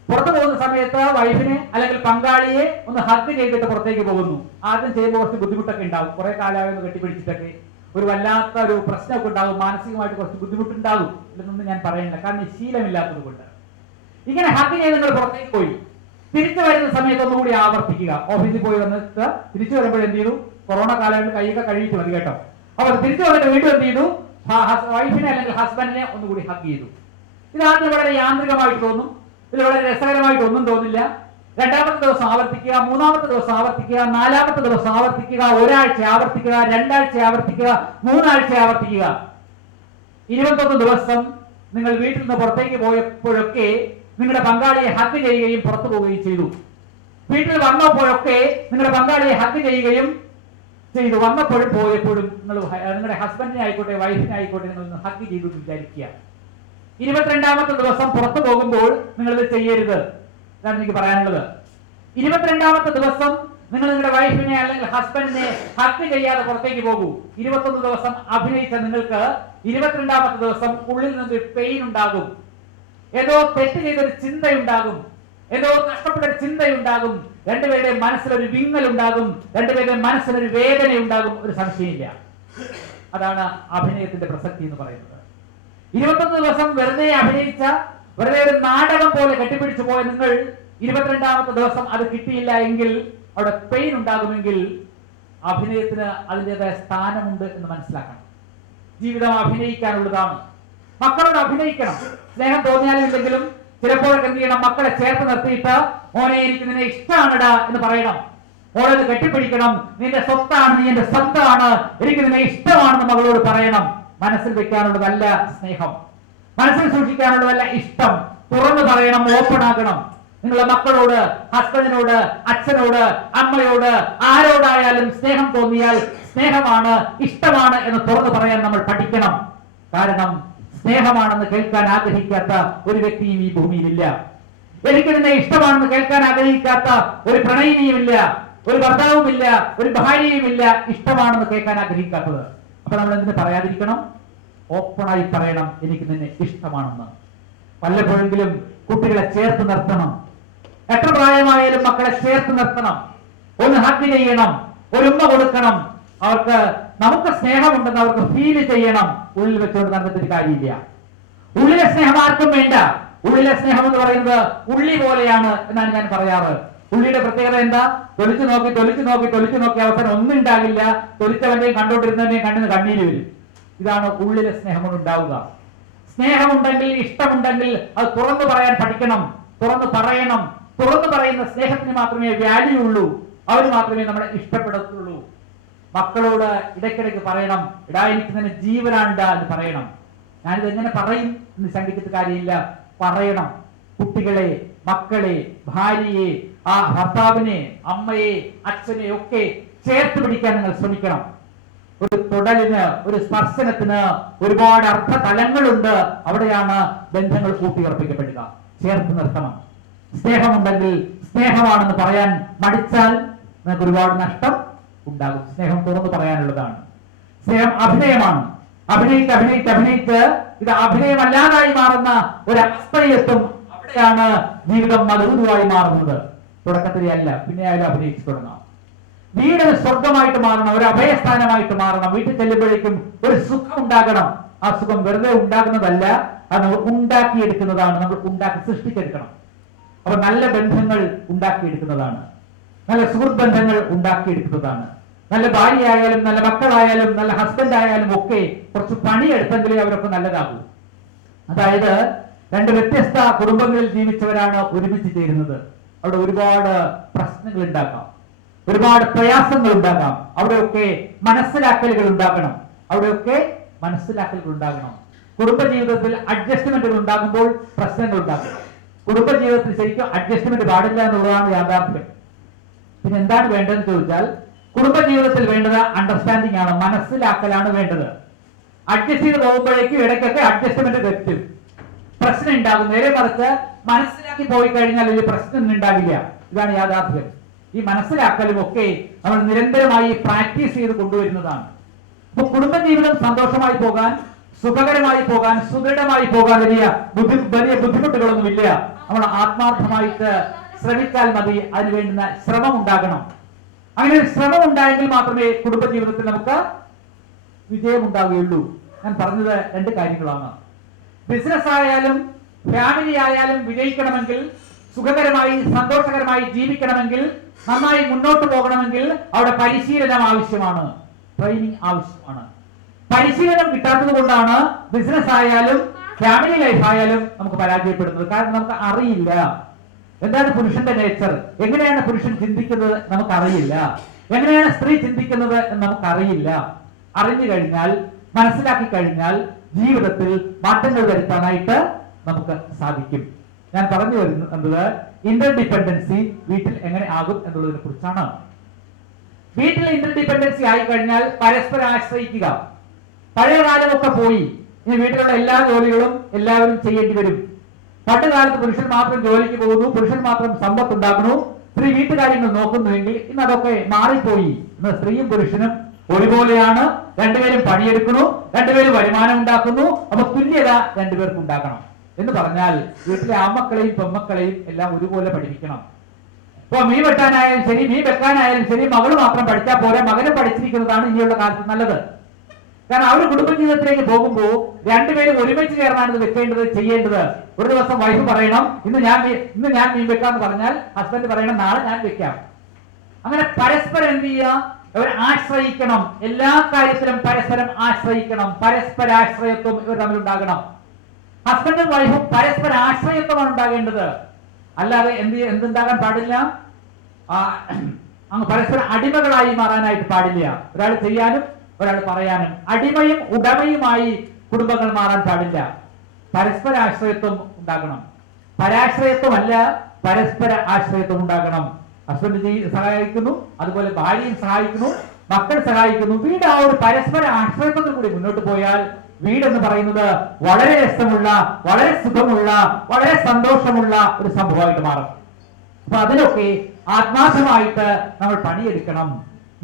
പുറത്തു പോകുന്ന സമയത്ത് വൈഫിനെ അല്ലെങ്കിൽ പങ്കാളിയെ ഒന്ന് ഹഗ് ചെയ്തിട്ട് പുറത്തേക്ക് പോകുന്നു. ആദ്യം ചെയ്യുമ്പോൾ കുറച്ച് ബുദ്ധിമുട്ടൊക്കെ ഉണ്ടാവും, കുറെ കാലമായൊന്ന് കെട്ടിപ്പിടിച്ചിട്ടൊക്കെ ഒരു വല്ലാത്ത ഒരു പ്രശ്നമൊക്കെ ഉണ്ടാകും, മാനസികമായിട്ട് കുറച്ച് ബുദ്ധിമുട്ടുണ്ടാകും. ഇതൊന്നും ഞാൻ പറയുന്നില്ല, കാരണം ശീലമില്ലാത്തത് കൊണ്ട്. ഇങ്ങനെ ഹഗ് ചെയ്ത് നിങ്ങൾ പുറത്തേക്ക് പോയി, തിരിച്ചു വരുന്ന സമയത്ത് ഒന്നുകൂടി ആവർത്തിക്കുക. ഓഫീസിൽ പോയി വന്നിട്ട് തിരിച്ചു വരുമ്പോൾ എന്ത് ചെയ്തു, കൊറോണ കാലങ്ങളിൽ കൈയൊക്കെ കഴുകിയിട്ട് മതി കേട്ടോ. അപ്പൊ തിരിച്ചു വന്നിട്ട് വീണ്ടും എന്ത് ചെയ്തു, വൈഫിനെ അല്ലെങ്കിൽ ഹസ്ബൻഡിനെ ഒന്നുകൂടി ഹഗ് ചെയ്തു. ഇതാദ്യം വളരെ യാന്ത്രികമായിട്ട് തോന്നും, ഇത് വളരെ രസകരമായിട്ട് ഒന്നും തോന്നില്ല. രണ്ടാമത്തെ ദിവസം ആവർത്തിക്കുക, മൂന്നാമത്തെ ദിവസം ആവർത്തിക്കുക, നാലാമത്തെ ദിവസം ആവർത്തിക്കുക, ഒരാഴ്ച ആവർത്തിക്കുക, രണ്ടാഴ്ച ആവർത്തിക്കുക, മൂന്നാഴ്ച ആവർത്തിക്കുക. 21 ദിവസം നിങ്ങൾ വീട്ടിൽ നിന്ന് പുറത്തേക്ക് പോയപ്പോഴൊക്കെ നിങ്ങളുടെ പങ്കാളിയെ ഹഗ് ചെയ്യുകയും പുറത്തു പോവുകയും ചെയ്തു. വീട്ടിൽ വന്നപ്പോഴൊക്കെ നിങ്ങളുടെ പങ്കാളിയെ ഹഗ് ചെയ്യുകയും ചെയ്തു. വന്നപ്പോഴും പോയപ്പോഴും നിങ്ങൾ നിങ്ങളുടെ ഹസ്ബൻഡിനെ ആയിക്കോട്ടെ വൈഫിനെ ആയിക്കോട്ടെ നിങ്ങൾ ഹഗ് ചെയ്തു വിചാരിക്കുക. 22ാമത്തെ ദിവസം പുറത്തു പോകുമ്പോൾ നിങ്ങൾ ഇത് ചെയ്യരുത്. ഇതാണ് എനിക്ക് പറയാനുള്ളത്. 22ാമത്തെ ദിവസം നിങ്ങൾ നിങ്ങളുടെ വൈഫിനെ അല്ലെങ്കിൽ ഹസ്ബൻഡിനെ ഹഗ് ചെയ്യാതെ പുറത്തേക്ക് പോകൂ. 21 ദിവസം അഭിനയിച്ച നിങ്ങൾക്ക് 22ാമത്തെ ദിവസം ഉള്ളിൽ നിന്ന് പെയിൻ ഉണ്ടാകും, ഏതോ തെറ്റ് ചെയ്തൊരു ചിന്തയുണ്ടാകും, ഏതോ നഷ്ടപ്പെട്ടൊരു ചിന്തയുണ്ടാകും, രണ്ടുപേരുടെ മനസ്സിലൊരു വിങ്ങൽ ഉണ്ടാകും, രണ്ടുപേരുടെ മനസ്സിലൊരു വേദന ഉണ്ടാകും, ഒരു സംശയമില്ല. അതാണ് അഭിനയത്തിന്റെ പ്രസക്തി എന്ന് പറയുന്നത്. 21 ദിവസം വെറുതെ അഭിനയിച്ച, വെറുതെ ഒരു നാടകം പോലെ കെട്ടിപ്പിടിച്ചു പോയ നിങ്ങൾ 22ാമത്തെ ദിവസം അത് കിട്ടിയില്ല എങ്കിൽ, അവിടെ പെയിൻ ഉണ്ടാകുമെങ്കിൽ അഭിനയത്തിന് അതിൻ്റെതായ സ്ഥാനമുണ്ട് എന്ന് മനസ്സിലാക്കണം. ജീവിതം അഭിനയിക്കാനുള്ളതാണ്. മക്കളോട് അഭിനയിക്കണം. സ്നേഹം തോന്നിയാലും ഇല്ലെങ്കിലും ചിലപ്പോഴൊക്കെ എന്ത് ചെയ്യണം, മക്കളെ ചേർത്ത് നിർത്തിയിട്ട് മോനെ എനിക്ക് നിന്നെ ഇഷ്ടമാണടാ എന്ന് പറയണം. മോളെ കെട്ടിപ്പിടിക്കണം, നിന്റെ സ്വത്താണ്, നീ എന്റെ സ്വത്താണ്, എനിക്ക് നിന്നെ ഇഷ്ടമാണെന്ന് മകളോട് പറയണം. മനസ്സിൽ വെക്കാനുള്ളതല്ല സ്നേഹം, മനസ്സിൽ സൂക്ഷിക്കാനുള്ളതല്ല ഇഷ്ടം. തുറന്നു പറയണം, ഓപ്പൺ ആകണം. നിങ്ങളുടെ മക്കളോട്, ഹസ്ബൻഡിനോട്, അച്ഛനോട്, അമ്മയോട്, ആരോടായാലും സ്നേഹം തോന്നിയാൽ സ്നേഹമാണ്, ഇഷ്ടമാണ് എന്ന് തുറന്നു പറയാൻ നമ്മൾ പഠിക്കണം. കാരണം സ്നേഹമാണെന്ന് കേൾക്കാൻ ആഗ്രഹിക്കാത്ത ഒരു വ്യക്തിയും ഈ ഭൂമിയിലില്ല. എനിക്ക് നിന്നെ ഇഷ്ടമാണെന്ന് കേൾക്കാൻ ആഗ്രഹിക്കാത്ത ഒരു പ്രണയിനിയുമില്ല, ഒരു ഭർത്താവുമില്ല, ഒരു ഭാര്യയുമില്ല ഇഷ്ടമാണെന്ന് കേൾക്കാൻ ആഗ്രഹിക്കാത്തത്. അപ്പൊ നമ്മൾ എന്തിനു പറയാതിരിക്കണം? ഓപ്പണായി പറയണം, എനിക്ക് നിന്നെ ഇഷ്ടമാണെന്ന്. വല്ലപ്പോഴെങ്കിലും കുട്ടികളെ ചേർത്ത് നിർത്തണം. എത്ര പ്രായമായാലും മക്കളെ ചേർത്ത് നിർത്തണം. ഒന്ന് ഹഗ് ചെയ്യണം, ഒരു ഉമ്മ കൊടുക്കണം. അവർക്ക് നമുക്ക് സ്നേഹമുണ്ടെന്ന് അവർക്ക് ഫീൽ ചെയ്യണം. ഉള്ളിൽ വെച്ചുകൊണ്ട് നടന്നിട്ട് കാര്യമില്ല. ഉള്ളിലെ സ്നേഹം ആർക്കും വേണ്ട. ഉള്ളിലെ സ്നേഹം എന്ന് പറയുന്നത് ഉള്ളി പോലെയാണ് എന്നാണ് ഞാൻ പറയാറ്. ഉള്ളിയുടെ പ്രത്യേകത എന്താ? തൊലിച്ചു നോക്കി തൊലിച്ചു നോക്കി തൊലിച്ചു നോക്കി അവസാനം ഒന്നും ഉണ്ടാകില്ല. തൊലിച്ചവന്റെയും കണ്ടോണ്ടിരുന്നവന്റെയും കണ്ണിന് കണ്ണീര് വരും. ഇതാണ് ഉള്ളിലെ സ്നേഹം കൊണ്ട് ഉണ്ടാവുക. സ്നേഹമുണ്ടെങ്കിൽ, ഇഷ്ടമുണ്ടെങ്കിൽ അത് തുറന്നു പറയാൻ പഠിക്കണം, തുറന്നു പറയണം. തുറന്നു പറയുന്ന സ്നേഹത്തിന് മാത്രമേ വാല്യൂ ഉള്ളൂ, അവർ മാത്രമേ നമ്മളെ ഇഷ്ടപ്പെടത്തുള്ളൂ. മക്കളോട് ഇടയ്ക്കിടയ്ക്ക് പറയണം, ഇടാ എനിക്ക് തന്നെ ജീവനാണ്ടാ എന്ന് പറയണം. ഞാനിത് എങ്ങനെ പറയും എന്ന് ശങ്കിച്ചിട്ട് കാര്യമില്ല, പറയണം. കുട്ടികളെ, മക്കളെ, ഭാര്യയെ, ആ ഭർത്താവിനെ, അമ്മയെ, അച്ഛനെ ഒക്കെ ചേർത്ത് പിടിക്കാൻ നിങ്ങൾ ശ്രമിക്കണം. ഒരു തൊടലിന്, ഒരു സ്പർശനത്തിന് ഒരുപാട് അർത്ഥതലങ്ങളുണ്ട്. അവിടെയാണ് ബന്ധങ്ങൾ കൂട്ടിയുറപ്പിക്കപ്പെടുക. ചേർത്ത് നിർത്തണം. സ്നേഹമുണ്ടെങ്കിൽ, സ്നേഹമാണെന്ന് പറയാൻ മടിച്ചാൽ നിങ്ങൾക്ക് ഒരുപാട് നഷ്ടം ഉണ്ടാകും. സ്നേഹം തുറന്നു പറയാനുള്ളതാണ്. സ്നേഹം അഭിനയമാണ്. അഭിനയിച്ച് ഇത് അഭിനയമല്ലാതായി മാറുന്ന ഒരവസ്ഥയെത്തും. അവിടെയാണ് ജീവിതം മധുരമായി മാറുന്നത്. തുടക്കത്തിലേ അല്ല, പിന്നെ ആയാലും അഭിനയിച്ചു തുടങ്ങാം. വീട് സ്വർഗമായിട്ട് മാറണം, ഒരു അഭയസ്ഥാനമായിട്ട് മാറണം. വീട്ടിൽ ചെല്ലുമ്പോഴേക്കും ഒരു സുഖം ഉണ്ടാകണം. ആ സുഖം വെറുതെ ഉണ്ടാകുന്നതല്ല, അത് നമ്മൾ ഉണ്ടാക്കിയെടുക്കുന്നതാണ്. നമ്മൾ സൃഷ്ടിച്ചെടുക്കണം. അപ്പൊ നല്ല ബന്ധങ്ങൾ ഉണ്ടാക്കിയെടുക്കുന്നതാണ്, നല്ല സുഹൃത്ത് ബന്ധങ്ങൾ ഉണ്ടാക്കിയെടുക്കുന്നതാണ്. നല്ല ഭാര്യയായാലും നല്ല മക്കളായാലും നല്ല ഹസ്ബൻഡ് ആയാലും ഒക്കെ കുറച്ച് പണിയെടുത്തെങ്കിലേ അവരൊക്കെ നല്ലതാകൂ. അതായത് രണ്ട് വ്യത്യസ്ത കുടുംബങ്ങളിൽ ജീവിച്ചവരാണ് ഒരുമിച്ച് ചേരുന്നത്. അവിടെ ഒരുപാട് പ്രശ്നങ്ങൾ ഉണ്ടാക്കാം, ഒരുപാട് പ്രയാസങ്ങൾ ഉണ്ടാകാം. അവിടെയൊക്കെ മനസ്സിലാക്കലുകൾ ഉണ്ടാകണം. കുടുംബജീവിതത്തിൽ അഡ്ജസ്റ്റ്മെന്റുകൾ ഉണ്ടാകുമ്പോൾ പ്രശ്നങ്ങൾ ഉണ്ടാകും. കുടുംബജീവിതത്തിൽ ശരിക്കും അഡ്ജസ്റ്റ്മെന്റ് പാടില്ല എന്നുള്ളതാണ് യാഥാർത്ഥ്യം. പിന്നെ എന്താണ് വേണ്ടതെന്ന് ചോദിച്ചാൽ, കുടുംബജീവിതത്തിൽ വേണ്ടത് അണ്ടർസ്റ്റാൻഡിംഗ് ആണ്, മനസ്സിലാക്കലാണ് വേണ്ടത്. അഡ്ജസ്റ്റ് ചെയ്ത് പോകുമ്പോഴേക്കും ഇടയ്ക്കൊക്കെ അഡ്ജസ്റ്റ്മെന്റ് തെറ്റും, പ്രശ്നം ഉണ്ടാകും. നേരെ മറിച്ച് മനസ്സിലാക്കി പോയി കഴിഞ്ഞാൽ ഒരു പ്രശ്നം ഉണ്ടാവില്ല. ഇതാണ് യാഥാർത്ഥ്യം. ഈ മനസ്സിലാക്കലും ഒക്കെ നമ്മൾ നിരന്തരമായി പ്രാക്ടീസ് ചെയ്ത് കൊണ്ടുവരുന്നതാണ്. അപ്പൊ കുടുംബജീവിതം സന്തോഷമായി പോകാൻ, സുഖകരമായി പോകാൻ, സുദൃഢമായി പോകാൻ വലിയ ബുദ്ധിമുട്ടുകളൊന്നുമില്ല. നമ്മൾ ആത്മാർത്ഥമായിട്ട് ശ്രമിച്ചാൽ മതി. അതിന് വേണ്ടുന്ന ശ്രമം ഉണ്ടാകണം. അങ്ങനെ ഒരു ശ്രമം ഉണ്ടായെങ്കിൽ മാത്രമേ കുടുംബജീവിതത്തിൽ നമുക്ക് വിജയം ഉണ്ടാവുകയുള്ളൂ. ഞാൻ പറഞ്ഞത് രണ്ട് കാര്യങ്ങളാണ്. ബിസിനസ് ആയാലും ഫാമിലി ആയാലും വിജയിക്കണമെങ്കിൽ, സുഖകരമായി സന്തോഷകരമായി ജീവിക്കണമെങ്കിൽ, നന്നായി മുന്നോട്ട് പോകണമെങ്കിൽ അവിടെ പരിശീലനം ആവശ്യമാണ്, ട്രെയിനിങ് ആവശ്യമാണ്. പരിശീലനം കിട്ടാത്തത് കൊണ്ടാണ് ബിസിനസ് ആയാലും ഫാമിലി ലൈഫ് ആയാലും നമുക്ക് പരാജയപ്പെടുന്നത്. കാരണം നമുക്ക് അറിയില്ല എന്താണ് പുരുഷന്റെ നേച്ചർ, എങ്ങനെയാണ് പുരുഷൻ ചിന്തിക്കുന്നത് നമുക്കറിയില്ല, എങ്ങനെയാണ് സ്ത്രീ ചിന്തിക്കുന്നത് എന്ന് നമുക്കറിയില്ല. അറിഞ്ഞു കഴിഞ്ഞാൽ, മനസ്സിലാക്കി കഴിഞ്ഞാൽ ജീവിതത്തിൽ മാറ്റങ്ങൾ വരുത്താനായിട്ട് നമുക്ക് സാധിക്കും. ഞാൻ പറഞ്ഞു വരുന്നത് ഇന്റർഡിപെൻഡൻസി വീട്ടിൽ എങ്ങനെ ആകും എന്നുള്ളതിനെ കുറിച്ചാണ്. വീട്ടിൽ ഇന്റർഡിപെൻഡൻസി ആയി കഴിഞ്ഞാൽ പരസ്പരം ആശ്രയിക്കുക. പഴയ കാലമൊക്കെ പോയി. ഇനി വീട്ടിലുള്ള എല്ലാ ജോലികളും എല്ലാവരും ചെയ്യേണ്ടി വരും. പണ്ട് കാലത്ത് പുരുഷൻ മാത്രം ജോലിക്ക് പോകുന്നു, പുരുഷൻ മാത്രം സമ്പത്ത് ഉണ്ടാക്കുന്നു, സ്ത്രീ വീട്ടുകാര്യങ്ങൾ നോക്കുന്നുവെങ്കിൽ ഇന്ന് അതൊക്കെ മാറിപ്പോയി. ഇന്ന് സ്ത്രീയും പുരുഷനും ഒരുപോലെയാണ്. രണ്ടുപേരും പണിയെടുക്കുന്നു, രണ്ടുപേരും വരുമാനം ഉണ്ടാക്കുന്നു. അപ്പൊ തുല്യത രണ്ടുപേർക്കും ഉണ്ടാക്കണം. എന്ന് പറഞ്ഞാൽ വീട്ടിലെ ആമക്കളെയും പെമ്മക്കളെയും എല്ലാം ഒരുപോലെ പഠിപ്പിക്കണം. ഇപ്പൊ മീൻ വെട്ടാനായാലും ശരി, മീൻ വെക്കാനായാലും ശരി, മകള് മാത്രം പഠിച്ചാൽ പോരാ, മകനും പഠിച്ചിരിക്കുന്നതാണ് ഇനിയുള്ള കാലത്ത് നല്ലത്. കാരണം അവർ കുടുംബജീവിതത്തിലേക്ക് പോകുമ്പോൾ രണ്ടുപേരും ഒരുമിച്ച് ചേർന്നാണ് ഇത് വെക്കേണ്ടത്, ചെയ്യേണ്ടത്. ഒരു ദിവസം വൈഫ് പറയണം ഇന്ന് ഞാൻ മീൻ വെക്കാന്ന് പറഞ്ഞാൽ ഹസ്ബൻഡ് പറയണം നാളെ ഞാൻ വെക്കാം. അങ്ങനെ പരസ്പരം എന്ത് ചെയ്യുക, ഇവർ ആശ്രയിക്കണം. എല്ലാ കാര്യത്തിലും പരസ്പരം ആശ്രയിക്കണം. പരസ്പരാശ്രയത്വം ഇവർ തമ്മിൽ ഉണ്ടാകണം. ഹസ്ബൻഡും വൈഫും പരസ്പര ആശ്രയത്വമാണ് ഉണ്ടാകേണ്ടത്. അല്ലാതെ എന്തുണ്ടാകാൻ പാടില്ല, അങ്ങ് പരസ്പരം അടിമകളായി മാറാനായിട്ട് പാടില്ല. ഒരാൾ ചെയ്യാനും ഒരാൾ പറയാനും. അടിമയും ഉടമയുമായി കുടുംബങ്ങൾ മാറാൻ പാടില്ല. പരസ്പര ആശ്രയത്വം ഉണ്ടാകണം. പരാശ്രയത്വമല്ല, പരസ്പര ആശ്രയത്വം ഉണ്ടാകണം. ഹസ്ബൻഡ് സഹായിക്കുന്നു, അതുപോലെ ഭാര്യയും സഹായിക്കുന്നു, മക്കൾ സഹായിക്കുന്നു. വീട് ആ ഒരു പരസ്പര ആശ്രയത്വത്തിൽ കൂടി മുന്നോട്ട് പോയാൽ വീടെന്ന് പറയുന്നത് വളരെ രസമുള്ള, വളരെ സുഖമുള്ള, വളരെ സന്തോഷമുള്ള ഒരു സംഭവമായിട്ട് മാറും. അപ്പൊ അതിലൊക്കെ ആത്മാർത്ഥമായിട്ട് നമ്മൾ പണിയെടുക്കണം.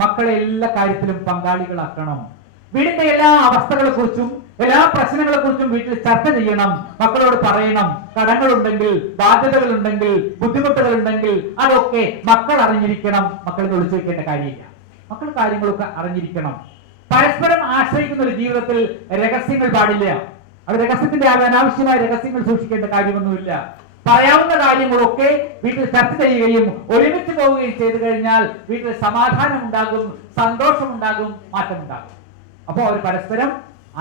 മക്കളെ എല്ലാ കാര്യത്തിലും പങ്കാളികളാക്കണം. വീടിന്റെ എല്ലാ അവസ്ഥകളെ കുറിച്ചും എല്ലാ പ്രശ്നങ്ങളെ കുറിച്ചും വീട്ടിൽ ചർച്ച ചെയ്യണം. മക്കളോട് പറയണം. കടങ്ങളുണ്ടെങ്കിൽ, ബാധ്യതകൾ ഉണ്ടെങ്കിൽ, ബുദ്ധിമുട്ടുകൾ ഉണ്ടെങ്കിൽ അതൊക്കെ മക്കൾ അറിഞ്ഞിരിക്കണം. മക്കളെ വിളിച്ചു വെക്കേണ്ട കാര്യമില്ല. മക്കൾ കാര്യങ്ങളൊക്കെ അറിഞ്ഞിരിക്കണം. പരസ്പരം ആശ്രയിക്കുന്ന ഒരു ജീവിതത്തിൽ രഹസ്യങ്ങൾ പാടില്ല. അത് രഹസ്യത്തിന്റെ അനാവശ്യമായ രഹസ്യങ്ങൾ സൂക്ഷിക്കേണ്ട കാര്യമൊന്നുമില്ല. പറയാവുന്ന കാര്യങ്ങളൊക്കെ വീട്ടിൽ ചർച്ച ചെയ്യുകയും ഒരുമിച്ച് പോവുകയും ചെയ്തു കഴിഞ്ഞാൽ വീട്ടിൽ സമാധാനം ഉണ്ടാകും, സന്തോഷമുണ്ടാകും, മാറ്റമുണ്ടാകും. അപ്പോൾ അവർ പരസ്പരം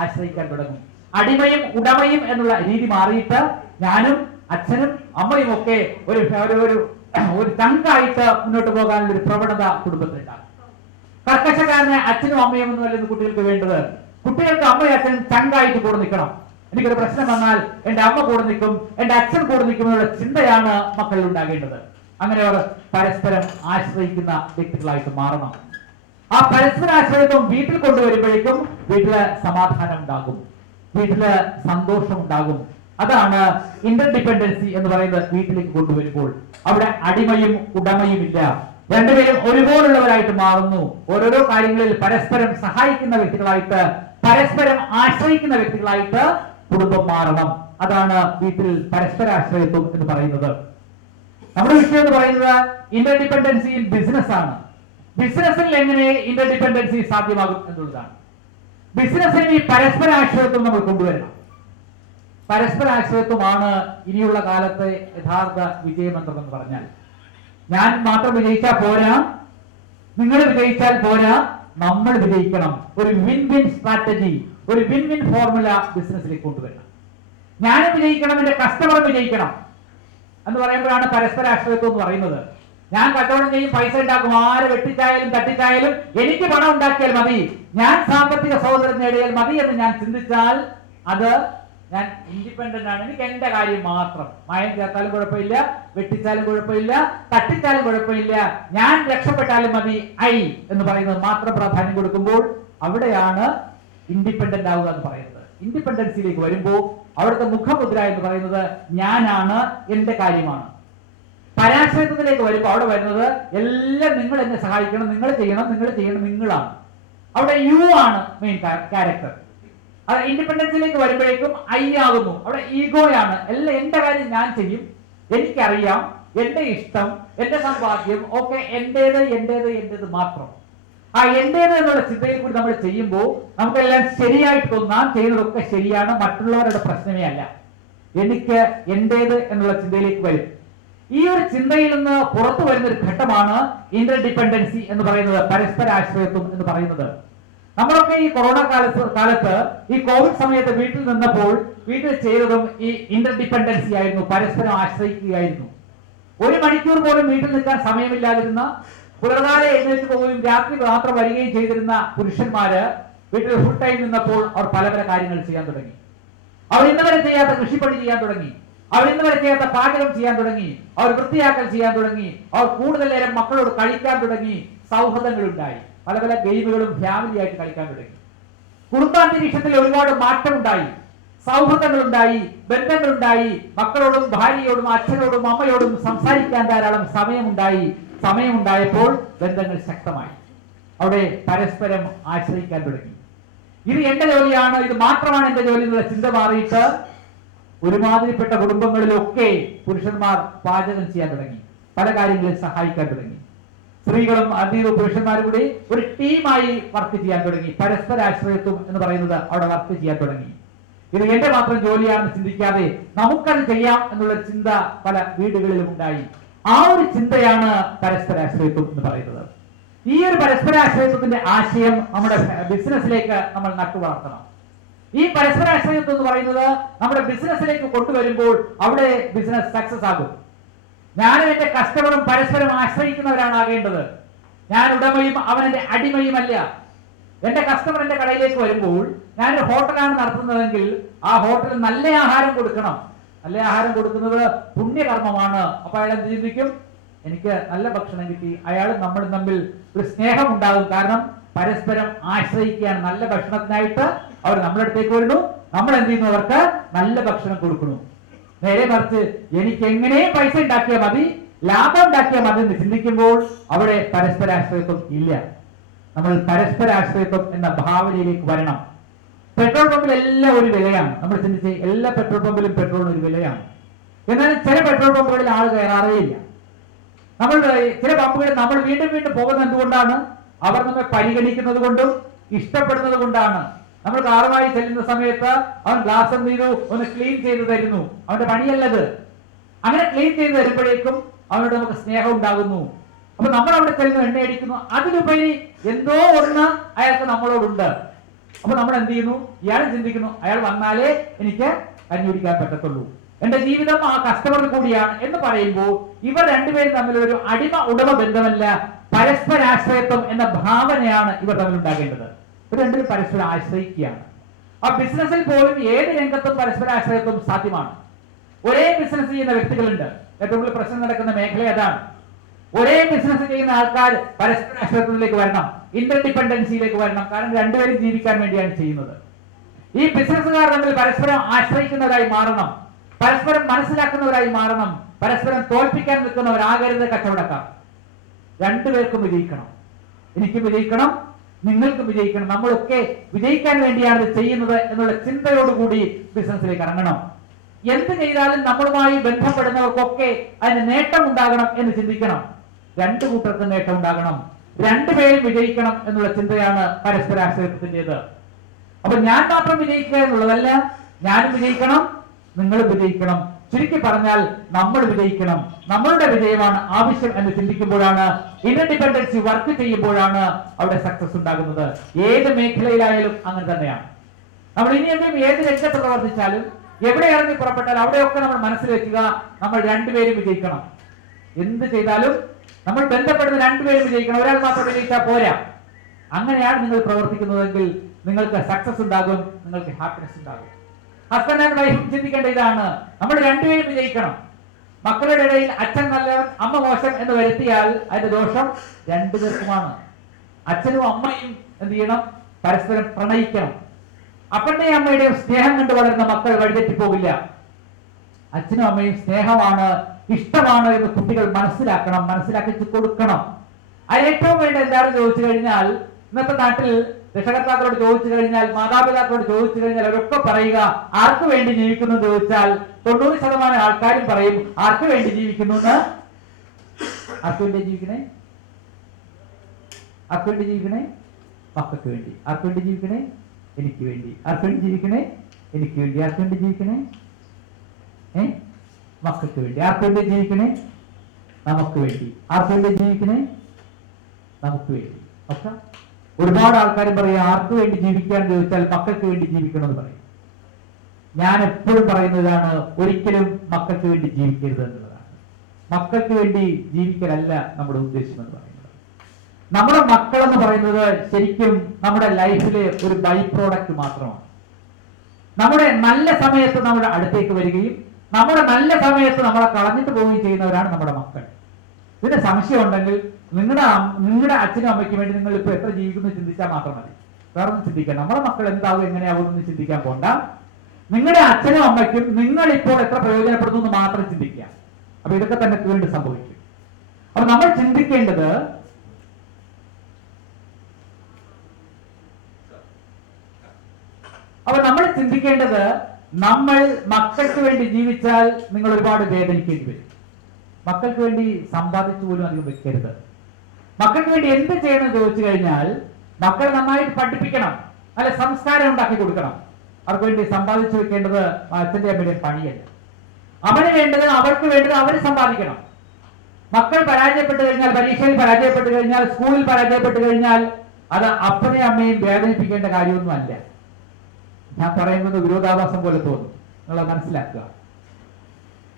ആശ്രയിക്കാൻ തുടങ്ങും. അടിമയും ഉടമയും എന്നുള്ള രീതി മാറിയിട്ട് ഞാനും അച്ഛനും അമ്മയും ഒക്കെ ഒരു ചങ്കായിട്ട് മുന്നോട്ട് പോകാനുള്ള ഒരു പ്രവണത കുടുംബത്തിലുണ്ടാകും. കർക്കശക്കാരനെ അച്ഛനും അമ്മയും ഒന്നുമല്ലെന്ന് കുട്ടികൾക്ക് വേണ്ടത്. കുട്ടികൾക്ക് അമ്മയും അച്ഛനും ചങ്കായിട്ട് കൂടെ നിൽക്കണം. എനിക്കൊരു പ്രശ്നം വന്നാൽ എന്റെ അമ്മ കൂടെ നിൽക്കും, എന്റെ അച്ഛൻ കൂടെ നിൽക്കും എന്നുള്ള ചിന്തയാണ് മക്കളിൽ ഉണ്ടാകേണ്ടത്. അങ്ങനെ അവർ പരസ്പരം ആശ്രയിക്കുന്ന വ്യക്തികളായിട്ട് മാറണം. ആ പരസ്പര ആശ്രയത്വം വീട്ടിൽ കൊണ്ടുവരുമ്പോഴേക്കും വീട്ടില് സമാധാനം ഉണ്ടാകും, വീട്ടില് സന്തോഷം ഉണ്ടാകും. അതാണ് ഇന്റർഡിപെൻഡൻസി എന്ന് പറയുന്നത്. വീട്ടിലേക്ക് കൊണ്ടുവരുമ്പോൾ അവിടെ അടിമയും ഉടമയും ഇല്ല. രണ്ടുപേരും ഒരുപോലുള്ളവരായിട്ട് മാറുന്നു. ഓരോരോ കാര്യങ്ങളിൽ പരസ്പരം സഹായിക്കുന്ന വ്യക്തികളായിട്ട് പരസ്പരം ആശ്രയിക്കുന്ന വ്യക്തികളായിട്ട് കുടുംബം മാറണം. അതാണ് വീട്ടിൽ പരസ്പരാശ്രയത്വം എന്ന് പറയുന്നത്. നമ്മുടെ വിഷയം എന്ന് പറയുന്നത് ഇന്റർഡിപെൻഡൻസി ഇൻ ബിസിനസ് ആണ്. ബിസിനസ്സിൽ എങ്ങനെ ഇന്റർഡിപെൻഡൻസി സാധ്യമാകും എന്നുള്ളതാണ്. ബിസിനസ്സിൽ ഈ പരസ്പരാശ്രയത്വം നമ്മൾ കൊണ്ടുവരണം. പരസ്പരാശ്രയത്വമാണ് ഇനിയുള്ള കാലത്തെ യഥാർത്ഥ വിജയമന്ത്രം എന്ന് പറഞ്ഞാൽ. ഞാൻ മാത്രം വിജയിച്ചാൽ പോരാ, നിങ്ങൾ വിജയിച്ചാൽ പോരാ, നമ്മൾ വിജയിക്കണം. ഒരു വിൻ വിൻ സ്ട്രാറ്റജി, ഒരു വിൻ വിൻ ഫോർമുല ബിസിനസ്സിലേക്ക് കൊണ്ടുവരണം. ഞാനും വിജയിക്കണം, എന്റെ കസ്റ്റമർ വിജയിക്കണം എന്ന് പറയുമ്പോഴാണ് പരസ്പരാശ്രയത്വം എന്ന് പറയുന്നത്. ഞാൻ കച്ചവടം ചെയ്യും, പൈസ ഉണ്ടാക്കും, ആര് വെട്ടിച്ചായാലും തട്ടിച്ചായാലും എനിക്ക് പണം ഉണ്ടാക്കിയാൽ മതി, ഞാൻ സാമ്പത്തിക സ്വാതന്ത്ര്യം നേടിയാൽ മതി എന്ന് ഞാൻ ചിന്തിച്ചാൽ അത് ഞാൻ ഇൻഡിപെൻഡന്റ് ആണ്, എനിക്ക് എന്റെ കാര്യം മാത്രം, മയം ചേർത്താലും കുഴപ്പമില്ല, വെട്ടിച്ചാലും കുഴപ്പമില്ല, തട്ടിച്ചാലും കുഴപ്പമില്ല, ഞാൻ രക്ഷപ്പെട്ടാലും മതി, ഐ എന്ന് പറയുന്നത് മാത്രം പ്രാധാന്യം കൊടുക്കുമ്പോൾ അവിടെയാണ് ഇൻഡിപെൻഡന്റ് ആവുക എന്ന് പറയുന്നത്. ഇൻഡിപെൻഡൻസിയിലേക്ക് വരുമ്പോൾ അവിടുത്തെ മുഖമുദ്ര എന്ന് പറയുന്നത് ഞാനാണ്, എന്റെ കാര്യമാണ്. പരാശ്രയത്വത്തിലേക്ക് വരുമ്പോൾ അവിടെ വരുന്നത് എല്ലാം നിങ്ങൾ എന്നെ സഹായിക്കണം, നിങ്ങൾ ചെയ്യണം, നിങ്ങളാണ്. അവിടെ യു ആണ് മെയിൻ ക്യാരക്ടർ. അത് ഇൻഡിപെൻഡൻസിലേക്ക് വരുമ്പോഴേക്കും ഐ ആകുന്നു. അവിടെ ഈഗോയാണ്. എല്ലാം എന്റെ കാര്യം ഞാൻ ചെയ്യും, എനിക്കറിയാം, എന്റെ ഇഷ്ടം, എന്റെ സമ്പാദ്യം ഒക്കെ എന്റേത് മാത്രം. ആ എന്റേത് എന്നുള്ള ചിന്തയിൽ കൂടി നമ്മൾ ചെയ്യുമ്പോൾ നമുക്കെല്ലാം ശരിയായിട്ട് തോന്നാം, ചെയ്യുന്നതൊക്കെ ശരിയാണ്, മറ്റുള്ളവരുടെ പ്രശ്നമേ അല്ല, എനിക്ക് എന്റേത് എന്നുള്ള ചിന്തയിലേക്ക് വരും. ഈ ഒരു ചിന്തയിൽ നിന്ന് പുറത്തു വരുന്ന ഒരു ഘട്ടമാണ് ഇന്റർഡിപെൻഡൻസി എന്ന് പറയുന്നത്, പരസ്പരാശ്രയത്വം എന്ന് പറയുന്നത്. നമ്മളൊക്കെ ഈ കൊറോണ കാലത്ത് ഈ കോവിഡ് സമയത്ത് വീട്ടിൽ നിന്നപ്പോൾ വീട്ടിൽ ചെയ്തതും ഈ ഇന്റർഡിപെൻഡൻസി ആയിരുന്നു, പരസ്പരം ആശ്രയിക്കുകയായിരുന്നു. ഒരു മണിക്കൂർ പോലും വീട്ടിൽ നിൽക്കാൻ സമയമില്ലാതിരുന്ന, പുലർകാലെ എഴുന്നേറ്റ് പോവുകയും രാത്രി മാത്രം വരികയും ചെയ്തിരുന്ന പുരുഷന്മാര് വീട്ടിൽ ഫുൾ ടൈം നിന്നപ്പോൾ അവർ പല പല കാര്യങ്ങൾ ചെയ്യാൻ തുടങ്ങി. അവർ ഇന്ന് വരെ ചെയ്യാത്ത കൃഷിപ്പണി ചെയ്യാൻ തുടങ്ങി, അവർ ഇന്ന് വരെ ചെയ്യാത്ത പാചകം ചെയ്യാൻ തുടങ്ങി, അവർ വൃത്തിയാക്കൽ ചെയ്യാൻ തുടങ്ങി, അവർ കൂടുതൽ നേരം മക്കളോട് കളിക്കാൻ തുടങ്ങി, സൗഹൃദങ്ങൾ ഉണ്ടായി, പല പല ഗെയിമുകളും ഫാമിലി ആയിട്ട് കളിക്കാൻ തുടങ്ങി. കുടുംബാന്തരീക്ഷത്തിൽ ഒരുപാട് മാറ്റം ഉണ്ടായി, സൗഹൃദങ്ങൾ ഉണ്ടായി, ബന്ധങ്ങൾ ഉണ്ടായി, മക്കളോടും ഭാര്യയോടും അച്ഛനോടും അമ്മയോടും സംസാരിക്കാൻ ധാരാളം സമയമുണ്ടായപ്പോൾ ബന്ധങ്ങൾ ശക്തമായി. അവിടെ പരസ്പരം ആശ്രയിക്കാൻ തുടങ്ങി. ഇത് എന്റെ ജോലിയാണ്, ഇത് മാത്രമാണ് എന്റെ ജോലി എന്നുള്ള ചിന്ത മാറിയിട്ട് ഒരുമാതിരിപ്പെട്ട കുടുംബങ്ങളിലൊക്കെ പുരുഷന്മാർ പാചകം ചെയ്യാൻ തുടങ്ങി, പല കാര്യങ്ങളിൽ സഹായിക്കാൻ തുടങ്ങി. സ്ത്രീകളും അധികം പുരുഷന്മാരും കൂടി ഒരു ടീമായി വർക്ക് ചെയ്യാൻ തുടങ്ങി. പരസ്പരാശ്രയത്വം എന്ന് പറയുന്നത് അവിടെ വർക്ക് ചെയ്യാൻ തുടങ്ങി. ഇത് എന്റെ മാത്രം ജോലിയാണെന്ന് ചിന്തിക്കാതെ നമുക്കത് ചെയ്യാം എന്നുള്ള ചിന്ത പല വീടുകളിലും ഉണ്ടായി. ആ ഒരു ചിന്തയാണ് പരസ്പരാശ്രയത്വം എന്ന് പറയുന്നത്. ഈ ഒരു പരസ്പരാശ്രയത്വത്തിന്റെ ആശയം നമ്മുടെ ബിസിനസ്സിലേക്ക് നമ്മൾ നട്ടുവളർത്തണം. ഈ പരസ്പരാശ്രയത്വം എന്ന് പറയുന്നത് നമ്മുടെ ബിസിനസ്സിലേക്ക് കൊണ്ടുവരുമ്പോൾ അവിടെ ബിസിനസ് സക്സസ് ആകും. ഞാനും എന്റെ കസ്റ്റമറും പരസ്പരം ആശ്രയിക്കുന്നവരാണ് ആകേണ്ടത്. ഞാൻ ഉടമയും അവൻ എന്റെ അടിമയുമല്ല. എന്റെ കസ്റ്റമർ എന്റെ കടയിലേക്ക് വരുമ്പോൾ ഞാനൊരു ഹോട്ടലാണ് നടത്തുന്നതെങ്കിൽ ആ ഹോട്ടലിൽ നല്ല ആഹാരം കൊടുക്കണം. നല്ല ആഹാരം കൊടുക്കുന്നത് പുണ്യകർമ്മമാണ്. അപ്പൊ അയാൾ എന്ത് ചിന്തിക്കും? എനിക്ക് നല്ല ഭക്ഷണം കിട്ടി. അയാളും നമ്മളും തമ്മിൽ ഒരു സ്നേഹം ഉണ്ടാകും. കാരണം പരസ്പരം ആശ്രയിക്കുകയാണ്. നല്ല ഭക്ഷണത്തിനായിട്ട് അവർ നമ്മുടെ അടുത്തേക്ക് വരുന്നു, നമ്മൾ എന്ത് ചെയ്യുന്നു? അവർക്ക് നല്ല ഭക്ഷണം കൊടുക്കുന്നു. നേരെ മറിച്ച് എനിക്ക് എങ്ങനെ പൈസ ഉണ്ടാക്കിയാൽ മതി, ലാഭം ഉണ്ടാക്കിയാൽ മതി എന്ന് ചിന്തിക്കുമ്പോൾ അവിടെ പരസ്പരാശ്രയത്വം ഇല്ല. നമ്മൾ പരസ്പരാശ്രയത്വം എന്ന ഭാവനയിലേക്ക് വരണം. പെട്രോൾ പമ്പിൽ എല്ലാം ഒരു വിലയാണ്. നമ്മൾ ചിന്തിച്ച് എല്ലാ പെട്രോൾ പമ്പിലും പെട്രോളിന് ഒരു വിലയാണ്. എന്നാൽ ചില പെട്രോൾ പമ്പുകളിൽ ആൾ കയറാറേ ഇല്ല. നമ്മൾ ചില പമ്പുകളിൽ നമ്മൾ വീണ്ടും വീണ്ടും പോകുന്നത് എന്തുകൊണ്ടാണ്? അവർ നമ്മെ പരിഗണിക്കുന്നത് കൊണ്ടും ഇഷ്ടപ്പെടുന്നത് കൊണ്ടാണ്. നമ്മൾ കാറുമായി ചെല്ലുന്ന സമയത്ത് അവൻ ഗ്ലാസ് എന്ത് ചെയ്തു? ഒന്ന് ക്ലീൻ ചെയ്ത് തരുന്നു. അവന്റെ പണിയല്ലത്. അങ്ങനെ ക്ലീൻ ചെയ്ത് തരുമ്പോഴേക്കും അവനോട് നമുക്ക് സ്നേഹം ഉണ്ടാകുന്നു. അപ്പൊ നമ്മൾ അവിടെ ചെല്ലുന്നു, എണ്ണ അടിക്കുന്നു. അതിലുപരി എന്തോ ഒന്ന് അയാൾക്ക് നമ്മളോടുണ്ട്. അപ്പൊ നമ്മൾ എന്ത് ചെയ്യുന്നു? ഇയാൾ ചിന്തിക്കുന്നു, അയാൾ വന്നാലേ എനിക്ക് കഞ്ഞി കുടിക്കാൻ പറ്റത്തുള്ളൂ, എന്റെ ജീവിതം ആ കസ്റ്റമറിൽ കൂടിയാണ് എന്ന് പറയുമ്പോൾ ഇവർ രണ്ടുപേരും തമ്മിൽ ഒരു അടിമ ഉടമ ബന്ധമല്ല, പരസ്പരാശ്രയത്വം എന്ന ഭാവനയാണ് ഇവർ തമ്മിൽ ഉണ്ടാകേണ്ടത്. ഇവർ രണ്ടുപേരും പരസ്പരം ആശ്രയിക്കുകയാണ്. ആ ബിസിനസ്സിൽ പോലും ഏത് രംഗത്തും പരസ്പരാശ്രയത്വം സാധ്യമാണ്. ഒരേ ബിസിനസ് ചെയ്യുന്ന വ്യക്തികളുണ്ട്. ഏറ്റവും കൂടുതൽ പ്രശ്നം നടക്കുന്ന മേഖല അതാണ്. ഒരേ ബിസിനസ് ചെയ്യുന്ന ആൾക്കാർ പരസ്പരാശ്രയത്വത്തിലേക്ക് വരണം, ഇന്റർഡിപെൻഡൻസിയിലേക്ക് വരണം. കാരണം രണ്ടുപേരും ജീവിക്കാൻ വേണ്ടിയാണ് ചെയ്യുന്നത്. ഈ ബിസിനസ്സുകാർ തമ്മിൽ പരസ്പരം ആശ്രയിക്കുന്നവരായി മാറണം, പരസ്പരം മനസ്സിലാക്കുന്നവരായി മാറണം, പരസ്പരം തോൽപ്പിക്കാൻ നിൽക്കുന്നവരാകരുത് കച്ചവടക്കാർ. രണ്ടുപേർക്കും വിജയിക്കണം. എനിക്കും വിജയിക്കണം, നിങ്ങൾക്ക് വിജയിക്കണം, നമ്മളൊക്കെ വിജയിക്കാൻ വേണ്ടിയാണ് ഇത് ചെയ്യുന്നത് എന്നുള്ള ചിന്തയോടുകൂടി ബിസിനസ്സിലേക്ക് ഇറങ്ങണം. എന്ത് ചെയ്താലും നമ്മളുമായി ബന്ധപ്പെടുന്നവർക്കൊക്കെ അതിന് നേട്ടം ഉണ്ടാകണം എന്ന് ചിന്തിക്കണം. രണ്ടു കൂട്ടർക്കും നേട്ടം ഉണ്ടാകണം, രണ്ടുപേരും വിജയിക്കണം എന്നുള്ള ചിന്തയാണ് പരസ്പരാശ്രയത്വത്തിൻ്റെത്. അപ്പൊ ഞാൻ മാത്രം വിജയിക്കുക എന്നുള്ളതല്ല, ഞാനും വിജയിക്കണം, നിങ്ങളും വിജയിക്കണം. ചുരുക്കി പറഞ്ഞാൽ നമ്മൾ വിജയിക്കണം, നമ്മളുടെ വിജയമാണ് ആവശ്യം എന്ന് ചിന്തിക്കുമ്പോഴാണ്, ഇന്റർഡിപെൻഡൻസി വർക്ക് ചെയ്യുമ്പോഴാണ് അവിടെ സക്സസ് ഉണ്ടാകുന്നത്. ഏത് മേഖലയിലായാലും അങ്ങനെ തന്നെയാണ്. നമ്മൾ ഇനിയെങ്കിലും ഏത് രംഗത്ത് പ്രവർത്തിച്ചാലും എവിടെ ഇറങ്ങി പുറപ്പെട്ടാൽ അവിടെയൊക്കെ നമ്മൾ മനസ്സിൽ വെക്കുക, നമ്മൾ രണ്ടുപേരും വിജയിക്കണം. എന്ത് ചെയ്താലും നമ്മൾ ബന്ധപ്പെടുന്ന രണ്ടുപേരും വിജയിക്കണം, ഒരാൾ മാത്രം വിജയിച്ചാൽ പോരാ. അങ്ങനെയാണ് നിങ്ങൾ പ്രവർത്തിക്കുന്നതെങ്കിൽ നിങ്ങൾക്ക് സക്സസ് ഉണ്ടാകും, നിങ്ങൾക്ക് ഹാപ്പിനെസ് ഉണ്ടാകും. ഹസ്ബൻഡ് ആൻഡ് വൈഫും ചിന്തിക്കേണ്ട ഇതാണ്, നമ്മൾ രണ്ടുപേരും വിജയിക്കണം. മക്കളുടെ ഇടയിൽ അച്ഛൻ നല്ലവൻ അമ്മ മോശം എന്ന് വരുത്തിയാൽ അതിന്റെ ദോഷം രണ്ടുപേർക്കുമാണ്. അച്ഛനും അമ്മയും എന്ത് ചെയ്യണം? പരസ്പരം പ്രണയിക്കണം. അപ്പന്റെയും അമ്മയുടെയും സ്നേഹം കണ്ട് വളരുന്ന മക്കൾ വഴിതെറ്റി പോകില്ല. അച്ഛനും അമ്മയും സ്നേഹമാണ്, ഇഷ്ടമാണ് എന്ന് കുട്ടികൾ മനസ്സിലാക്കണം, മനസ്സിലാക്കി കൊടുക്കണം. അതിൽ ഏറ്റവും വേണ്ട എന്താണെന്ന് ചോദിച്ചു കഴിഞ്ഞാൽ, ഇന്നത്തെ നാട്ടിൽ രക്ഷകർത്താക്കളോട് ചോദിച്ചു കഴിഞ്ഞാൽ, മാതാപിതാക്കളോട് ചോദിച്ചു കഴിഞ്ഞാൽ അവരൊക്കെ പറയുക ആർക്ക് വേണ്ടി ജീവിക്കുന്നു എന്ന് ചോദിച്ചാൽ 90% ആൾക്കാരും പറയും ആർക്ക് വേണ്ടി ജീവിക്കുന്നു എന്ന്. ആർക്ക് വേണ്ടി ജീവിക്കണേ? ആർക്ക് വേണ്ടി ജീവിക്കണേ? മക്കൾക്ക് വേണ്ടി. ആർക്ക് വേണ്ടി ജീവിക്കണേ? എനിക്ക് വേണ്ടി. ആർക്ക് വേണ്ടി ജീവിക്കണേ? എനിക്ക് വേണ്ടി. ആർക്ക് വേണ്ടി ജീവിക്കണേ? മക്കൾക്ക് വേണ്ടി. ആർക്ക് വേണ്ടി ജീവിക്കണേ? നമുക്ക് വേണ്ടി. ആർക്ക് വേണ്ടി ജീവിക്കണേ? നമുക്ക് വേണ്ടി. പക്ഷെ ഒരുപാട് ആൾക്കാരും പറയും ആർക്ക് വേണ്ടി ജീവിക്കാന്ന് ചോദിച്ചാൽ മക്കൾക്ക് വേണ്ടി ജീവിക്കണമെന്ന് പറയും. ഞാൻ എപ്പോഴും പറയുന്നതാണ്, ഒരിക്കലും മക്കൾക്ക് വേണ്ടി ജീവിക്കരുത് എന്നുള്ളതാണ്. മക്കൾക്ക് വേണ്ടി ജീവിക്കലല്ല നമ്മുടെ ഉദ്ദേശം എന്ന് പറയുന്നത്. നമ്മുടെ മക്കളെന്ന് പറയുന്നത് ശരിക്കും നമ്മുടെ ലൈഫിലെ ഒരു ബൈ പ്രോഡക്റ്റ് മാത്രമാണ്. നമ്മുടെ നല്ല സമയത്ത് നമ്മുടെ അടുത്തേക്ക് വരികയും നമ്മുടെ നല്ല സമയത്ത് നമ്മളെ കളഞ്ഞിട്ട് പോവുകയും ചെയ്യുന്നവരാണ് നമ്മുടെ മക്കൾ. ഇതിന് സംശയം ഉണ്ടെങ്കിൽ നിങ്ങളുടെ അച്ഛനും അമ്മയ്ക്കും വേണ്ടി നിങ്ങൾ ഇപ്പൊ എത്ര ജീവിക്കുന്നു ചിന്തിച്ചാൽ മാത്രം മതി. വേറെ ഒന്നും ചിന്തിക്കാം. നമ്മുടെ മക്കൾ എന്താവും എങ്ങനെയാവും എന്ന് ചിന്തിക്കാൻ പോണ്ട. നിങ്ങളുടെ അച്ഛനും അമ്മയ്ക്കും നിങ്ങൾ ഇപ്പോൾ എത്ര പ്രയോജനപ്പെടുന്നു എന്ന് മാത്രം ചിന്തിക്കുക. അപ്പൊ ഇതൊക്കെ തന്നെ വീണ്ടും സംഭവിക്കും. അപ്പൊ നമ്മൾ ചിന്തിക്കേണ്ടത് നമ്മൾ മക്കൾക്ക് വേണ്ടി ജീവിച്ചാൽ നിങ്ങൾ ഒരുപാട് വേദനിക്കേണ്ടി വരും. മക്കൾക്ക് വേണ്ടി സമ്പാദിച്ചു പോലും അധികം വെക്കരുത്. മക്കൾക്ക് വേണ്ടി എന്ത് ചെയ്യണം ചോദിച്ചു കഴിഞ്ഞാൽ, മക്കളെ നന്നായിട്ട് പഠിപ്പിക്കണം, നല്ല സംസ്കാരം ഉണ്ടാക്കി കൊടുക്കണം. അവർക്ക് വേണ്ടി സമ്പാദിച്ചു വെക്കേണ്ടത് അച്ഛൻ്റെ അമ്മയുടെ പണിയല്ല. അവന് വേണ്ടത് അവർക്ക് വേണ്ടത് അവർ സമ്പാദിക്കണം. മക്കൾ പരാജയപ്പെട്ടു കഴിഞ്ഞാൽ, പരീക്ഷയിൽ പരാജയപ്പെട്ടു കഴിഞ്ഞാൽ, സ്കൂളിൽ പരാജയപ്പെട്ടു കഴിഞ്ഞാൽ അത് അപ്പനെയും അമ്മയും വേദനിപ്പിക്കേണ്ട കാര്യമൊന്നും അല്ല. ഞാൻ പറയുന്നത് വിരോധാഭാസം പോലെ തോന്നും, നിങ്ങൾ മനസ്സിലാക്കുക.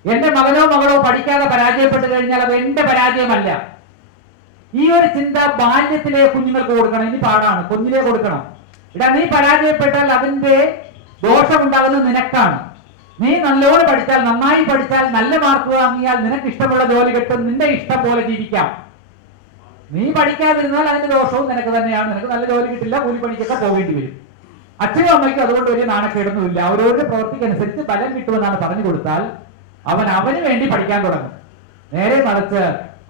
എന്റെ മകനോ മകളോ പഠിക്കാതെ പരാജയപ്പെട്ടു കഴിഞ്ഞാൽ അത് എന്റെ പരാജയമല്ല. ഈ ഒരു ചിന്ത ബാല്യത്തിലെ കുഞ്ഞുങ്ങൾക്ക് കൊടുക്കണം. ഇനി പാടാണ്, കുഞ്ഞിലേ കൊടുക്കണം. ഇടാ, നീ പരാജയപ്പെട്ടാൽ അതിന്റെ ദോഷമുണ്ടാകുന്നത് നിനക്കാണ്. നീ നല്ലോണം പഠിച്ചാൽ, നന്നായി പഠിച്ചാൽ, നല്ല മാർക്ക് വാങ്ങിയാൽ നിനക്ക് ഇഷ്ടമുള്ള ജോലി കിട്ടും, നിന്റെ ഇഷ്ടം പോലെ ജീവിക്കാം. നീ പഠിക്കാതിരുന്നാൽ അതിന്റെ ദോഷവും നിനക്ക് തന്നെയാണ്. നിനക്ക് നല്ല ജോലി കിട്ടില്ല, കൂലിപ്പണിക്കൊക്കെ പോകേണ്ടി വരും. അച്ഛനും അമ്മയ്ക്കും അതുകൊണ്ട് വലിയ നാണക്കേടൊന്നുമില്ല. അവരവരുടെ പ്രവൃത്തിക്കനുസരിച്ച് ബലം കിട്ടുമെന്നാണ് പറഞ്ഞു കൊടുത്താൽ അവന് വേണ്ടി പഠിക്കാൻ തുടങ്ങും. നേരെ മറിച്ച്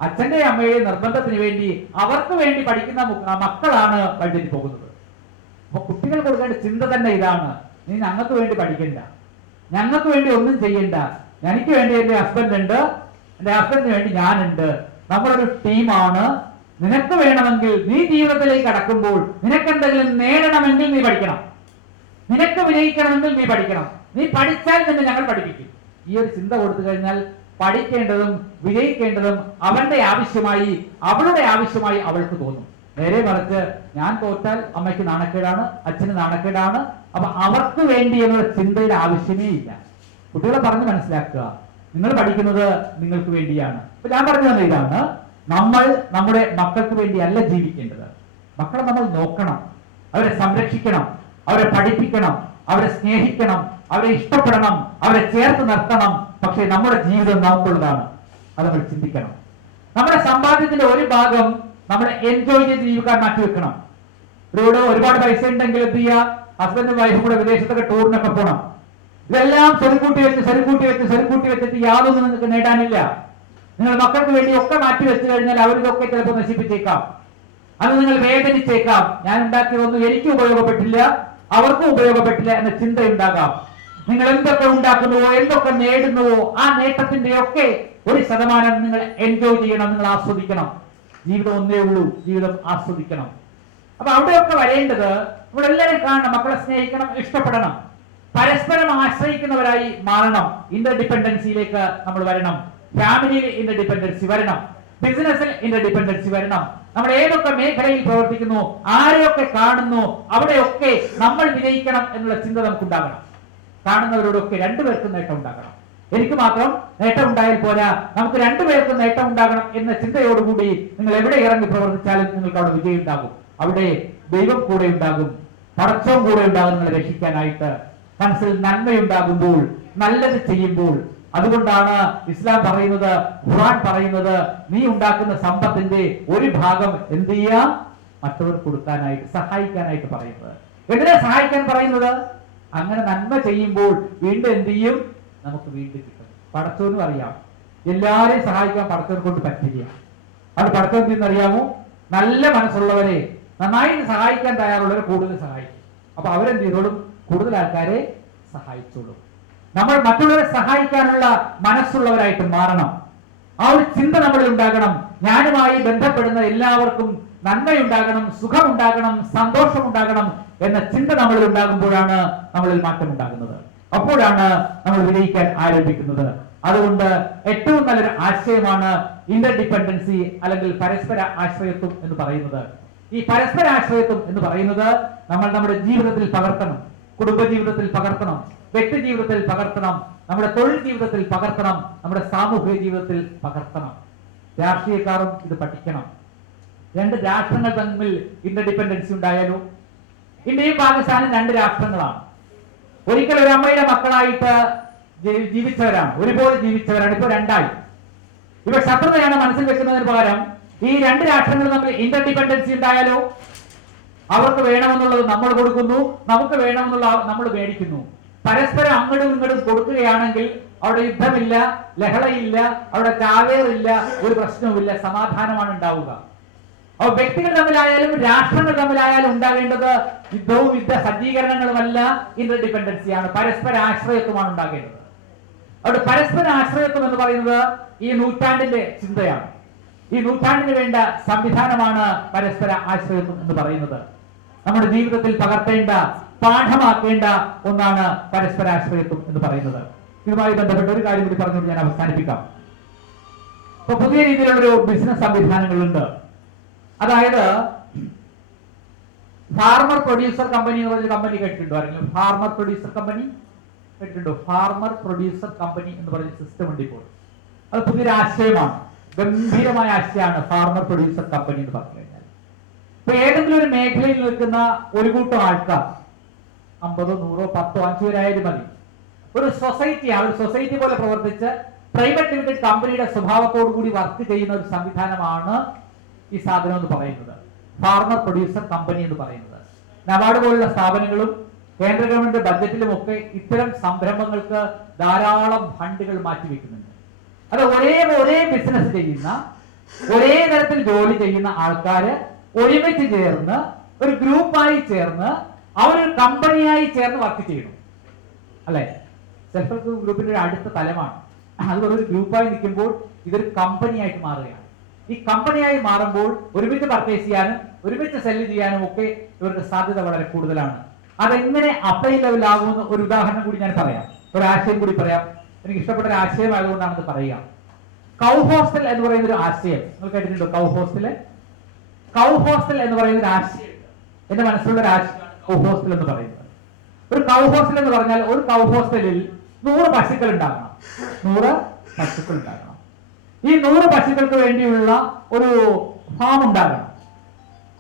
അച്ഛന്റെ അമ്മയുടെ നിർബന്ധത്തിന് വേണ്ടി അവർക്ക് വേണ്ടി പഠിക്കുന്ന മക്കളാണ് വഴിതെറ്റി പോകുന്നത്. അപ്പൊ കുട്ടികൾ കൊടുക്കേണ്ട ചിന്ത തന്നെ ഇതാണ്, നീ ഞങ്ങൾക്ക് വേണ്ടി പഠിക്കണ്ട, ഞങ്ങൾക്ക് വേണ്ടി ഒന്നും ചെയ്യണ്ട, എനിക്ക് വേണ്ടി എന്റെ ഹസ്ബൻഡ് ഉണ്ട്, എന്റെ ഹസ്ബൻഡിന് വേണ്ടി ഞാനുണ്ട്, നമ്മളൊരു ടീമാണ്. നിനക്ക് വേണമെങ്കിൽ നീ ജീവിതത്തിലേക്ക് കടക്കുമ്പോൾ നിനക്കെന്തെങ്കിലും നേടണമെങ്കിൽ നീ പഠിക്കണം, നിനക്ക് വിജയിക്കണമെങ്കിൽ നീ പഠിക്കണം, നീ പഠിച്ചാൽ തന്നെ ഞങ്ങൾ പഠിപ്പിക്കും. ഈ ഒരു ചിന്ത കൊടുത്തു കഴിഞ്ഞാൽ പഠിക്കേണ്ടതും വിജയിക്കേണ്ടതും അവന്റെ ആവശ്യമായി, അവളുടെ ആവശ്യമായി അവൾക്ക് തോന്നും. നേരെ മറിച്ച് ഞാൻ തോറ്റാൽ അമ്മയ്ക്ക് നാണക്കേടാണ്, അച്ഛന് നാണക്കേടാണ്, അപ്പൊ അവർക്ക് വേണ്ടി എന്നുള്ള ചിന്തയുടെ ആവശ്യമേ ഇല്ല. കുട്ടികളെ പറഞ്ഞ് മനസ്സിലാക്കുക, നിങ്ങൾ പഠിക്കുന്നത് നിങ്ങൾക്ക് വേണ്ടിയാണ്. അപ്പൊ ഞാൻ പറഞ്ഞു തന്നെ ഇതാണ്, നമ്മൾ നമ്മുടെ മക്കൾക്ക് വേണ്ടിയല്ല ജീവിക്കേണ്ടത്. മക്കളെ നമ്മൾ നോക്കണം, അവരെ സംരക്ഷിക്കണം, അവരെ പഠിപ്പിക്കണം, അവരെ സ്നേഹിക്കണം, അവരെ ഇഷ്ടപ്പെടണം, അവരെ ചേർത്ത് നിർത്തണം. പക്ഷേ നമ്മുടെ ജീവിതം നമുക്കുള്ളതാണ്, അത് നമ്മൾ ചിന്തിക്കണം. നമ്മുടെ സമ്പാദ്യത്തിന്റെ ഒരു ഭാഗം നമ്മൾ എൻജോയ് ചെയ്ത് ജീവിക്കാൻ മാറ്റിവെക്കണം. ഒരുപാട് പൈസ ഉണ്ടെങ്കിൽ എന്ത് ചെയ്യുക, ഹസ്ബൻഡും വൈഫും കൂടെ വിദേശത്തൊക്കെ ടൂറിനൊക്കെ പോകണം. ഇതെല്ലാം സ്വരുക്കൂട്ടി വെച്ചിട്ട് യാതൊന്നും നിങ്ങൾക്ക് നേടാനില്ല. നിങ്ങൾ മക്കൾക്ക് വേണ്ടി ഒക്കെ മാറ്റി വെച്ചു കഴിഞ്ഞാൽ അവരിതൊക്കെ ചിലപ്പോൾ നശിപ്പിച്ചേക്കാം. അത് നിങ്ങൾ വേദനിച്ചേക്കാം. ഞാൻ ഉണ്ടാക്കിയതൊന്നും എനിക്ക് ഉപയോഗപ്പെട്ടില്ല, അവർക്കും ഉപയോഗപ്പെട്ടില്ല എന്ന ചിന്തയുണ്ടാകാം. നിങ്ങൾ എന്തൊക്കെ ഉണ്ടാക്കുന്നുവോ, എന്തൊക്കെ നേടുന്നുവോ, ആ നേട്ടത്തിന്റെ ഒക്കെ 1% നിങ്ങൾ എൻജോയ് ചെയ്യണം, നിങ്ങൾ ആസ്വദിക്കണം. ജീവിതം ഒന്നേ ഉള്ളൂ, ജീവിതം ആസ്വദിക്കണം. അപ്പൊ അവിടെയൊക്കെ വരേണ്ടത് നമ്മളെല്ലാവരും കാണണം, മക്കളെ സ്നേഹിക്കണം, ഇഷ്ടപ്പെടണം, പരസ്പരം ആശ്രയിക്കുന്നവരായി മാറണം. ഇന്റർഡിപെൻഡൻസിയിലേക്ക് നമ്മൾ വരണം. ഫാമിലിയിൽ ഇന്റർഡിപെൻഡൻസി വരണം, ബിസിനസ്സിൽ ഇന്റർഡിപെൻഡൻസി വരണം. നമ്മൾ ഏതൊക്കെ മേഖലയിൽ പ്രവർത്തിക്കുന്നു, ആരെയൊക്കെ കാണുന്നു, അവിടെയൊക്കെ നമ്മൾ വിജയിക്കണം എന്നുള്ള ചിന്ത നമുക്കുണ്ടാകണം. കാണുന്നവരോടൊക്കെ രണ്ടുപേർക്കും നേട്ടം ഉണ്ടാകണം. എനിക്ക് മാത്രം നേട്ടം ഉണ്ടായാൽ പോരാ, നമുക്ക് രണ്ടുപേർക്കും നേട്ടം ഉണ്ടാകണം എന്ന ചിന്തയോടുകൂടി നിങ്ങൾ എവിടെ ഇറങ്ങി പ്രവർത്തിച്ചാലും നിങ്ങൾക്ക് അവിടെ വിജയം ഉണ്ടാകും. അവിടെ ദൈവം കൂടെ ഉണ്ടാകും, പടച്ചോൻ കൂടെ ഉണ്ടാകും നിങ്ങളെ രക്ഷിക്കാനായിട്ട്. മനസ്സിൽ നന്മയുണ്ടാകുമ്പോൾ, നല്ലത് ചെയ്യുമ്പോൾ. അതുകൊണ്ടാണ് ഇസ്ലാം പറയുന്നത്, ഖുർആൻ പറയുന്നത്, നീ ഉണ്ടാക്കുന്ന സമ്പത്തിന്റെ ഒരു ഭാഗം എന്ത് ചെയ്യാം, മറ്റവർക്ക് കൊടുക്കാനായിട്ട്, സഹായിക്കാനായിട്ട് പറയുന്നത്. എന്തിനാ സഹായിക്കാൻ പറയുന്നത്? അങ്ങനെ നന്മ ചെയ്യുമ്പോൾ വീണ്ടും എന്ത് ചെയ്യും, നമുക്ക് വീണ്ടും കിട്ടും. പടച്ചോനും അറിയാം, എല്ലാരെയും സഹായിക്കാൻ പടച്ചോനെ കൊണ്ട് പറ്റില്ല. അത് പടച്ചോൻ എന്നറിയാമോ? നല്ല മനസ്സുള്ളവരെ, നന്നായി സഹായിക്കാൻ തയ്യാറുള്ളവരെ കൂടുതൽ സഹായിക്കും. അപ്പൊ അവരെന്ത് ചെയ്തോളും? കൂടുതൽ ആൾക്കാരെ സഹായിച്ചോളും. നമ്മൾ മറ്റുള്ളവരെ സഹായിക്കാനുള്ള മനസ്സുള്ളവരായിട്ട് മാറണം. ആ ഒരു ചിന്ത നമ്മളിൽ ഉണ്ടാകണം. ഞാനുമായി ബന്ധപ്പെടുന്ന എല്ലാവർക്കും നന്മയുണ്ടാകണം, സുഖമുണ്ടാകണം, സന്തോഷമുണ്ടാകണം എന്ന ചിന്ത നമ്മളിൽ ഉണ്ടാകുമ്പോഴാണ് നമ്മളിൽ മാറ്റം ഉണ്ടാകുന്നത്. അപ്പോഴാണ് നമ്മൾ വിജയിക്കാൻ ആരംഭിക്കുന്നത്. അതുകൊണ്ട് ഏറ്റവും നല്ലൊരു ആശയമാണ് ഇന്റർഡിപെൻഡൻസി അല്ലെങ്കിൽ പരസ്പര ആശ്രയത്വം എന്ന് പറയുന്നത്. ഈ പരസ്പര ആശ്രയത്വം എന്ന് പറയുന്നത് നമ്മൾ നമ്മുടെ ജീവിതത്തിൽ പകർത്തണം, കുടുംബ ജീവിതത്തിൽ പകർത്തണം, വ്യക്തി ജീവിതത്തിൽ പകർത്തണം, നമ്മുടെ തൊഴിൽ ജീവിതത്തിൽ പകർത്തണം, നമ്മുടെ സാമൂഹിക ജീവിതത്തിൽ പകർത്തണം. രാഷ്ട്രീയക്കാരും ഇത് പഠിക്കണം. രണ്ട് രാഷ്ട്രങ്ങൾ തമ്മിൽ ഇന്റർഡിപെൻഡൻസി ഉണ്ടായാലോ? ഇന്ത്യയും പാകിസ്ഥാനും രണ്ട് രാഷ്ട്രങ്ങളാണ്. ഒരിക്കൽ ഒരു അമ്മയുടെ മക്കളായിട്ട് ജീവിച്ചവരാണ്, ഒരുപോലെ ജീവിച്ചവരാണ്. ഇപ്പൊ രണ്ടായി. ഇവ ശത്രുതയാണ് മനസ്സിൽ വെക്കുന്നതിന് പകരം ഈ രണ്ട് രാഷ്ട്രങ്ങൾ തമ്മിൽ ഇന്റർഡിപെൻഡൻസി ഉണ്ടായാലോ? അവർക്ക് വേണമെന്നുള്ളത് നമ്മൾ കൊടുക്കുന്നു, നമുക്ക് വേണമെന്നുള്ള നമ്മൾ മേടിക്കുന്നു. പരസ്പരം അങ്ങോട്ടും ഇങ്ങോട്ടും കൊടുക്കുകയാണെങ്കിൽ അവിടെ യുദ്ധമില്ല, ലഹളയില്ല, അവിടെ ചാവേറില്ല, ഒരു പ്രശ്നവുമില്ല, സമാധാനമാണ് ഉണ്ടാവുക. അപ്പോൾ വ്യക്തികൾ തമ്മിലായാലും രാഷ്ട്രങ്ങൾ തമ്മിലായാലും ഉണ്ടാകേണ്ടത് യുദ്ധവും യുദ്ധ സജ്ജീകരണങ്ങളുമല്ല, ഇന്റർഡിപെൻഡൻസിയാണ്, പരസ്പര ആശ്രയത്വമാണ് ഉണ്ടാകേണ്ടത്. അവിടെ പരസ്പര ആശ്രയത്വം എന്ന് പറയുന്നത് ഈ നൂറ്റാണ്ടിന്റെ ചിന്തയാണ്. ഈ നൂറ്റാണ്ടിന് വേണ്ട സംവിധാനമാണ് പരസ്പര ആശ്രയത്വം എന്ന് പറയുന്നത്. നമ്മുടെ ജീവിതത്തിൽ പകർത്തേണ്ട, പാഠമാക്കേണ്ട ഒന്നാണ് പരസ്പര ആശ്രയത്വം എന്ന് പറയുന്നത്. ഇതുമായി ബന്ധപ്പെട്ട ഒരു കാര്യം കൂടി പറഞ്ഞുകൊണ്ട് ഞാൻ അവസാനിപ്പിക്കാം. ഇപ്പൊ പുതിയ രീതിയിലുള്ളൊരു ബിസിനസ് സംവിധാനങ്ങളുണ്ട്. അതായത് ഫാർമർ പ്രൊഡ്യൂസർ കമ്പനി എന്ന് പറഞ്ഞ കമ്പനി കേട്ടിട്ടുണ്ടോ ആരെങ്കിലും? ഫാർമർ പ്രൊഡ്യൂസർ കമ്പനി കേട്ടിട്ടുണ്ടോ? ഫാർമർ പ്രൊഡ്യൂസർ കമ്പനി എന്ന് പറഞ്ഞ സിസ്റ്റം ഉണ്ട് ഇപ്പോൾ. അത് പുതിയൊരു ആശയമാണ്, ഗംഭീരമായ ആശയമാണ് ഫാർമർ പ്രൊഡ്യൂസർ കമ്പനി എന്ന് പറഞ്ഞു കഴിഞ്ഞാൽ. ഇപ്പൊ ഏതെങ്കിലും ഒരു മേഖലയിൽ നിൽക്കുന്ന ഒരു കൂട്ടം ആൾക്കാർ, 50, 100, 10, 5 പേരായാലും മതി, ഒരു സൊസൈറ്റിയാണ്, ഒരു സൊസൈറ്റി പോലെ പ്രവർത്തിച്ച് പ്രൈവറ്റ് ലിമിറ്റഡ് കമ്പനിയുടെ സ്വഭാവത്തോടു കൂടി വർക്ക് ചെയ്യുന്ന ഒരു സംവിധാനമാണ് ഈ സാധനം എന്ന് പറയുന്നത്, ഫാർമർ പ്രൊഡ്യൂസർ കമ്പനി എന്ന് പറയുന്നത്. നബാർഡ് പോലുള്ള സ്ഥാപനങ്ങളും കേന്ദ്ര ഗവൺമെന്റ് ബഡ്ജറ്റിലും ഒക്കെ ഇത്തരം സംരംഭങ്ങൾക്ക് ധാരാളം ഫണ്ടുകൾ മാറ്റിവെക്കുന്നുണ്ട്. അത് ഒരേ ബിസിനസ് ചെയ്യുന്ന, ഒരേ തരത്തിൽ ജോലി ചെയ്യുന്ന ആൾക്കാര് ഒരുമിച്ച് ചേർന്ന് ഒരു ഗ്രൂപ്പായി ചേർന്ന് അവരൊരു കമ്പനിയായി ചേർന്ന് വർക്ക് ചെയ്യണം, അല്ലെ? സെൽഫ് ഹെൽപ്പ് ഗ്രൂപ്പിന്റെ ഒരു അടുത്ത തലമാണ്. അതുപോലെ ഒരു ഗ്രൂപ്പായി നിൽക്കുമ്പോൾ ഇതൊരു കമ്പനിയായിട്ട് മാറുകയാണ്. ഈ കമ്പനിയായി മാറുമ്പോൾ ഒരുമിച്ച് പർച്ചേസ് ചെയ്യാനും ഒരുമിച്ച് സെല്ല് ചെയ്യാനും ഒക്കെ ഇവർക്ക് സാധ്യത വളരെ കൂടുതലാണ്. അതെങ്ങനെ അപ്ലൈ ലെവൽ ആകുമെന്ന് ഒരു ഉദാഹരണം കൂടി ഞാൻ പറയാം, ഒരു ആശയം കൂടി പറയാം. എനിക്ക് ഇഷ്ടപ്പെട്ട ഒരു ആശയം ആയതുകൊണ്ടാണ് ഇത് പറയുക. കൗ ഹോസ്റ്റൽ എന്ന് പറയുന്ന ഒരു ആശയം നിങ്ങൾ കേട്ടിട്ടുണ്ടോ? കൗ ഹോസ്റ്റൽ എന്ന് പറയുന്ന ഒരു ആശയം എന്റെ മനസ്സിലുള്ള ഒരു ആശയമാണ് കൗ ഹോസ്റ്റൽ എന്ന് പറയുന്നത്. ഒരു കൗ ഹോസ്റ്റൽ എന്ന് പറഞ്ഞാൽ ഒരു കൗ ഹോസ്റ്റലിൽ 100 പശുക്കൾ ഉണ്ടാകണം. 100 പശുക്കൾ ഉണ്ടാകണം. ഈ 100 പശുക്കൾക്ക് വേണ്ടിയുള്ള ഒരു ഫാം ഉണ്ടാകണം.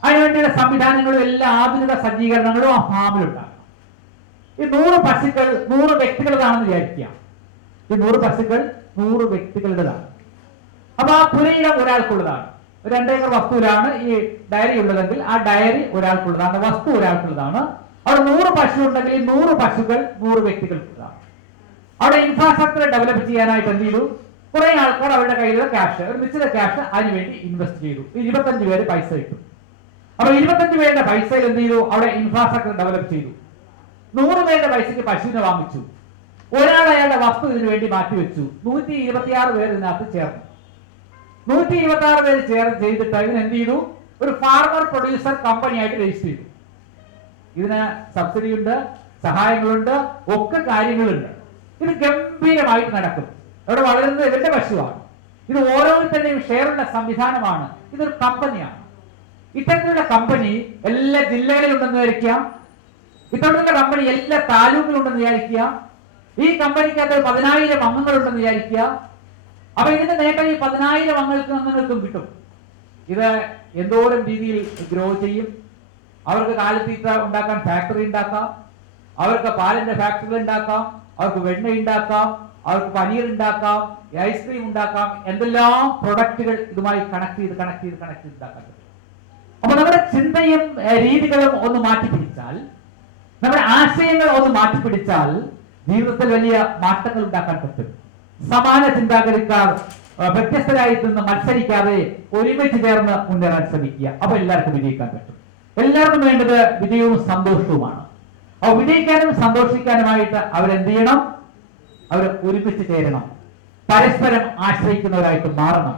അതിനുവേണ്ടിയുള്ള സംവിധാനങ്ങളും എല്ലാ ആധുനിക സജ്ജീകരണങ്ങളും ആ ഫാമിൽ ഉണ്ടാകണം. ഈ 100 പശുക്കൾ 100 വ്യക്തികളുടേതാണെന്ന് വിചാരിക്കുക. ഈ 100 പശുക്കൾ 100 വ്യക്തികളുടേതാണ്. അപ്പൊ ആ പുരയിടം ഒരാൾക്കുള്ളതാണ്. 2 ഏക്കർ വസ്തുവിലാണ് ഈ ഡയറി ഉള്ളതെങ്കിൽ ആ ഡയറി ഒരാൾക്കുള്ളതാണ്, വസ്തു ഒരാൾക്കുള്ളതാണ്. അവിടെ 100 പശു ഉണ്ടെങ്കിൽ ഈ 100 പശുക്കൾ 100 വ്യക്തികൾക്കുള്ളതാണ്. അവിടെ ഇൻഫ്രാസ്ട്രക്ചർ ഡെവലപ്പ് ചെയ്യാനായിട്ട് എന്ത് ചെയ്തു? കുറെ ആൾക്കാർ അവരുടെ കയ്യിലുള്ള ക്യാഷ്, ഒരു നിശ്ചിത ക്യാഷ് അതിനുവേണ്ടി ഇൻവെസ്റ്റ് ചെയ്തു. 25 പേര് പൈസ ഇട്ടു. അപ്പൊ 25 പേരുടെ പൈസയിൽ എന്ത് ചെയ്തു? അവിടെ ഇൻഫ്രാസ്ട്രക്ചർ ഡെവലപ്പ് ചെയ്തു. 100 പേരുടെ പൈസയ്ക്ക് പശുവിനെ വാങ്ങിച്ചു. ഒരാൾ അയാളുടെ വസ്തു ഇതിനു വേണ്ടി മാറ്റിവെച്ചു. 126 പേർ ഇതിനകത്ത് ചേർന്നു. 126 പേര് ചെയ്തിട്ട് ഇതിന് എന്ത് ചെയ്തു? ഒരു ഫാർമർ പ്രൊഡ്യൂസർ കമ്പനിയായിട്ട് രജിസ്റ്റർ ചെയ്തു. ഇതിന് സബ്സിഡി ഉണ്ട്, സഹായങ്ങളുണ്ട്, ഒക്കെ കാര്യങ്ങളുണ്ട്. ഇത് ഗംഭീരമായിട്ട് നടക്കും. അവിടെ വളരുന്നത് ഇവരുടെ പശുവാണ്. ഇത് ഓരോരുത്തരുടെയും ഷെയറുള്ള സംവിധാനമാണ്. ഇതൊരു കമ്പനിയാണ്. ഇത്തരത്തിലുള്ള കമ്പനി എല്ലാ ജില്ലകളിലുണ്ടെന്ന് വിചാരിക്കാം. ഇത്തരത്തിലുള്ള കമ്പനി എല്ലാ താലൂക്കിലുണ്ടെന്ന് വിചാരിക്കുക. ഈ കമ്പനിക്കകത്ത് 10,000 അംഗങ്ങളുണ്ടെന്ന് വിചാരിക്കുക. അപ്പൊ ഇതിന്റെ നേട്ടം ഈ 10,000 അംഗങ്ങൾക്കും കിട്ടും. ഇത് എന്തോരം രീതിയിൽ ഗ്രോ ചെയ്യും. അവർക്ക് കാലിത്തീറ്റ ഉണ്ടാക്കാൻ ഫാക്ടറി ഉണ്ടാക്കാം, അവർക്ക് പാലിന്റെ ഫാക്ടറി ഉണ്ടാക്കാം, അവർക്ക് വെണ്ണ ഉണ്ടാക്കാം, അവർക്ക് പനീർ ഉണ്ടാക്കാം, ഐസ്ക്രീം ഉണ്ടാക്കാം. എന്തെല്ലാം പ്രൊഡക്റ്റുകൾ ഇതുമായി കണക്ട് ചെയ്ത് ഉണ്ടാക്കാൻ പറ്റും. അപ്പൊ നമ്മുടെ ചിന്തയും രീതികളും ഒന്ന് മാറ്റിപ്പിടിച്ചാൽ, നമ്മുടെ ആശയങ്ങൾ ഒന്ന് മാറ്റിപ്പിടിച്ചാൽ ജീവിതത്തിൽ വലിയ മാറ്റങ്ങൾ ഉണ്ടാക്കാൻ പറ്റും. സമാന ചിന്താഗതിക്കാർ വ്യത്യസ്തരായി നിന്ന് മത്സരിക്കാതെ ഒരുമിച്ച് ചേർന്ന് മുന്നേറാൻ ശ്രമിക്കുക. അപ്പൊ എല്ലാവർക്കും വിജയിക്കാൻ പറ്റും. എല്ലാവർക്കും വേണ്ടത് വിജയവും സന്തോഷവുമാണ്. അപ്പൊ വിജയിക്കാനും സന്തോഷിക്കാനുമായിട്ട് അവരെന്ത് ചെയ്യണം? അവർ ഒരുമിച്ച് ചേരണം. പരസ്പരം ആശ്രയിക്കുന്നവരായിട്ട് മാറണം.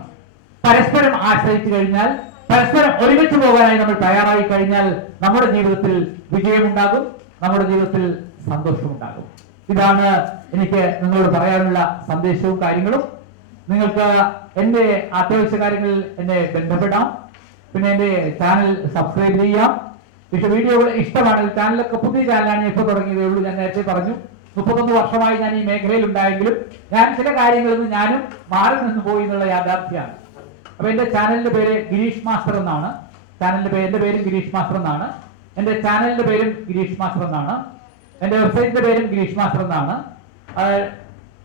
പരസ്പരം ആശ്രയിച്ചു കഴിഞ്ഞാൽ, പരസ്പരം ഒരുമിച്ച് പോകാനായി നമ്മൾ തയ്യാറായി കഴിഞ്ഞാൽ നമ്മുടെ ജീവിതത്തിൽ വിജയമുണ്ടാകും, നമ്മുടെ ജീവിതത്തിൽ സന്തോഷമുണ്ടാകും. ഇതാണ് എനിക്ക് നിങ്ങളോട് പറയാനുള്ള സന്ദേശവും കാര്യങ്ങളും. നിങ്ങൾക്ക് എന്റെ അത്യാവശ്യ കാര്യങ്ങളിൽ എന്നെ ബന്ധപ്പെടാം. പിന്നെ എന്റെ ചാനൽ സബ്സ്ക്രൈബ് ചെയ്യാം. പക്ഷെ വീഡിയോകൾ ഇഷ്ടമാണെങ്കിൽ, ചാനലൊക്കെ പുതിയ ചാനലാണ്, ഇപ്പോൾ തുടങ്ങിയതേ ഉള്ളൂ. ഞാൻ നേരത്തെ പറഞ്ഞു 31 വർഷമായി ഞാൻ ഈ മേഖലയിൽ ഉണ്ടായെങ്കിലും ഞാൻ ചില കാര്യങ്ങളിൽ നിന്ന് ഞാനും മാറി നിന്ന് പോയി എന്നുള്ള യാഥാർത്ഥ്യമാണ്. അപ്പൊ എന്റെ ചാനലിന്റെ പേര് ഗിരീഷ് മാസ്റ്റർ എന്നാണ്. എന്റെ പേരും ഗിരീഷ് മാസ്റ്റർ എന്നാണ്. എന്റെ ചാനലിന്റെ പേരും ഗിരീഷ് മാസ്റ്റർ എന്നാണ്. എന്റെ വെബ്സൈറ്റിന്റെ പേരും ഗിരീഷ് മാസ്റ്റർ എന്നാണ്.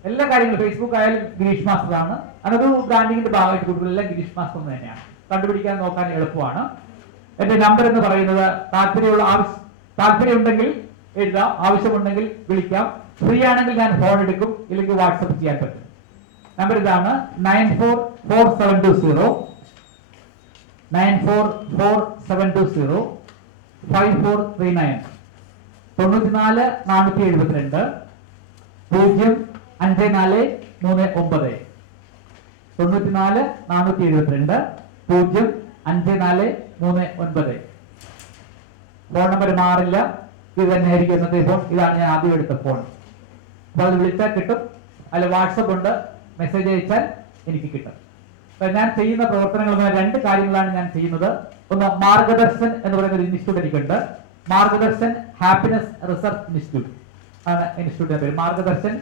എല്ലാ കാര്യങ്ങളും ഫേസ്ബുക്ക് ആയാലും ഗിരീഷ് മാസ്റ്റർ ആണ്. അതൊരു ബ്രാൻഡിങ്ങിന്റെ ഭാഗമായിട്ട് കൊടുക്കുന്നതെല്ലാം ഗിരീഷ് മാസ്റ്റർ തന്നെയാണ്. കണ്ടുപിടിക്കാൻ നോക്കാൻ എളുപ്പമാണ്. എന്റെ നമ്പർ എന്ന് പറയുന്നത് താല്പര്യമുണ്ടെങ്കിൽ എഴുതാം, ആവശ്യമുണ്ടെങ്കിൽ വിളിക്കാം. ഫ്രീ ആണെങ്കിൽ ഞാൻ ഫോൺ എടുക്കും, ഇല്ലെങ്കിൽ വാട്സപ്പ് ചെയ്യാൻ പറ്റും. നമ്പർ ഇതാണ് 944720 5439 94 472 05439 94 472 05439. ഫോൺ നമ്പർ മാറില്ല. ഇത് തന്നെയായിരിക്കും ഇന്നത്തെ ഫോൺ. ഇതാണ് ഞാൻ ആദ്യം എടുത്ത ഫോൺ. അപ്പൊ അത് വിളിച്ചാൽ കിട്ടും. അല്ല വാട്സപ്പ് ഉണ്ട്, മെസ്സേജ് അയച്ചാൽ എനിക്ക് കിട്ടും. അപ്പൊ ഞാൻ ചെയ്യുന്ന പ്രവർത്തനങ്ങൾ 2 കാര്യങ്ങളാണ് ഞാൻ ചെയ്യുന്നത്. ഒന്ന്, മാർഗദർശൻ എന്ന് പറയുന്ന ഒരു ഇൻസ്റ്റിറ്റ്യൂട്ട് എനിക്കുണ്ട്. മാർഗദർശൻ ഹാപ്പിനെസ് റിസർച്ച് ഇൻസ്റ്റിറ്റ്യൂട്ട് ആണ് ഇൻസ്റ്റിറ്റ്യൂട്ടിന്റെ പേര്. മാർഗദർശൻ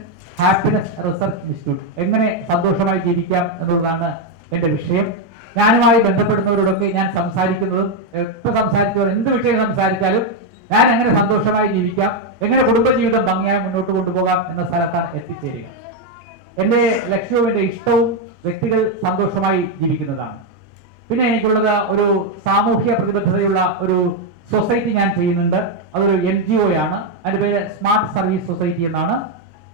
ഹാപ്പിനെസ് റിസർച്ച് ഇൻസ്റ്റിറ്റ്യൂട്ട്. എങ്ങനെ സന്തോഷമായി ജീവിക്കാം എന്നുള്ളതാണ് എന്റെ വിഷയം. ഞാനുമായി ബന്ധപ്പെടുന്നവരോടൊക്കെ ഞാൻ സംസാരിക്കുന്നതും എന്ത് വിഷയം സംസാരിച്ചാലും ഞാൻ എങ്ങനെ സന്തോഷമായി ജീവിക്കാം, എങ്ങനെ കുടുംബജീവിതം ഭംഗിയായി മുന്നോട്ട് കൊണ്ടുപോകാം എന്ന സ്ഥലത്താണ് എത്തിച്ചേരുക. എന്റെ ലക്ഷ്യവും എന്റെ ഇഷ്ടവും വ്യക്തികൾ സന്തോഷമായി ജീവിക്കുന്നതാണ്. പിന്നെ എനിക്കുള്ളത് ഒരു സാമൂഹ്യ പ്രതിബദ്ധതയുള്ള ഒരു സൊസൈറ്റി ഞാൻ ചെയ്യുന്നുണ്ട്. അതൊരു NGO ആണ്. അതിന്റെ പേര് സ്മാർട്ട് സർവീസ് സൊസൈറ്റി എന്നാണ്.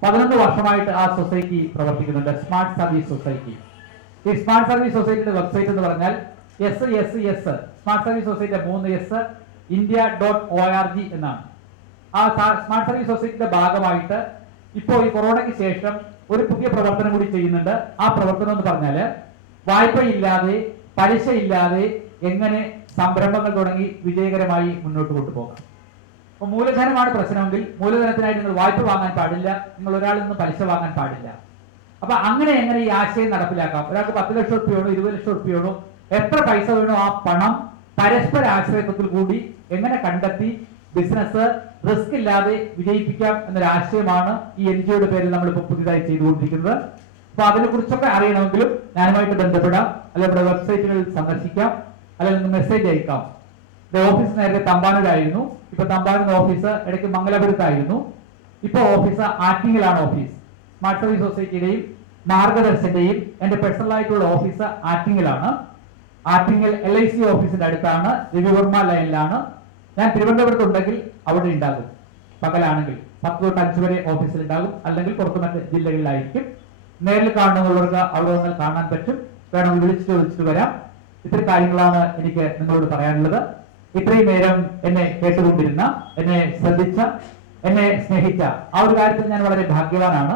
11 വർഷമായിട്ട് ആ സൊസൈറ്റി പ്രവർത്തിക്കുന്നുണ്ട്. Smart service society. ഈ സ്മാർട്ട് സർവീസ് സൊസൈറ്റിയുടെ വെബ്സൈറ്റ് എന്ന് പറഞ്ഞാൽ സ്മാർട്ട് സർവീസ് സൊസൈറ്റിയുടെ 3S India.org എന്നാണ്. ആ സ്മാർട്ട് സർവീസ് സൊസൈറ്റിയുടെ ഭാഗമായിട്ട് ഇപ്പോൾ ഈ കൊറോണയ്ക്ക് ശേഷം ഒരു പുതിയ പ്രവർത്തനം കൂടി ചെയ്യുന്നുണ്ട്. ആ പ്രവർത്തനം എന്ന് പറഞ്ഞാൽ വായ്പയില്ലാതെ, പലിശയില്ലാതെ എങ്ങനെ സംരംഭങ്ങൾ തുടങ്ങി വിജയകരമായി മുന്നോട്ട് കൊണ്ടുപോകാം. അപ്പൊ മൂലധനമാണ് പ്രശ്നമെങ്കിൽ മൂലധനത്തിനായിട്ട് നിങ്ങൾ വായ്പ വാങ്ങാൻ പാടില്ല, നിങ്ങൾ ഒരാളിൽ നിന്ന് പലിശ വാങ്ങാൻ പാടില്ല. അപ്പൊ അങ്ങനെ എങ്ങനെ ഈ ആശയം നടപ്പിലാക്കാം? ഒരാൾക്ക് 10 ലക്ഷം റുപ്യ വേണോ, 20 ലക്ഷം റുപ്യ വേണോ, എത്ര പൈസ വേണോ, ആ പണം പരസ്പര ആശ്രയത്വത്തിൽ കൂടി എങ്ങനെ കണ്ടെത്തി ബിസിനസ് റിസ്ക് ഇല്ലാതെ വിജയിപ്പിക്കാം എന്നൊരു ആശയമാണ് ഈ NGOയുടെ പേരിൽ നമ്മളിപ്പോൾ പുതിയതായി ചെയ്തുകൊണ്ടിരിക്കുന്നത്. അപ്പൊ അതിനെ കുറിച്ചൊക്കെ അറിയണമെങ്കിലും ഞാനുമായിട്ട് ബന്ധപ്പെടാം, അല്ലെങ്കിൽ നമ്മുടെ വെബ്സൈറ്റുകളിൽ സന്ദർശിക്കാം, അല്ലെങ്കിൽ മെസ്സേജ് അയക്കാം. ഓഫീസ് നേരത്തെ തമ്പാനൂരായിരുന്നു, ഇപ്പൊ തമ്പാനൂർ ഓഫീസ് ഇടയ്ക്ക് മംഗലപുരത്തായിരുന്നു. ഇപ്പൊ ഓഫീസ് ആറ്റിങ്ങിലാണ്. ഓഫീസ് സ്മാർട്ട് സർവീസ് സൊസൈറ്റിയുടെയും മാർഗദർശന്റെയും എന്റെ പേഴ്സണൽ ആയിട്ടുള്ള ഓഫീസ് ആറ്റിങ്ങിലാണ്. ആറ്റിങ്ങൽ LIC ഓഫീസിന്റെ അടുത്താണ്, രവിവർമ്മ ലൈനിലാണ്. ഞാൻ തിരുവനന്തപുരത്ത് ഉണ്ടെങ്കിൽ അവിടെ ഉണ്ടാകും. പകലാണെങ്കിൽ 10 തൊട്ട് 5 വരെ ഓഫീസിൽ ഉണ്ടാകും, അല്ലെങ്കിൽ പുറത്ത് മറ്റ് ജില്ലകളിലായിരിക്കും. നേരിൽ കാണുന്നവർക്ക് അവിടെ വന്നാൽ കാണാൻ പറ്റും. വേണമെങ്കിൽ വിളിച്ചിട്ട് വരാം. ഇത്തരം കാര്യങ്ങളാണ് എനിക്ക് നിങ്ങളോട് പറയാനുള്ളത്. ഇത്രയും നേരം എന്നെ കേട്ടുകൊണ്ടിരുന്ന, എന്നെ ശ്രദ്ധിച്ച, എന്നെ സ്നേഹിച്ച ആ ഒരു കാര്യത്തിൽ ഞാൻ വളരെ ഭാഗ്യവാനാണ്.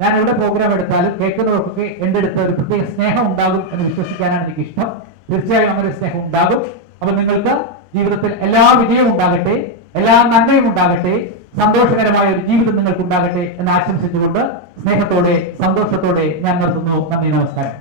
ഞാൻ എവിടെ പ്രോഗ്രാം എടുത്താലും കേൾക്കുന്നവർക്കൊക്കെ എൻ്റെ അടുത്ത് ഒരു പ്രത്യേക സ്നേഹം ഉണ്ടാകും എന്ന് വിശ്വസിക്കാനാണ് എനിക്ക് ഇഷ്ടം. തീർച്ചയായും അങ്ങനെ സ്നേഹം ഉണ്ടാകും. അപ്പൊ നിങ്ങൾക്ക് ജീവിതത്തിൽ എല്ലാ വിജയവും ഉണ്ടാകട്ടെ, എല്ലാ നന്മയും ഉണ്ടാകട്ടെ, സന്തോഷകരമായ ഒരു ജീവിതം നിങ്ങൾക്ക് ഉണ്ടാകട്ടെ എന്ന് ആശംസിച്ചുകൊണ്ട് സ്നേഹത്തോടെ സന്തോഷത്തോടെ ഞാൻ നിർത്തുന്നു. നന്ദി, നമസ്കാരം.